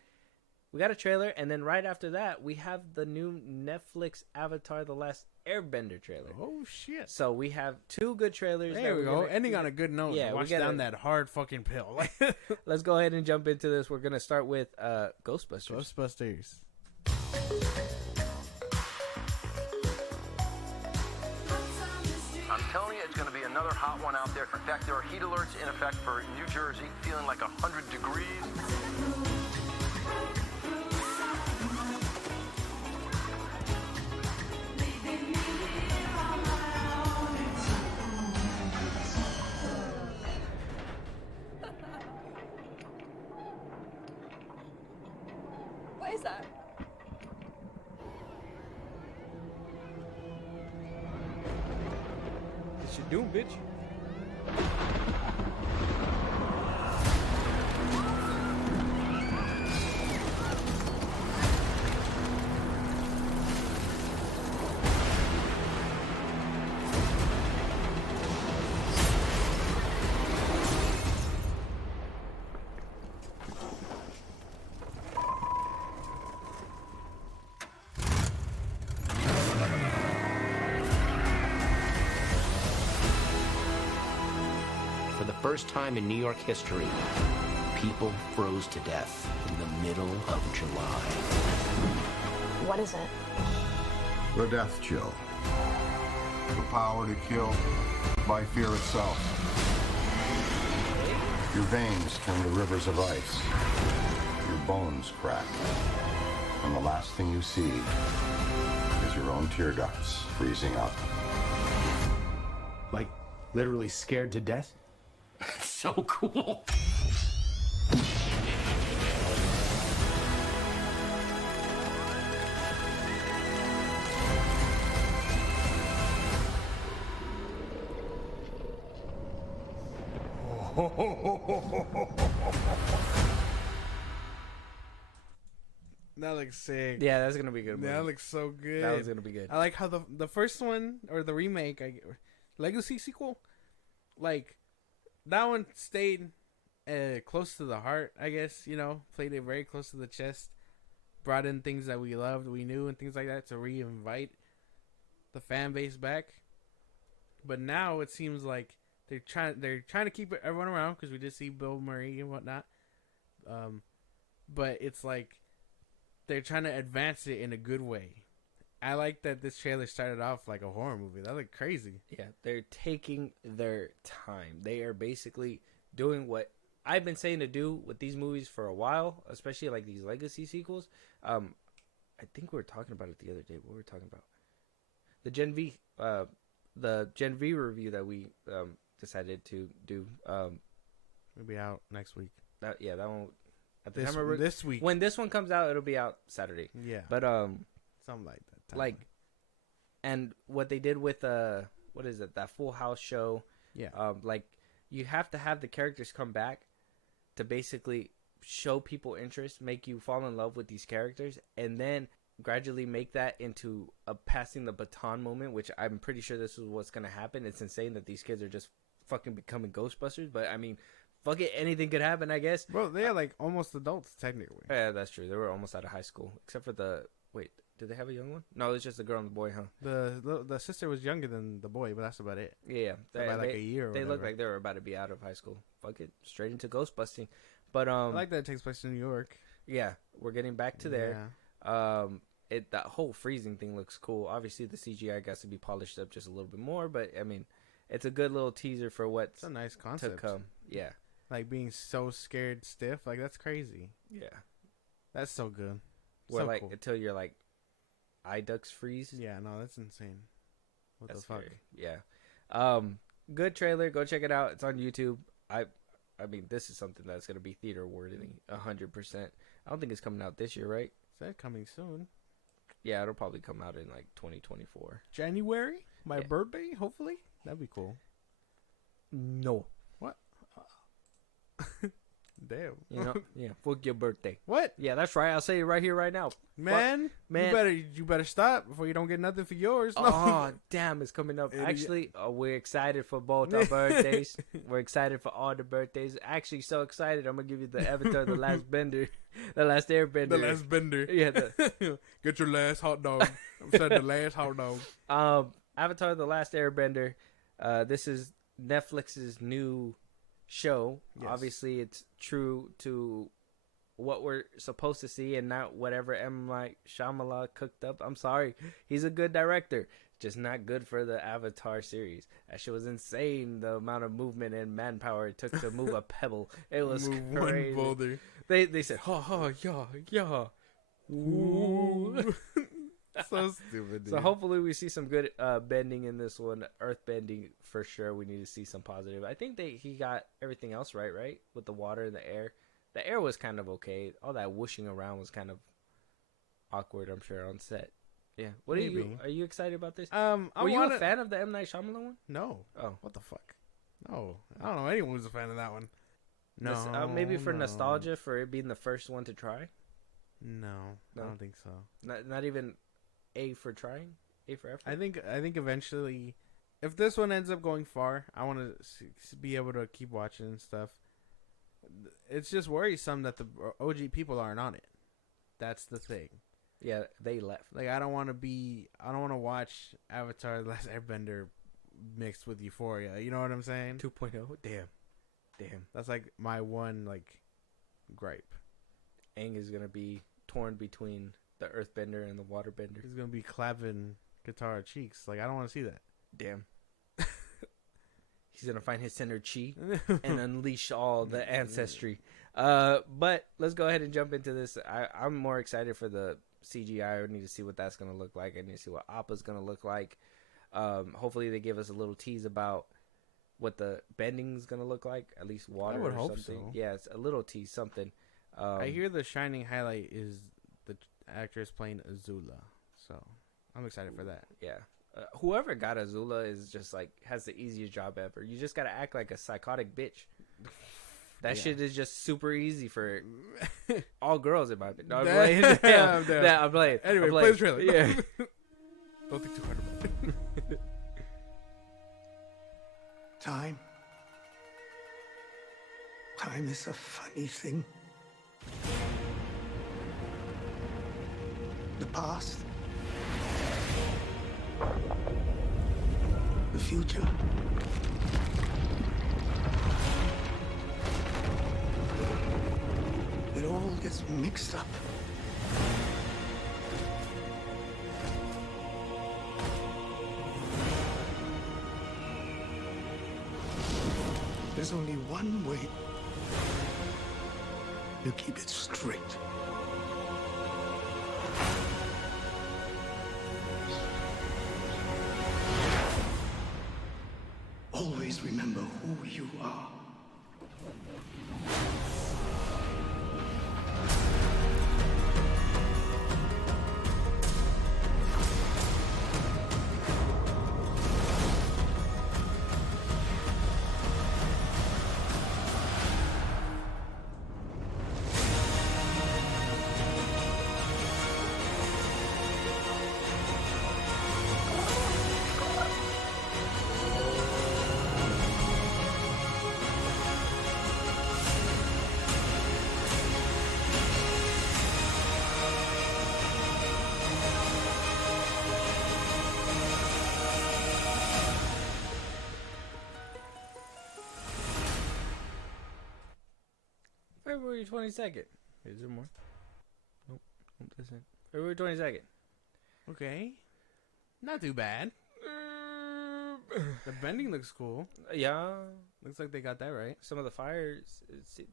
We got a trailer, and then right after that, we have the new Netflix Avatar: The Last Airbender trailer. Oh, shit. So we have 2 good trailers. There we go. Ending on a good note. Yeah, Wash down that hard fucking pill. Let's go ahead and jump into this. We're going to start with Ghostbusters. Ghostbusters. I'm telling you, it's going to be another hot one out there. In fact, there are heat alerts in effect for New Jersey, feeling like 100 degrees. What is that? What you doing, bitch? For the first time in New York history, people froze to death. middle of July. What is it? The death chill. The power to kill by fear itself. Your veins turn to rivers of ice. Your bones crack. And the last thing you see is your own tear ducts freezing up. Like, literally scared to death? So cool. That looks sick. Yeah, that's gonna be a good. Movie. That looks so good. That was gonna be good. I like how the first one, or the remake, Legacy sequel, like that one stayed close to the heart. I guess, you know, played it very close to the chest. Brought in things that we loved, we knew, and things like that to re-invite the fan base back. But now it seems like they're trying to keep everyone around, because we did see Bill Murray and whatnot. But it's like they're trying to advance it in a good way. I like that this trailer started off like a horror movie. That looked crazy. Yeah, they're taking their time. They are basically doing what I've been saying to do with these movies for a while, especially like these legacy sequels. I think we were talking about it the other day. What were we talking about? The Gen V review that we decided to do. It'll be out next week. That one. At the This, time this week. when this one comes out, it'll be out Saturday. Yeah. But something like that. like, and what they did with what is it? That Full House show. Yeah. Like, you have to have the characters come back to basically show people interest, make you fall in love with these characters, and then gradually make that into a passing the baton moment, which I'm pretty sure this is what's going to happen. It's insane that these kids are just fucking becoming Ghostbusters, but I mean, fuck it, anything could happen, I guess. Bro, they're like almost adults, technically. Yeah, that's true. They were almost out of high school, except for wait, did they have a young one? No, it's just the girl and the boy, huh? The sister was younger than the boy, but that's about it. Yeah. By like a year or They whatever. look like they were about to be out of high school. Fuck it, straight into Ghostbusting. But I like that it takes place in New York. yeah, we're getting back to there. That whole freezing thing looks cool. Obviously, the CGI got to be polished up just a little bit more, but I mean, it's a good little teaser for what's It's a nice to concept. come. Yeah, Like being so scared stiff, like that's crazy. yeah. That's so good. Where So like cool. until your like eye ducts freeze. Yeah, no, that's insane. What That's the fuck? scary. Yeah. Good trailer. Go check it out. It's on YouTube. I mean, this is something that's gonna be theater worthy, 100%. I don't think it's coming out this year, right? Is that coming soon? Yeah, it'll probably come out in like 2024. January? My Yeah. birthday, hopefully? That'd be cool. No. What? Damn. You know, yeah, fuck your birthday. What? Yeah, that's right. I'll say it right here, right now. Man, man. you better stop before you don't get nothing for yours. No. Oh, damn, it's coming up. Idiot. Actually, we're excited for both our birthdays. We're excited for all the birthdays. Actually, so excited. I'm going to give you the Avatar, The Last Bender, The Last Airbender. The last bender. Yeah. Get your last hot dog. I'm saying the last hot dog. Avatar, The Last Airbender. This is Netflix's new show. Yes. Obviously, it's true to what we're supposed to see and not whatever M. Night Shyamalan cooked up. I'm sorry. He's a good director. Just not good for the Avatar series. That shit was insane, the amount of movement and manpower it took to move a pebble. It was Move crazy. one boulder. They said, ha, ha, yeah, yeah. Ooh. So stupid, dude. So hopefully we see some good bending in this one. Earth bending for sure. We need to see some positive. I think he got everything else right with the water and the air. The air was kind of okay. All that whooshing around was kind of awkward, I'm sure, on set. Yeah. What Maybe. Are you excited about this? Were you a fan of the M. Night Shyamalan one? No. Oh. What the fuck? No. I don't know anyone who's a fan of that one. No. Maybe for no. nostalgia, for it being the first one to try. No, No? I don't think so. Not even A for trying. A for effort. I think eventually, if this one ends up going far, I want to be able to keep watching and stuff. It's just worrisome that the OG people aren't on it. That's the thing. Yeah, they left. Like I don't want to watch Avatar: The Last Airbender mixed with Euphoria. You know what I'm saying? 2.0. Damn. That's like my one like gripe. Aang is gonna be torn between the Earthbender and the Waterbender. He's gonna be clapping Katara cheeks. Like, I don't want to see that. Damn. He's gonna find his center chi and unleash all the ancestry. But let's go ahead and jump into this. I'm more excited for the CGI. I need to see what that's gonna look like. I need to see what Appa's gonna look like. Hopefully they give us a little tease about what the bending's gonna look like. At least water I would or hope something. so. Yeah, it's a little tease, something. I hear the shining highlight is the actress playing Azula, so I'm excited for that. Yeah. Whoever got Azula is just like has the easiest job ever. You just gotta act like a psychotic bitch. That shit is just super easy for all girls in my opinion. No, I'm playing. I'm playing. Anyway, I'm play playing. the trailer. Yeah. Don't think too hard about it. Time. Time is a funny thing. The past. The future. It all gets mixed up. There's only one way to keep it straight. Always remember who you are. February 22nd. Is there more? Nope. That's it. February 22nd. Okay, not too bad. The bending looks cool. Yeah. Looks like they got that right. Some of the fires,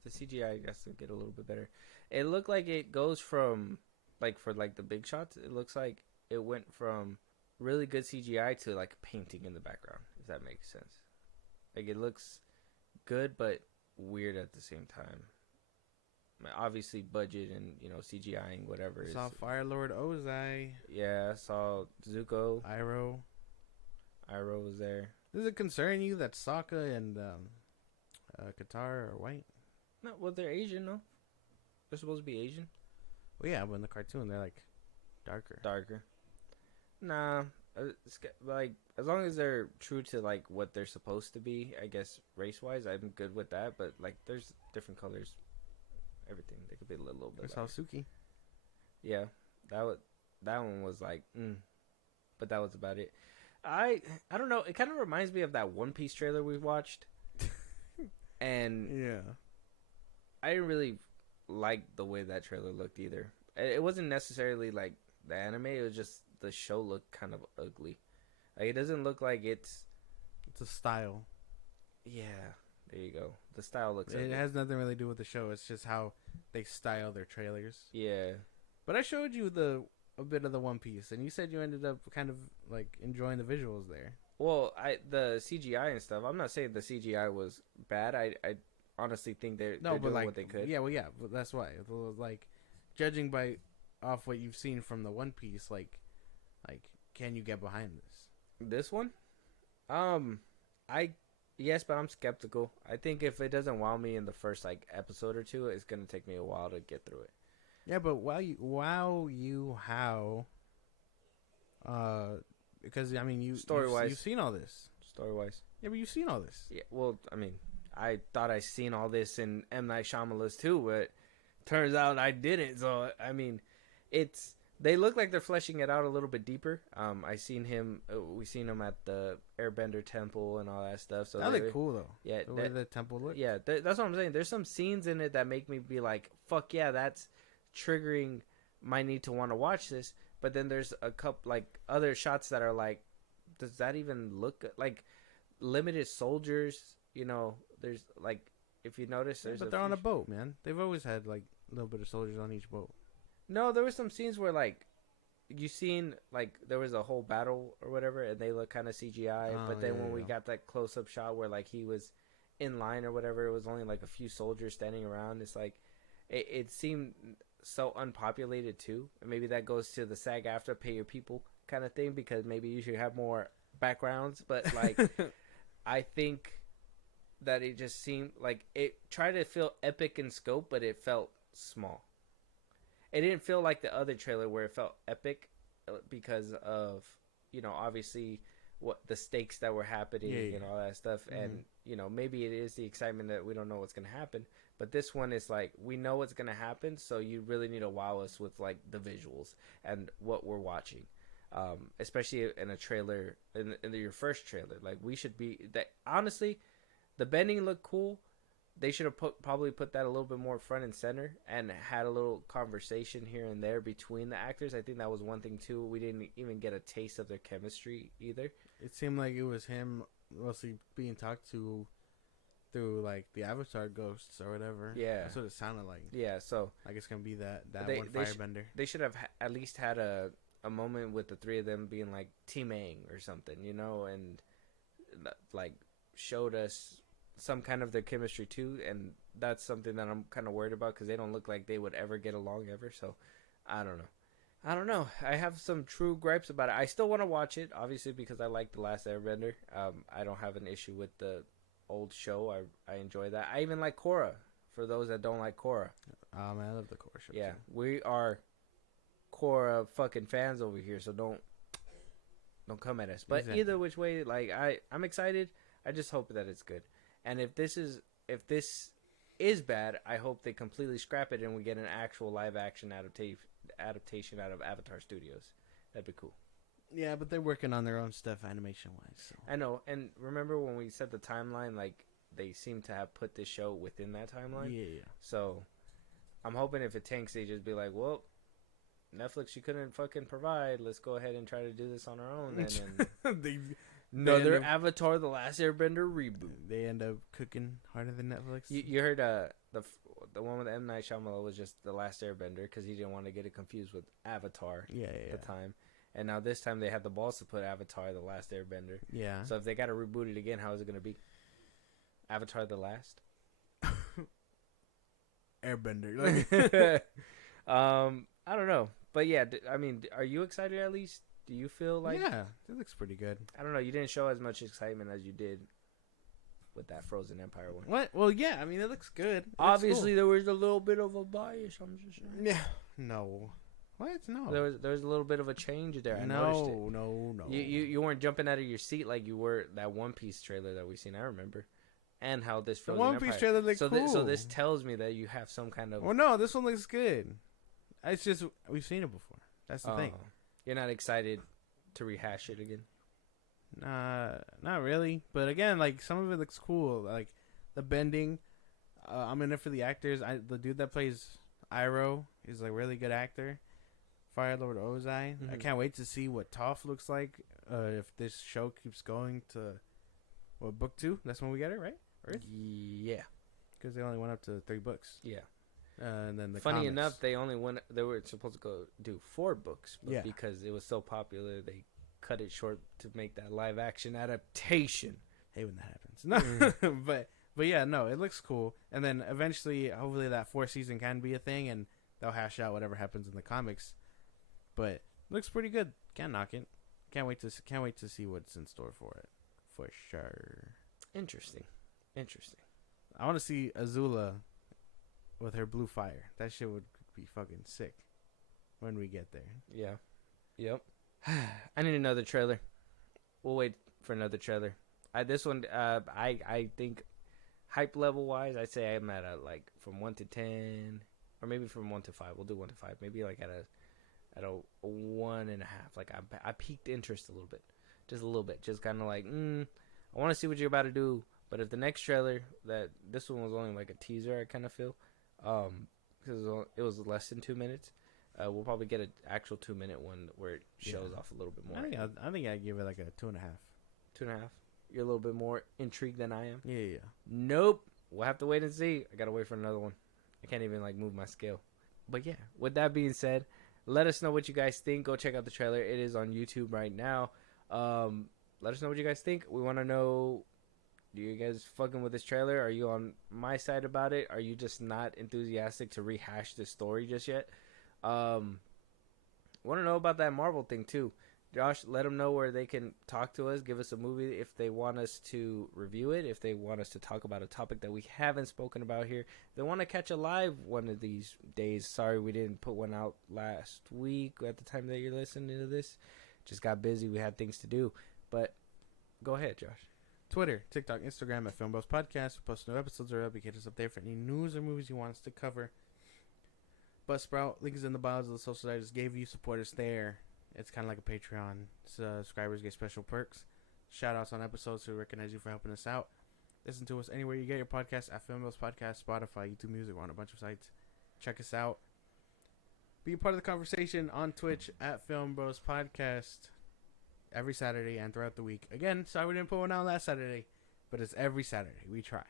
the CGI has to get a little bit better. It looked like it goes from, like, for, like, the big shots, it looks like it went from really good CGI to, like, painting in the background, if that makes sense. Like, it looks good, but weird at the same time. I mean, obviously, budget and, you know, CGIing, whatever. I saw Fire Lord Ozai. Yeah, I saw Zuko. Iroh. Iroh was there. Does it concern you that Sokka and Katara are white? No, well, they're Asian, no? They're supposed to be Asian. Well, yeah, but in the cartoon, they're, like, darker. Nah, like, as long as they're true to, like, what they're supposed to be, I guess, race-wise, I'm good with that. But, like, there's different colors. Everything. They could be a little bit I saw lighter. Suki. Yeah, that one was like, but that was about it. I don't know. It kind of reminds me of that One Piece trailer we watched, and Yeah. I didn't really like the way that trailer looked either. It wasn't necessarily like the anime. It was just the show looked kind of ugly. Like, it doesn't look like it's a style. Yeah, there you go. The style looks It ugly. has nothing really to do with the show. It's just how they style their trailers. Yeah. But I showed you a bit of the One Piece, and you said you ended up kind of like enjoying the visuals there. Well, the CGI and stuff. I'm not saying the CGI was bad. I honestly think they're doing like what they could. Yeah, well, yeah, but that's why. Like, judging by off what you've seen from the One Piece, like, can you get behind this? This one, yes, but I'm skeptical. I think if it doesn't wow me in the first like episode or two, it's gonna take me a while to get through it. Yeah, but how? Because I mean, Story-wise. you've seen all this. Story-wise. Yeah, but you've seen all this. Yeah, well, I mean, I thought I seen all this in M. Night Shyamalan's too, but turns out I didn't. So I mean, they look like they're fleshing it out a little bit deeper. We seen him at the Airbender Temple and all that stuff. So That looked cool though. Yeah, the way the temple looked. Yeah, that's what I'm saying. There's some scenes in it that make me be like, "Fuck yeah, triggering my need to want to watch this. But then there's a couple like other shots that are like, does that even look good? Like limited soldiers? You know, there's like if you notice, there's but they're on a boat, man. They've always had like a little bit of soldiers on each boat. No, there were some scenes where like you seen like there was a whole battle or whatever, and they look kind of CGI. But then when we got that close up shot where like he was in line or whatever, it was only like a few soldiers standing around. It's like it seemed so unpopulated too. And maybe that goes to the SAG AFTRA pay your people kind of thing, because maybe you should have more backgrounds. But like I think that it just seemed like it tried to feel epic in scope, but it felt small. It didn't feel like the other trailer where it felt epic because of, you know, obviously what the stakes that were happening and all that stuff. And, you know, maybe it is the excitement that we don't know what's going to happen. But this one is like, we know what's going to happen. So you really need to wow us with like the visuals and what we're watching. Especially in a trailer, in your first trailer. Like we should be that. Honestly, the bending looked cool. They should have probably put that a little bit more front and center and had a little conversation here and there between the actors. I think that was one thing too. We didn't even get a taste of their chemistry either. It seemed like it was him mostly being talked to through like the Avatar ghosts or whatever. Yeah, that's what it sounded like. Yeah, so I guess it's gonna be that one firebender. They should have at least had a moment with the three of them being like teaming or something, you know, and like showed us some kind of their chemistry too, and that's something that I'm kind of worried about because they don't look like they would ever get along ever. So I don't know. I have some true gripes about it. I still want to watch it, obviously, because I like The Last Airbender. I don't have an issue with the old show. I enjoy that. I even like Korra, for those that don't like Korra. Oh man, I love the Korra show. Yeah, too. we are Korra fucking fans over here, so don't come at us. But exactly. Either which way, like I'm excited. I just hope that it's good. And if this is bad, I hope they completely scrap it and we get an actual live action adaptation out of Avatar Studios. That'd be cool. Yeah, but they're working on their own stuff animation wise. So. I know. And remember when we said the timeline, like they seem to have put this show within that timeline. Yeah. So I'm hoping if it tanks, they just be like, well, Netflix, you couldn't fucking provide. Let's go ahead and try to do this on our own. And another Avatar: The Last Airbender reboot. They end up cooking harder than Netflix. You heard the one with M. Night Shyamalan was just The Last Airbender because he didn't want to get it confused with Avatar at the time. And now this time they have the balls to put Avatar: The Last Airbender. Yeah. So if they got to reboot it again, how is it going to be? Avatar: The Last Airbender. I don't know, but yeah, I mean, are you excited at least? Do you feel like... Yeah, it looks pretty good. I don't know. You didn't show as much excitement as you did with that Frozen Empire one. What? Well, yeah. I mean, it looks good. Obviously, there was a little bit of a bias. I'm just saying. Yeah. No. What? No. There was a little bit of a change there. I noticed it. No. You weren't jumping out of your seat like you were that One Piece trailer that we seen. I remember. And how this Frozen One Piece trailer looked cool. So this tells me that you have some kind of... Well, no. This one looks good. It's just we've seen it before. That's the thing. You're not excited to rehash it again? Not really. But again, like some of it looks cool. Like the bending. I'm in it for the actors. The dude that plays Iroh is a really good actor. Fire Lord Ozai. I can't wait to see what Toph looks like. If this show keeps going to book 2? That's when we get it, right? Earth? Yeah. Because they only went up to 3 books. Yeah. And then funny enough, they were supposed to go do 4 books, but because it was so popular, they cut it short to make that live action adaptation. Hate when that happens. No, but yeah, no, it looks cool. And then eventually, hopefully, that 4th season can be a thing, and they'll hash out whatever happens in the comics. But it looks pretty good. Can't knock it. Can't wait to see what's in store for it, for sure. Interesting. I want to see Azula with her blue fire. That shit would be fucking sick when we get there. Yeah. Yep. I need another trailer. We'll wait for another trailer. This one, I think hype level wise, I'd say I'm at like from 1 to 10, or maybe from 1 to 5. We'll do 1 to 5. Maybe like at a 1.5. Like I piqued interest a little bit, just a little bit, just kind of like I want to see what you're about to do. But if the next trailer, this one was only like a teaser, I kind of feel. because it was less than 2 minutes. We'll probably get an actual 2-minute one where it shows off a little bit more. I think I'd give it like a 2.5. 2.5. You're a little bit more intrigued than I am. Yeah. Nope. We'll have to wait and see. I gotta wait for another one. I can't even like move my scale. But yeah, with that being said, let us know what you guys think. Go check out the trailer. It is on YouTube right now. Let us know what you guys think. We want to know, do you guys fucking with this trailer? Are you on my side about it? Are you just not enthusiastic to rehash this story just yet? Want to know about that Marvel thing too. Josh, let them know where they can talk to us, give us a movie if they want us to review it, if they want us to talk about a topic that we haven't spoken about here. If they want to catch a live one of these days. Sorry we didn't put one out last week at the time that you're listening to this. Just got busy. We had things to do. But go ahead, Josh. Twitter, TikTok, Instagram at FilmBros Podcast. We post new episodes are up. You get us up there for any news or movies you want us to cover. Buzzsprout, link is in the bios of the social I just gave you. Support us there. It's kind of like a Patreon. Subscribers get special perks. Shout outs on episodes to recognize you for helping us out. Listen to us anywhere you get your podcast at FilmBros Podcast, Spotify, YouTube Music. We're on a bunch of sites. Check us out. Be a part of the conversation on Twitch at FilmBros Podcast every Saturday and throughout the week. Again, sorry we didn't put one out last Saturday, but it's every Saturday. We try.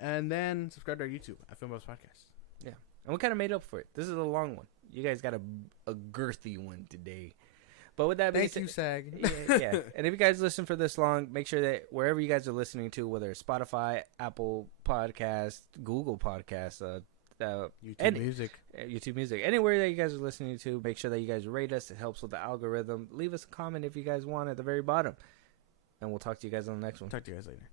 And then subscribe to our YouTube at FilmBros Podcast. Yeah. And we kind of made up for it. This is a long one. You guys got a girthy one today. But with that being said, thank you, SAG. Yeah. And if you guys listen for this long, make sure that wherever you guys are listening to, whether it's Spotify, Apple Podcasts, Google Podcasts, YouTube Music, anywhere that you guys are listening to, make sure that you guys rate us. It helps with the algorithm. Leave us a comment if you guys want at the very bottom. And we'll talk to you guys on the next one. Talk to you guys later.